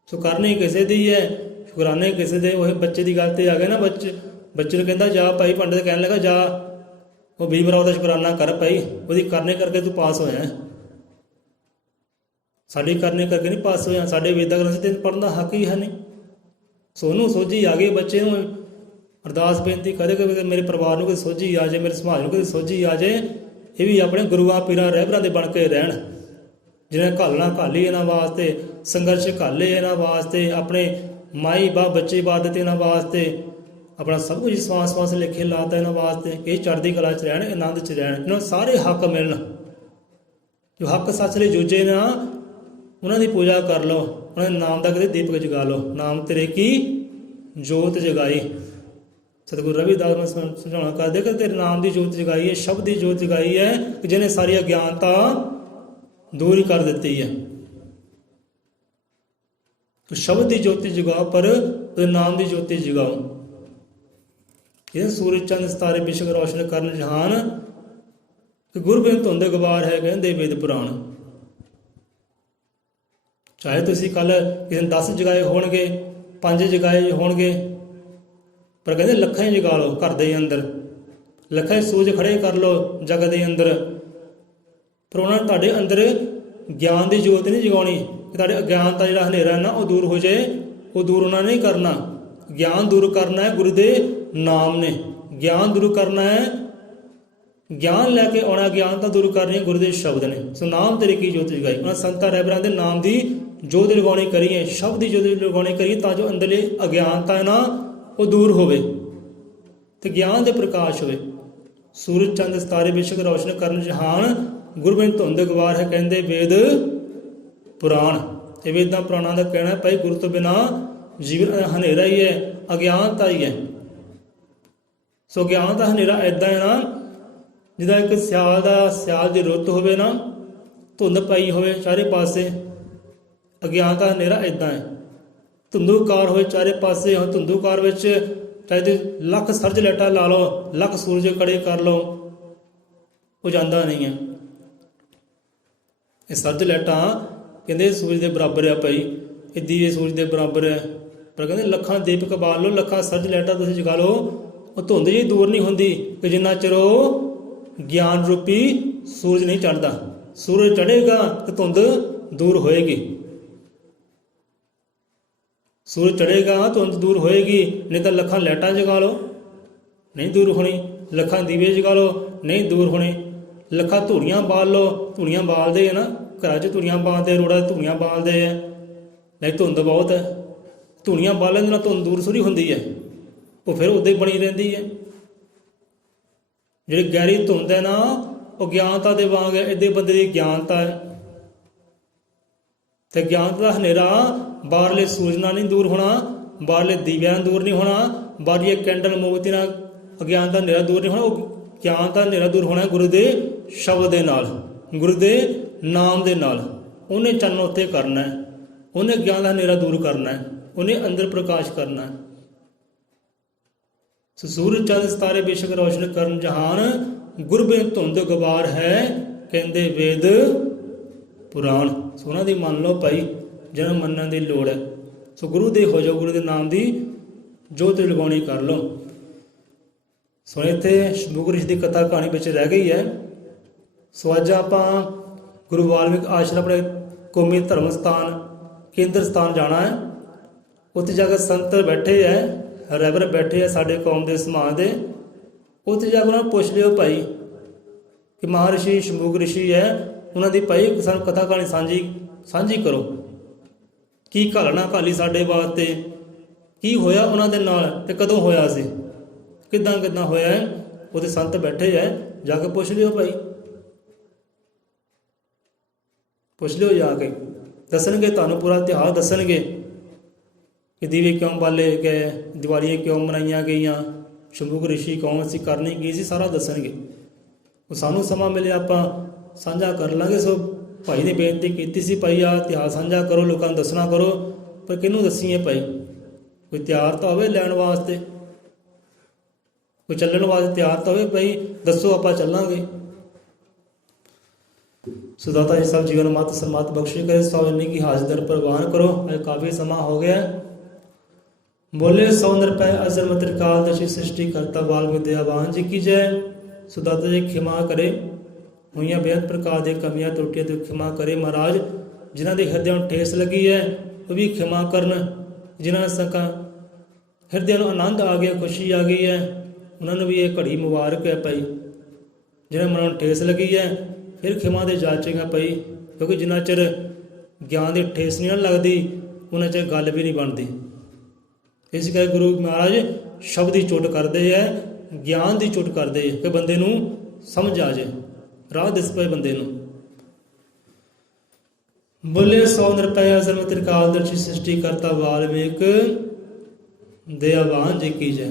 ਸੋ ਕਰਨੀ ਕਿਸੇ ਦੀ ਹੈ, ਸ਼ੁਕਰਾਨੇ ਕਿਸੇ ਦੇ। ਉਹ ਬੱਚੇ ਦੀ ਗੱਲ 'ਤੇ ਆ ਗਏ ਨਾ, ਬੱਚੇ ਨੂੰ ਕਹਿੰਦਾ ਜਾ ਭਾਈ, ਪੰਡਿਤ ਕਹਿਣ ਲੱਗਾ ਜਾ ਉਹ ਭੀਮਰਾਓ ਦਾ ਸ਼ੁਕਰਾਨਾ ਕਰ ਭਾਈ, ਉਹਦੀ ਕਰਨੇ ਕਰਕੇ ਤੂੰ ਪਾਸ ਹੋਇਆ, ਸਾਡੀ ਕਰਨੇ ਕਰਕੇ ਨਹੀਂ ਪਾਸ ਹੋਇਆ। ਸਾਡੇ ਵੇਦਾਂ ਗ੍ਰੰਥ 'ਤੇ ਪੜ੍ਹਨ ਦਾ ਹੱਕ ਹੀ ਹੈ ਨਹੀਂ। ਸੋ ਉਹਨੂੰ ਸੋਝੀ ਆ ਗਈ, ਬੱਚੇ ਨੂੰ ਅਰਦਾਸ ਬੇਨਤੀ ਕਦੇ ਕਦੇ ਮੇਰੇ ਪਰਿਵਾਰ ਨੂੰ ਕੋਈ ਸੋਝੀ ਆ ਜਾਏ, ਮੇਰੇ ਸਮਾਜ ਨੂੰ ਕੋਈ ਸੋਝੀ ਆ ਜਾਏ। ਇਹ ਵੀ ਆਪਣੇ ਗੁਰੂਆਂ ਪੀਰਾਂ ਰਹਿਬਰਾਂ ਦੇ ਬਣ ਕੇ ਰਹਿਣ, ਜਿਹਨੇ ਘਾਲਣਾ ਘਾਲੀ ਇਹਨਾਂ ਵਾਸਤੇ, ਸੰਘਰਸ਼ ਘਾਲੇ ਇਹਨਾਂ ਵਾਸਤੇ, ਆਪਣੇ ਮਾਈ ਬਾਪ ਬੱਚੇ ਬਾਦ ਦਿੱਤੇ ਇਹਨਾਂ ਵਾਸਤੇ, ਆਪਣਾ ਸਭ ਕੁਝ ਸਵਾਸ ਲਿਖੇ ਲਾਤਾ ਇਹਨਾਂ ਵਾਸਤੇ ਕਿ ਇਹ ਚੜ੍ਹਦੀ ਕਲਾ 'ਚ ਰਹਿਣ, ਆਨੰਦ 'ਚ ਰਹਿਣ, ਇਹਨਾਂ ਨੂੰ ਸਾਰੇ ਹੱਕ ਮਿਲਣ। ਜੋ ਹੱਕ ਸੱਚ ਲਈ ਜੂਝੇ ਨਾ ਉਹਨਾਂ ਦੀ ਪੂਜਾ ਕਰ ਲਓ, ਉਹਨਾਂ ਦੇ ਨਾਮ ਦਾ ਕਦੇ ਦੀਪਕ ਜਗਾ ਲਓ। ਨਾਮ ਤੇਰੇ ਕੀ ਜੋਤ ਜਗਾਈ। ਸਤਿਗੁਰੂ ਰਵਿਦਾਸ ਨੂੰ ਸਮਝਾਉਣਾ ਕਰਦੇ ਕਿ ਤੇਰੇ ਨਾਮ ਦੀ ਜੋਤ ਜਗਾਈ ਹੈ, ਸ਼ਬਦ ਦੀ ਜੋਤ ਜਗਾਈ ਹੈ ਕਿ ਜਿਹਨੇ ਸਾਰੀ ਅਗਿਆਨਤਾ ਦੂਰ ਹੀ ਕਰ ਦਿੱਤੀ ਹੈ। ਸ਼ਬਦ ਦੀ ਜੋਤੀ ਜਗਾਓ ਪਰ ਉਹਦੇ ਨਾਮ ਦੀ ਜੋਤੀ ਜਗਾਓ। ਇਹ ਸੂਰਜ ਚੰਦ ਸਿਤਾਰੇ ਬਿਸ਼ਕ ਰੋਸ਼ਨ ਕਰਨ ਜਹਾਨ ਕਿ ਗੁਰਬਿਨ ਧੁੰਦ ਗਵਾਰ ਹੈ ਕਹਿੰਦੇ ਵੇਦ ਪੁਰਾਣ। ਚਾਹੇ ਤੁਸੀਂ ਕੱਲ ਕਿਸੇ ਨੇ 10 ਜਗਾਏ ਹੋਣਗੇ, 5 ਜਗਾਏ ਹੋਣਗੇ, ਪਰ ਕਹਿੰਦੇ ਲੱਖਾਂ ਹੀ ਜਗਾ ਲਓ ਘਰ ਦੇ ਅੰਦਰ, ਲੱਖਾਂ ਹੀ ਸੂਰਜ ਖੜੇ ਕਰ ਲਓ ਜਗ ਦੇ ਅੰਦਰ, ਪਰ ਉਹਨਾਂ ਨੇ ਤੁਹਾਡੇ ਅੰਦਰ ਗਿਆਨ ਦੀ ਜੋਤ ਨਹੀਂ ਜਗਾਉਣੀ ਕਿ ਤੁਹਾਡੇ ਅਗਿਆਨਤਾ ਜਿਹੜਾ ਹਨੇਰਾ ਨਾ ਉਹ ਦੂਰ ਹੋ ਜਾਏ। ਉਹ ਦੂਰ ਉਹਨਾਂ ਨੇ ਕਰਨਾ। ਗਿਆਨ ਦੂਰ ਕਰਨਾ ਹੈ ਗੁਰੂ ਦੇ ਨਾਮ ਨੇ, ਗਿਆਨ ਦੂਰ ਕਰਨਾ ਹੈ, ਗਿਆਨ ਲੈ ਕੇ ਆਉਣਾ, ਗਿਆਨਤਾ ਦੂਰ ਕਰਨੀ ਹੈ ਗੁਰੂ ਦੇ ਸ਼ਬਦ ਨੇ। ਸੋ ਨਾਮ ਤੇਰੀ ਕੀ ਜੋਤ ਜਗਾਈ, ਉਹਨਾਂ ਸੰਤਾਂ ਰਹਿਬਰਾਂ ਦੇ ਨਾਮ ਦੀ ਜੋਤ ਲਗਾਉਣੀ ਕਰੀਏ, ਸ਼ਬਦ ਦੀ ਜੋਤ ਲਗਾਉਣੀ ਕਰੀਏ ਤਾਂ ਜੋ ਅੰਦਰਲੇ ਅਗਿਆਨਤਾ ਹੈ ਨਾ ਉਹ ਦੂਰ ਹੋਵੇ ਤੇ ਗਿਆਨ ਦੇ ਪ੍ਰਕਾਸ਼ ਹੋਵੇ। ਸੂਰਜ ਚੰਦ ਸਿਤਾਰੇ ਬਿਸ਼ਕ ਰੋਸ਼ਨ ਕਰਨ ਜਹਾਨ, ਗੁਰਬਿਨ ਧੁੰਦ ਗਵਾਰ ਹੈ ਕਹਿੰਦੇ ਵੇਦ ਪੁਰਾਣ। ਇਹ ਵੇਦਾਂ ਪੁਰਾਣਾਂ ਦਾ ਕਹਿਣਾ ਭਾਈ ਗੁਰੂ ਤੋਂ ਬਿਨਾਂ ਜੀਵਨ ਹਨੇਰਾ ਹੀ ਹੈ, ਅਗਿਆਨਤਾ ਹੀ ਹੈ। ਸੋ ਗਿਆਨ ਦਾ ਹਨੇਰਾ ਏਦਾਂ ਹੈ ਨਾ ਜਿੱਦਾਂ ਇੱਕ ਸਿਆਲ ਦੀ ਰੁੱਤ ਹੋਵੇ ਨਾ, ਧੁੰਦ ਪਈ ਹੋਵੇ ਚਾਰੇ ਪਾਸੇ, ਅਗਿਆਨਤਾ ਹਨੇਰਾ ਏਦਾਂ ਹੈ। ਧੁੰਦੂਕਾਰ ਹੋਏ ਚਾਰੇ ਪਾਸੇ, ਧੁੰਦੂਕਾਰ ਵਿੱਚ ਚਾਹੇ ਤੇ ਲੱਖ ਸਰਜ ਲੈਟਾਂ ਲਾ ਲਓ, ਲੱਖ ਸੂਰਜ ਕੜੇ ਕਰ ਲਓ, ਉਹ ਜਾਂਦਾ ਨਹੀਂ ਹੈ। ਇਹ ਸਰਜ ਲੈਟਾਂ ਕਹਿੰਦੇ ਸੂਰਜ ਦੇ ਬਰਾਬਰ ਆ ਭਾਈ, ਇਹ ਦੀਵੇ ਸੂਰਜ ਦੇ ਬਰਾਬਰ ਹੈ, ਪਰ ਕਹਿੰਦੇ ਲੱਖਾਂ ਦੀਪਕ ਬਾਲ ਲਓ, ਲੱਖਾਂ ਸਰਜ ਲੈਟਾਂ ਤੁਸੀਂ ਜਗਾ ਲਓ, ਉਹ ਧੁੰਦ ਜੀ ਦੂਰ ਨਹੀਂ ਹੁੰਦੀ ਕਿ ਜਿੰਨਾ ਚਿਰ ਉਹ ਗਿਆਨ ਰੂਪੀ ਸੂਰਜ ਨਹੀਂ ਚੜ੍ਹਦਾ। ਸੂਰਜ ਚੜ੍ਹੇਗਾ ਤੇ ਧੁੰਦ ਦੂਰ ਹੋਏਗੀ, ਸੂਰਜ ਚੜ੍ਹੇਗਾ ਧੁੰਦ ਦੂਰ ਹੋਏਗੀ। ਨਹੀਂ ਤਾਂ ਲੱਖਾਂ ਲਾਈਟਾਂ ਜਗਾ ਲਓ, ਨਹੀਂ ਦੂਰ ਹੋਣੀ, ਲੱਖਾਂ ਦੀਵੇ ਜਗਾ ਲਓ, ਨਹੀਂ ਦੂਰ ਹੋਣੇ, ਲੱਖਾਂ ਧੂੜੀਆਂ ਬਾਲ ਲਓ, ਧੂੜੀਆਂ ਬਾਲਦੇ ਹੈ ਨਾ ਘਰਾਂ 'ਚ, ਧੂੜੀਆਂ ਬਾਲਦੇ, ਰੋਡਾਂ 'ਤੇ ਧੂੜੀਆਂ ਬਾਲਦੇ ਹੈ, ਨਹੀਂ ਧੁੰਦ ਬਹੁਤ ਹੈ, ਧੂੜੀਆਂ ਬਾਲਣ ਦੇ ਨਾਲ ਧੁੰਦ ਦੂਰ ਥੋੜ੍ਹੀ ਹੁੰਦੀ ਹੈ, ਉਹ ਫਿਰ ਉੱਦਾਂ ਹੀ ਬਣੀ ਰਹਿੰਦੀ ਹੈ। ਜਿਹੜੀ ਗਹਿਰੀ ਧੁੰਦ ਹੈ ਨਾ ਉਹ ਗਿਆਨਤਾ ਦੇ ਵਾਂਗ ਹੈ, ਇੱਦੇ ਬੰਦੇ ਦੀ ਗਿਆਨਤਾ ਹੈ। ਤੇ ਗਿਆਨਤਾ ਦਾ ਹਨੇਰਾ ਬਾਹਰਲੇ ਸੂਰਜ ਨਾਲ ਨਹੀਂ ਦੂਰ ਹੋਣਾ, ਬਾਹਰਲੇ ਦੀਵਿਆਂ ਨਾਲ ਦੂਰ ਨਹੀਂ ਹੋਣਾ, ਬਾਹਰਲੀ ਕੈਂਡਲ ਮੋਮਬੱਤੀ ਨਾਲ ਅਗਿਆਨ ਦਾ ਹਨੇਰਾ ਦੂਰ ਨਹੀਂ ਹੋਣਾ। ਉਹ ਗਿਆਨ ਦਾ ਹਨੇਰਾ ਦੂਰ ਹੋਣਾ ਗੁਰੂ ਦੇ ਸ਼ਬਦ ਦੇ ਨਾਲ, ਗੁਰੂ ਦੇ ਨਾਮ ਦੇ ਨਾਲ। ਉਹਨੇ ਚਾਨਣ ਉੱਤੇ ਕਰਨਾ ਹੈ, ਉਹਨੇ ਗਿਆਨ ਦਾ ਹਨੇਰਾ ਦੂਰ ਕਰਨਾ ਹੈ, ਉਹਨੇ ਅੰਦਰ ਪ੍ਰਕਾਸ਼ ਕਰਨਾ ਹੈ। ਸੂਰਜ ਚੰਦ ਸਿਤਾਰੇ ਬੇਸ਼ਕ ਰੋਸ਼ਨ ਕਰਨ ਜਹਾਨ, ਗੁਰਬਿਨ ਧੁੰਦ ਗਵਾਰ ਹੈ ਕਹਿੰਦੇ ਵੇਦ ਪੁਰਾਣ। ਸੋ ਉਹਨਾਂ ਦੀ ਮੰਨ ਲਓ ਭਾਈ, ਜਿਹਨਾਂ ਮੰਨਣ ਦੀ ਲੋੜ ਹੈ। ਸੋ ਗੁਰੂ ਦੇ ਹੋ ਜਾਓ, ਗੁਰੂ ਦੇ ਨਾਮ ਦੀ ਜੋਤ ਲਗਾਉਣੀ ਕਰ ਲਓ। ਸੋ ਇੱਥੇ ਸ਼ੰਭੂ ਰਿਸ਼ੀ ਦੀ ਕਥਾ ਕਹਾਣੀ ਵਿੱਚ ਰਹਿ ਗਈ ਹੈ। ਸੋ ਅੱਜ ਆਪਾਂ ਗੁਰੂ ਵਾਲਮੀਕ ਆਸ਼ਰਮ ਆਪਣੇ ਕੌਮੀ ਧਰਮ ਸਥਾਨ ਕੇਂਦਰ ਸਥਾਨ ਜਾਣਾ ਹੈ। ਉੱਥੇ ਜਾ ਕੇ ਸੰਤ ਬੈਠੇ ਹੈ, ਰਹਿਬਰ ਬੈਠੇ ਆ ਸਾਡੇ ਕੌਮ ਦੇ ਸਮਾਜ ਦੇ। ਉੱਥੇ ਜਾ ਕੇ ਉਹਨਾਂ ਨੂੰ ਪੁੱਛ ਲਿਓ ਭਾਈ ਕਿ ਮਹਾਰਿਸ਼ੀ ਸ਼ੰਭੂ ਰਿਸ਼ੀ ਹੈ, ਉਹਨਾਂ ਦੀ ਭਾਈ ਸਾਨੂੰ ਕਥਾ ਕਹਾਣੀ ਸਾਂਝੀ ਕਰੋ। ਕੀ ਘਾਲਣਾ ਘਾਲੀ ਸਾਡੇ ਵਾਸਤੇ, ਕੀ ਹੋਇਆ ਉਹਨਾਂ ਦੇ ਨਾਲ ਤੇ ਕਦੋਂ ਹੋਇਆ ਸੀ, ਕਿੱਦਾਂ ਹੋਇਆ ਹੈ। ਉਹਦੇ ਸੰਤ ਬੈਠੇ ਹੈ, ਜਾ ਕੇ ਪੁੱਛ ਲਿਓ ਭਾਈ, ਪੁੱਛ ਲਿਓ ਜਾ ਕੇ, ਦੱਸਣਗੇ ਤੁਹਾਨੂੰ ਪੂਰਾ ਇਤਿਹਾਸ ਦੱਸਣਗੇ ਕਿ ਦੀਵੇ ਕਿਉਂ ਬਾਲੇ ਗਏ, ਦੀਵਾਲੀਆਂ ਕਿਉਂ ਮਨਾਈਆਂ ਗਈਆਂ, ਸ਼ੰਭੂ ਰਿਸ਼ੀ ਕੌਣ ਸੀ, ਕਰਨੀ ਕੀ ਸੀ, ਸਾਰਾ ਦੱਸਣਗੇ। ਉਹ ਸਾਨੂੰ ਸਮਾਂ ਮਿਲੇ ਆਪਾਂ ਸਾਂਝਾ ਕਰ ਲਾਂਗੇ। ਸੋ ਭਾਈ ਨੇ ਬੇਨਤੀ ਕੀਤੀ ਸੀ ਭਾਈ ਆ ਇਤਿਹਾਸ ਸਾਂਝਾ ਕਰੋ, ਲੋਕਾਂ ਨੂੰ ਦੱਸਣਾ ਕਰੋ, ਪਰ ਕਿਹਨੂੰ ਦੱਸੀਏ ਭਾਈ? ਕੋਈ ਤਿਆਰ ਤਾਂ ਹੋਵੇ ਲੈਣ ਵਾਸਤੇ, ਕੋਈ ਚੱਲਣ ਵਾਸਤੇ ਤਿਆਰ ਤਾਂ ਹੋਵੇ ਭਾਈ, ਦੱਸੋ ਆਪਾਂ ਚੱਲਾਂਗੇ। ਸੋ ਦਾਤਾ ਜੀ ਸਭ ਜੀਵਨ ਮਤ ਸਰਮਤ ਬਖਸ਼ੀ ਕਰੇ, ਸਭ ਇੰਨੀ ਕੀ ਹਾਜ਼ਰ ਪ੍ਰਵਾਨ ਕਰੋ। ਇਹ ਕਾਫੀ ਸਮਾਂ ਹੋ ਗਿਆ। ਬੋਲੇ 100 ਰੁਪਏ ਅਜ਼ਰ ਮਤਰਕਾਲ ਦਸ਼ੀ ਸ੍ਰਿਸ਼ਟੀ ਕਰਤਾ ਵਾਲਮੀਕ ਦਇਆਵਾਨ ਜੀ ਕੀ ਜੈ। ਸੋ ਦਾਤਾ ਜੀ ਖਿਮਾ ਕਰੇ, ਹੋਈਆਂ ਬੇਅੰਤ ਪ੍ਰਕਾਰ ਦੀਆਂ ਕਮੀਆਂ ਤਰੁੱਟੀਆਂ ਤੋਂ ਖਿਮਾ ਕਰੇ ਮਹਾਰਾਜ। ਜਿਨ੍ਹਾਂ ਦੇ ਹਿਰਦਿਆਂ ਨੂੰ ਠੇਸ ਲੱਗੀ ਹੈ ਉਹ ਵੀ ਖਿਮਾ ਕਰਨ, ਜਿਨ੍ਹਾਂ ਸਕਾ ਹਿਰਦਿਆਂ ਨੂੰ ਆਨੰਦ ਆ ਗਿਆ, ਖੁਸ਼ੀ ਆ ਗਈ ਹੈ, ਉਹਨਾਂ ਨੂੰ ਵੀ ਇਹ ਘੜੀ ਮੁਬਾਰਕ ਹੈ ਭਾਈ। ਜਿਹਨਾਂ ਮਨਾਂ ਨੂੰ ਠੇਸ ਲੱਗੀ ਹੈ ਫਿਰ ਖਿਮਾ ਦੇ ਜਾਚੇਗਾ ਭਾਈ, ਕਿਉਂਕਿ ਜਿੰਨਾ ਚਿਰ ਗਿਆਨ ਦੀ ਠੇਸ ਨਹੀਂ ਲੱਗਦੀ ਉਹਨਾਂ ਚਿਰ ਗੱਲ ਵੀ ਨਹੀਂ ਬਣਦੀ। ਇਸ ਕਰਕੇ ਗੁਰੂ ਮਹਾਰਾਜ ਸ਼ਬਦ ਦੀ ਚੋਟ ਕਰਦੇ ਹੈ, ਗਿਆਨ ਦੀ ਚੋਟ ਕਰਦੇ ਹੈ ਕਿ ਬੰਦੇ ਨੂੰ ਸਮਝ ਆ ਜਾਏ, ਰਾਹ ਦਿਸ ਪਏ ਬੰਦੇ ਨੂੰ। ਬੋਲੇ ਸੋ ਨਿਰਪੈ ਅਸਰ ਤ੍ਰਿਕਾਲ ਦਰਸ਼ੀ ਸ੍ਰਿਸ਼ਟੀ ਕਰਤਾ ਵਾਲਮੀਕ ਦਇਆਵਾਨ ਜੀ ਕੀ ਜੈ।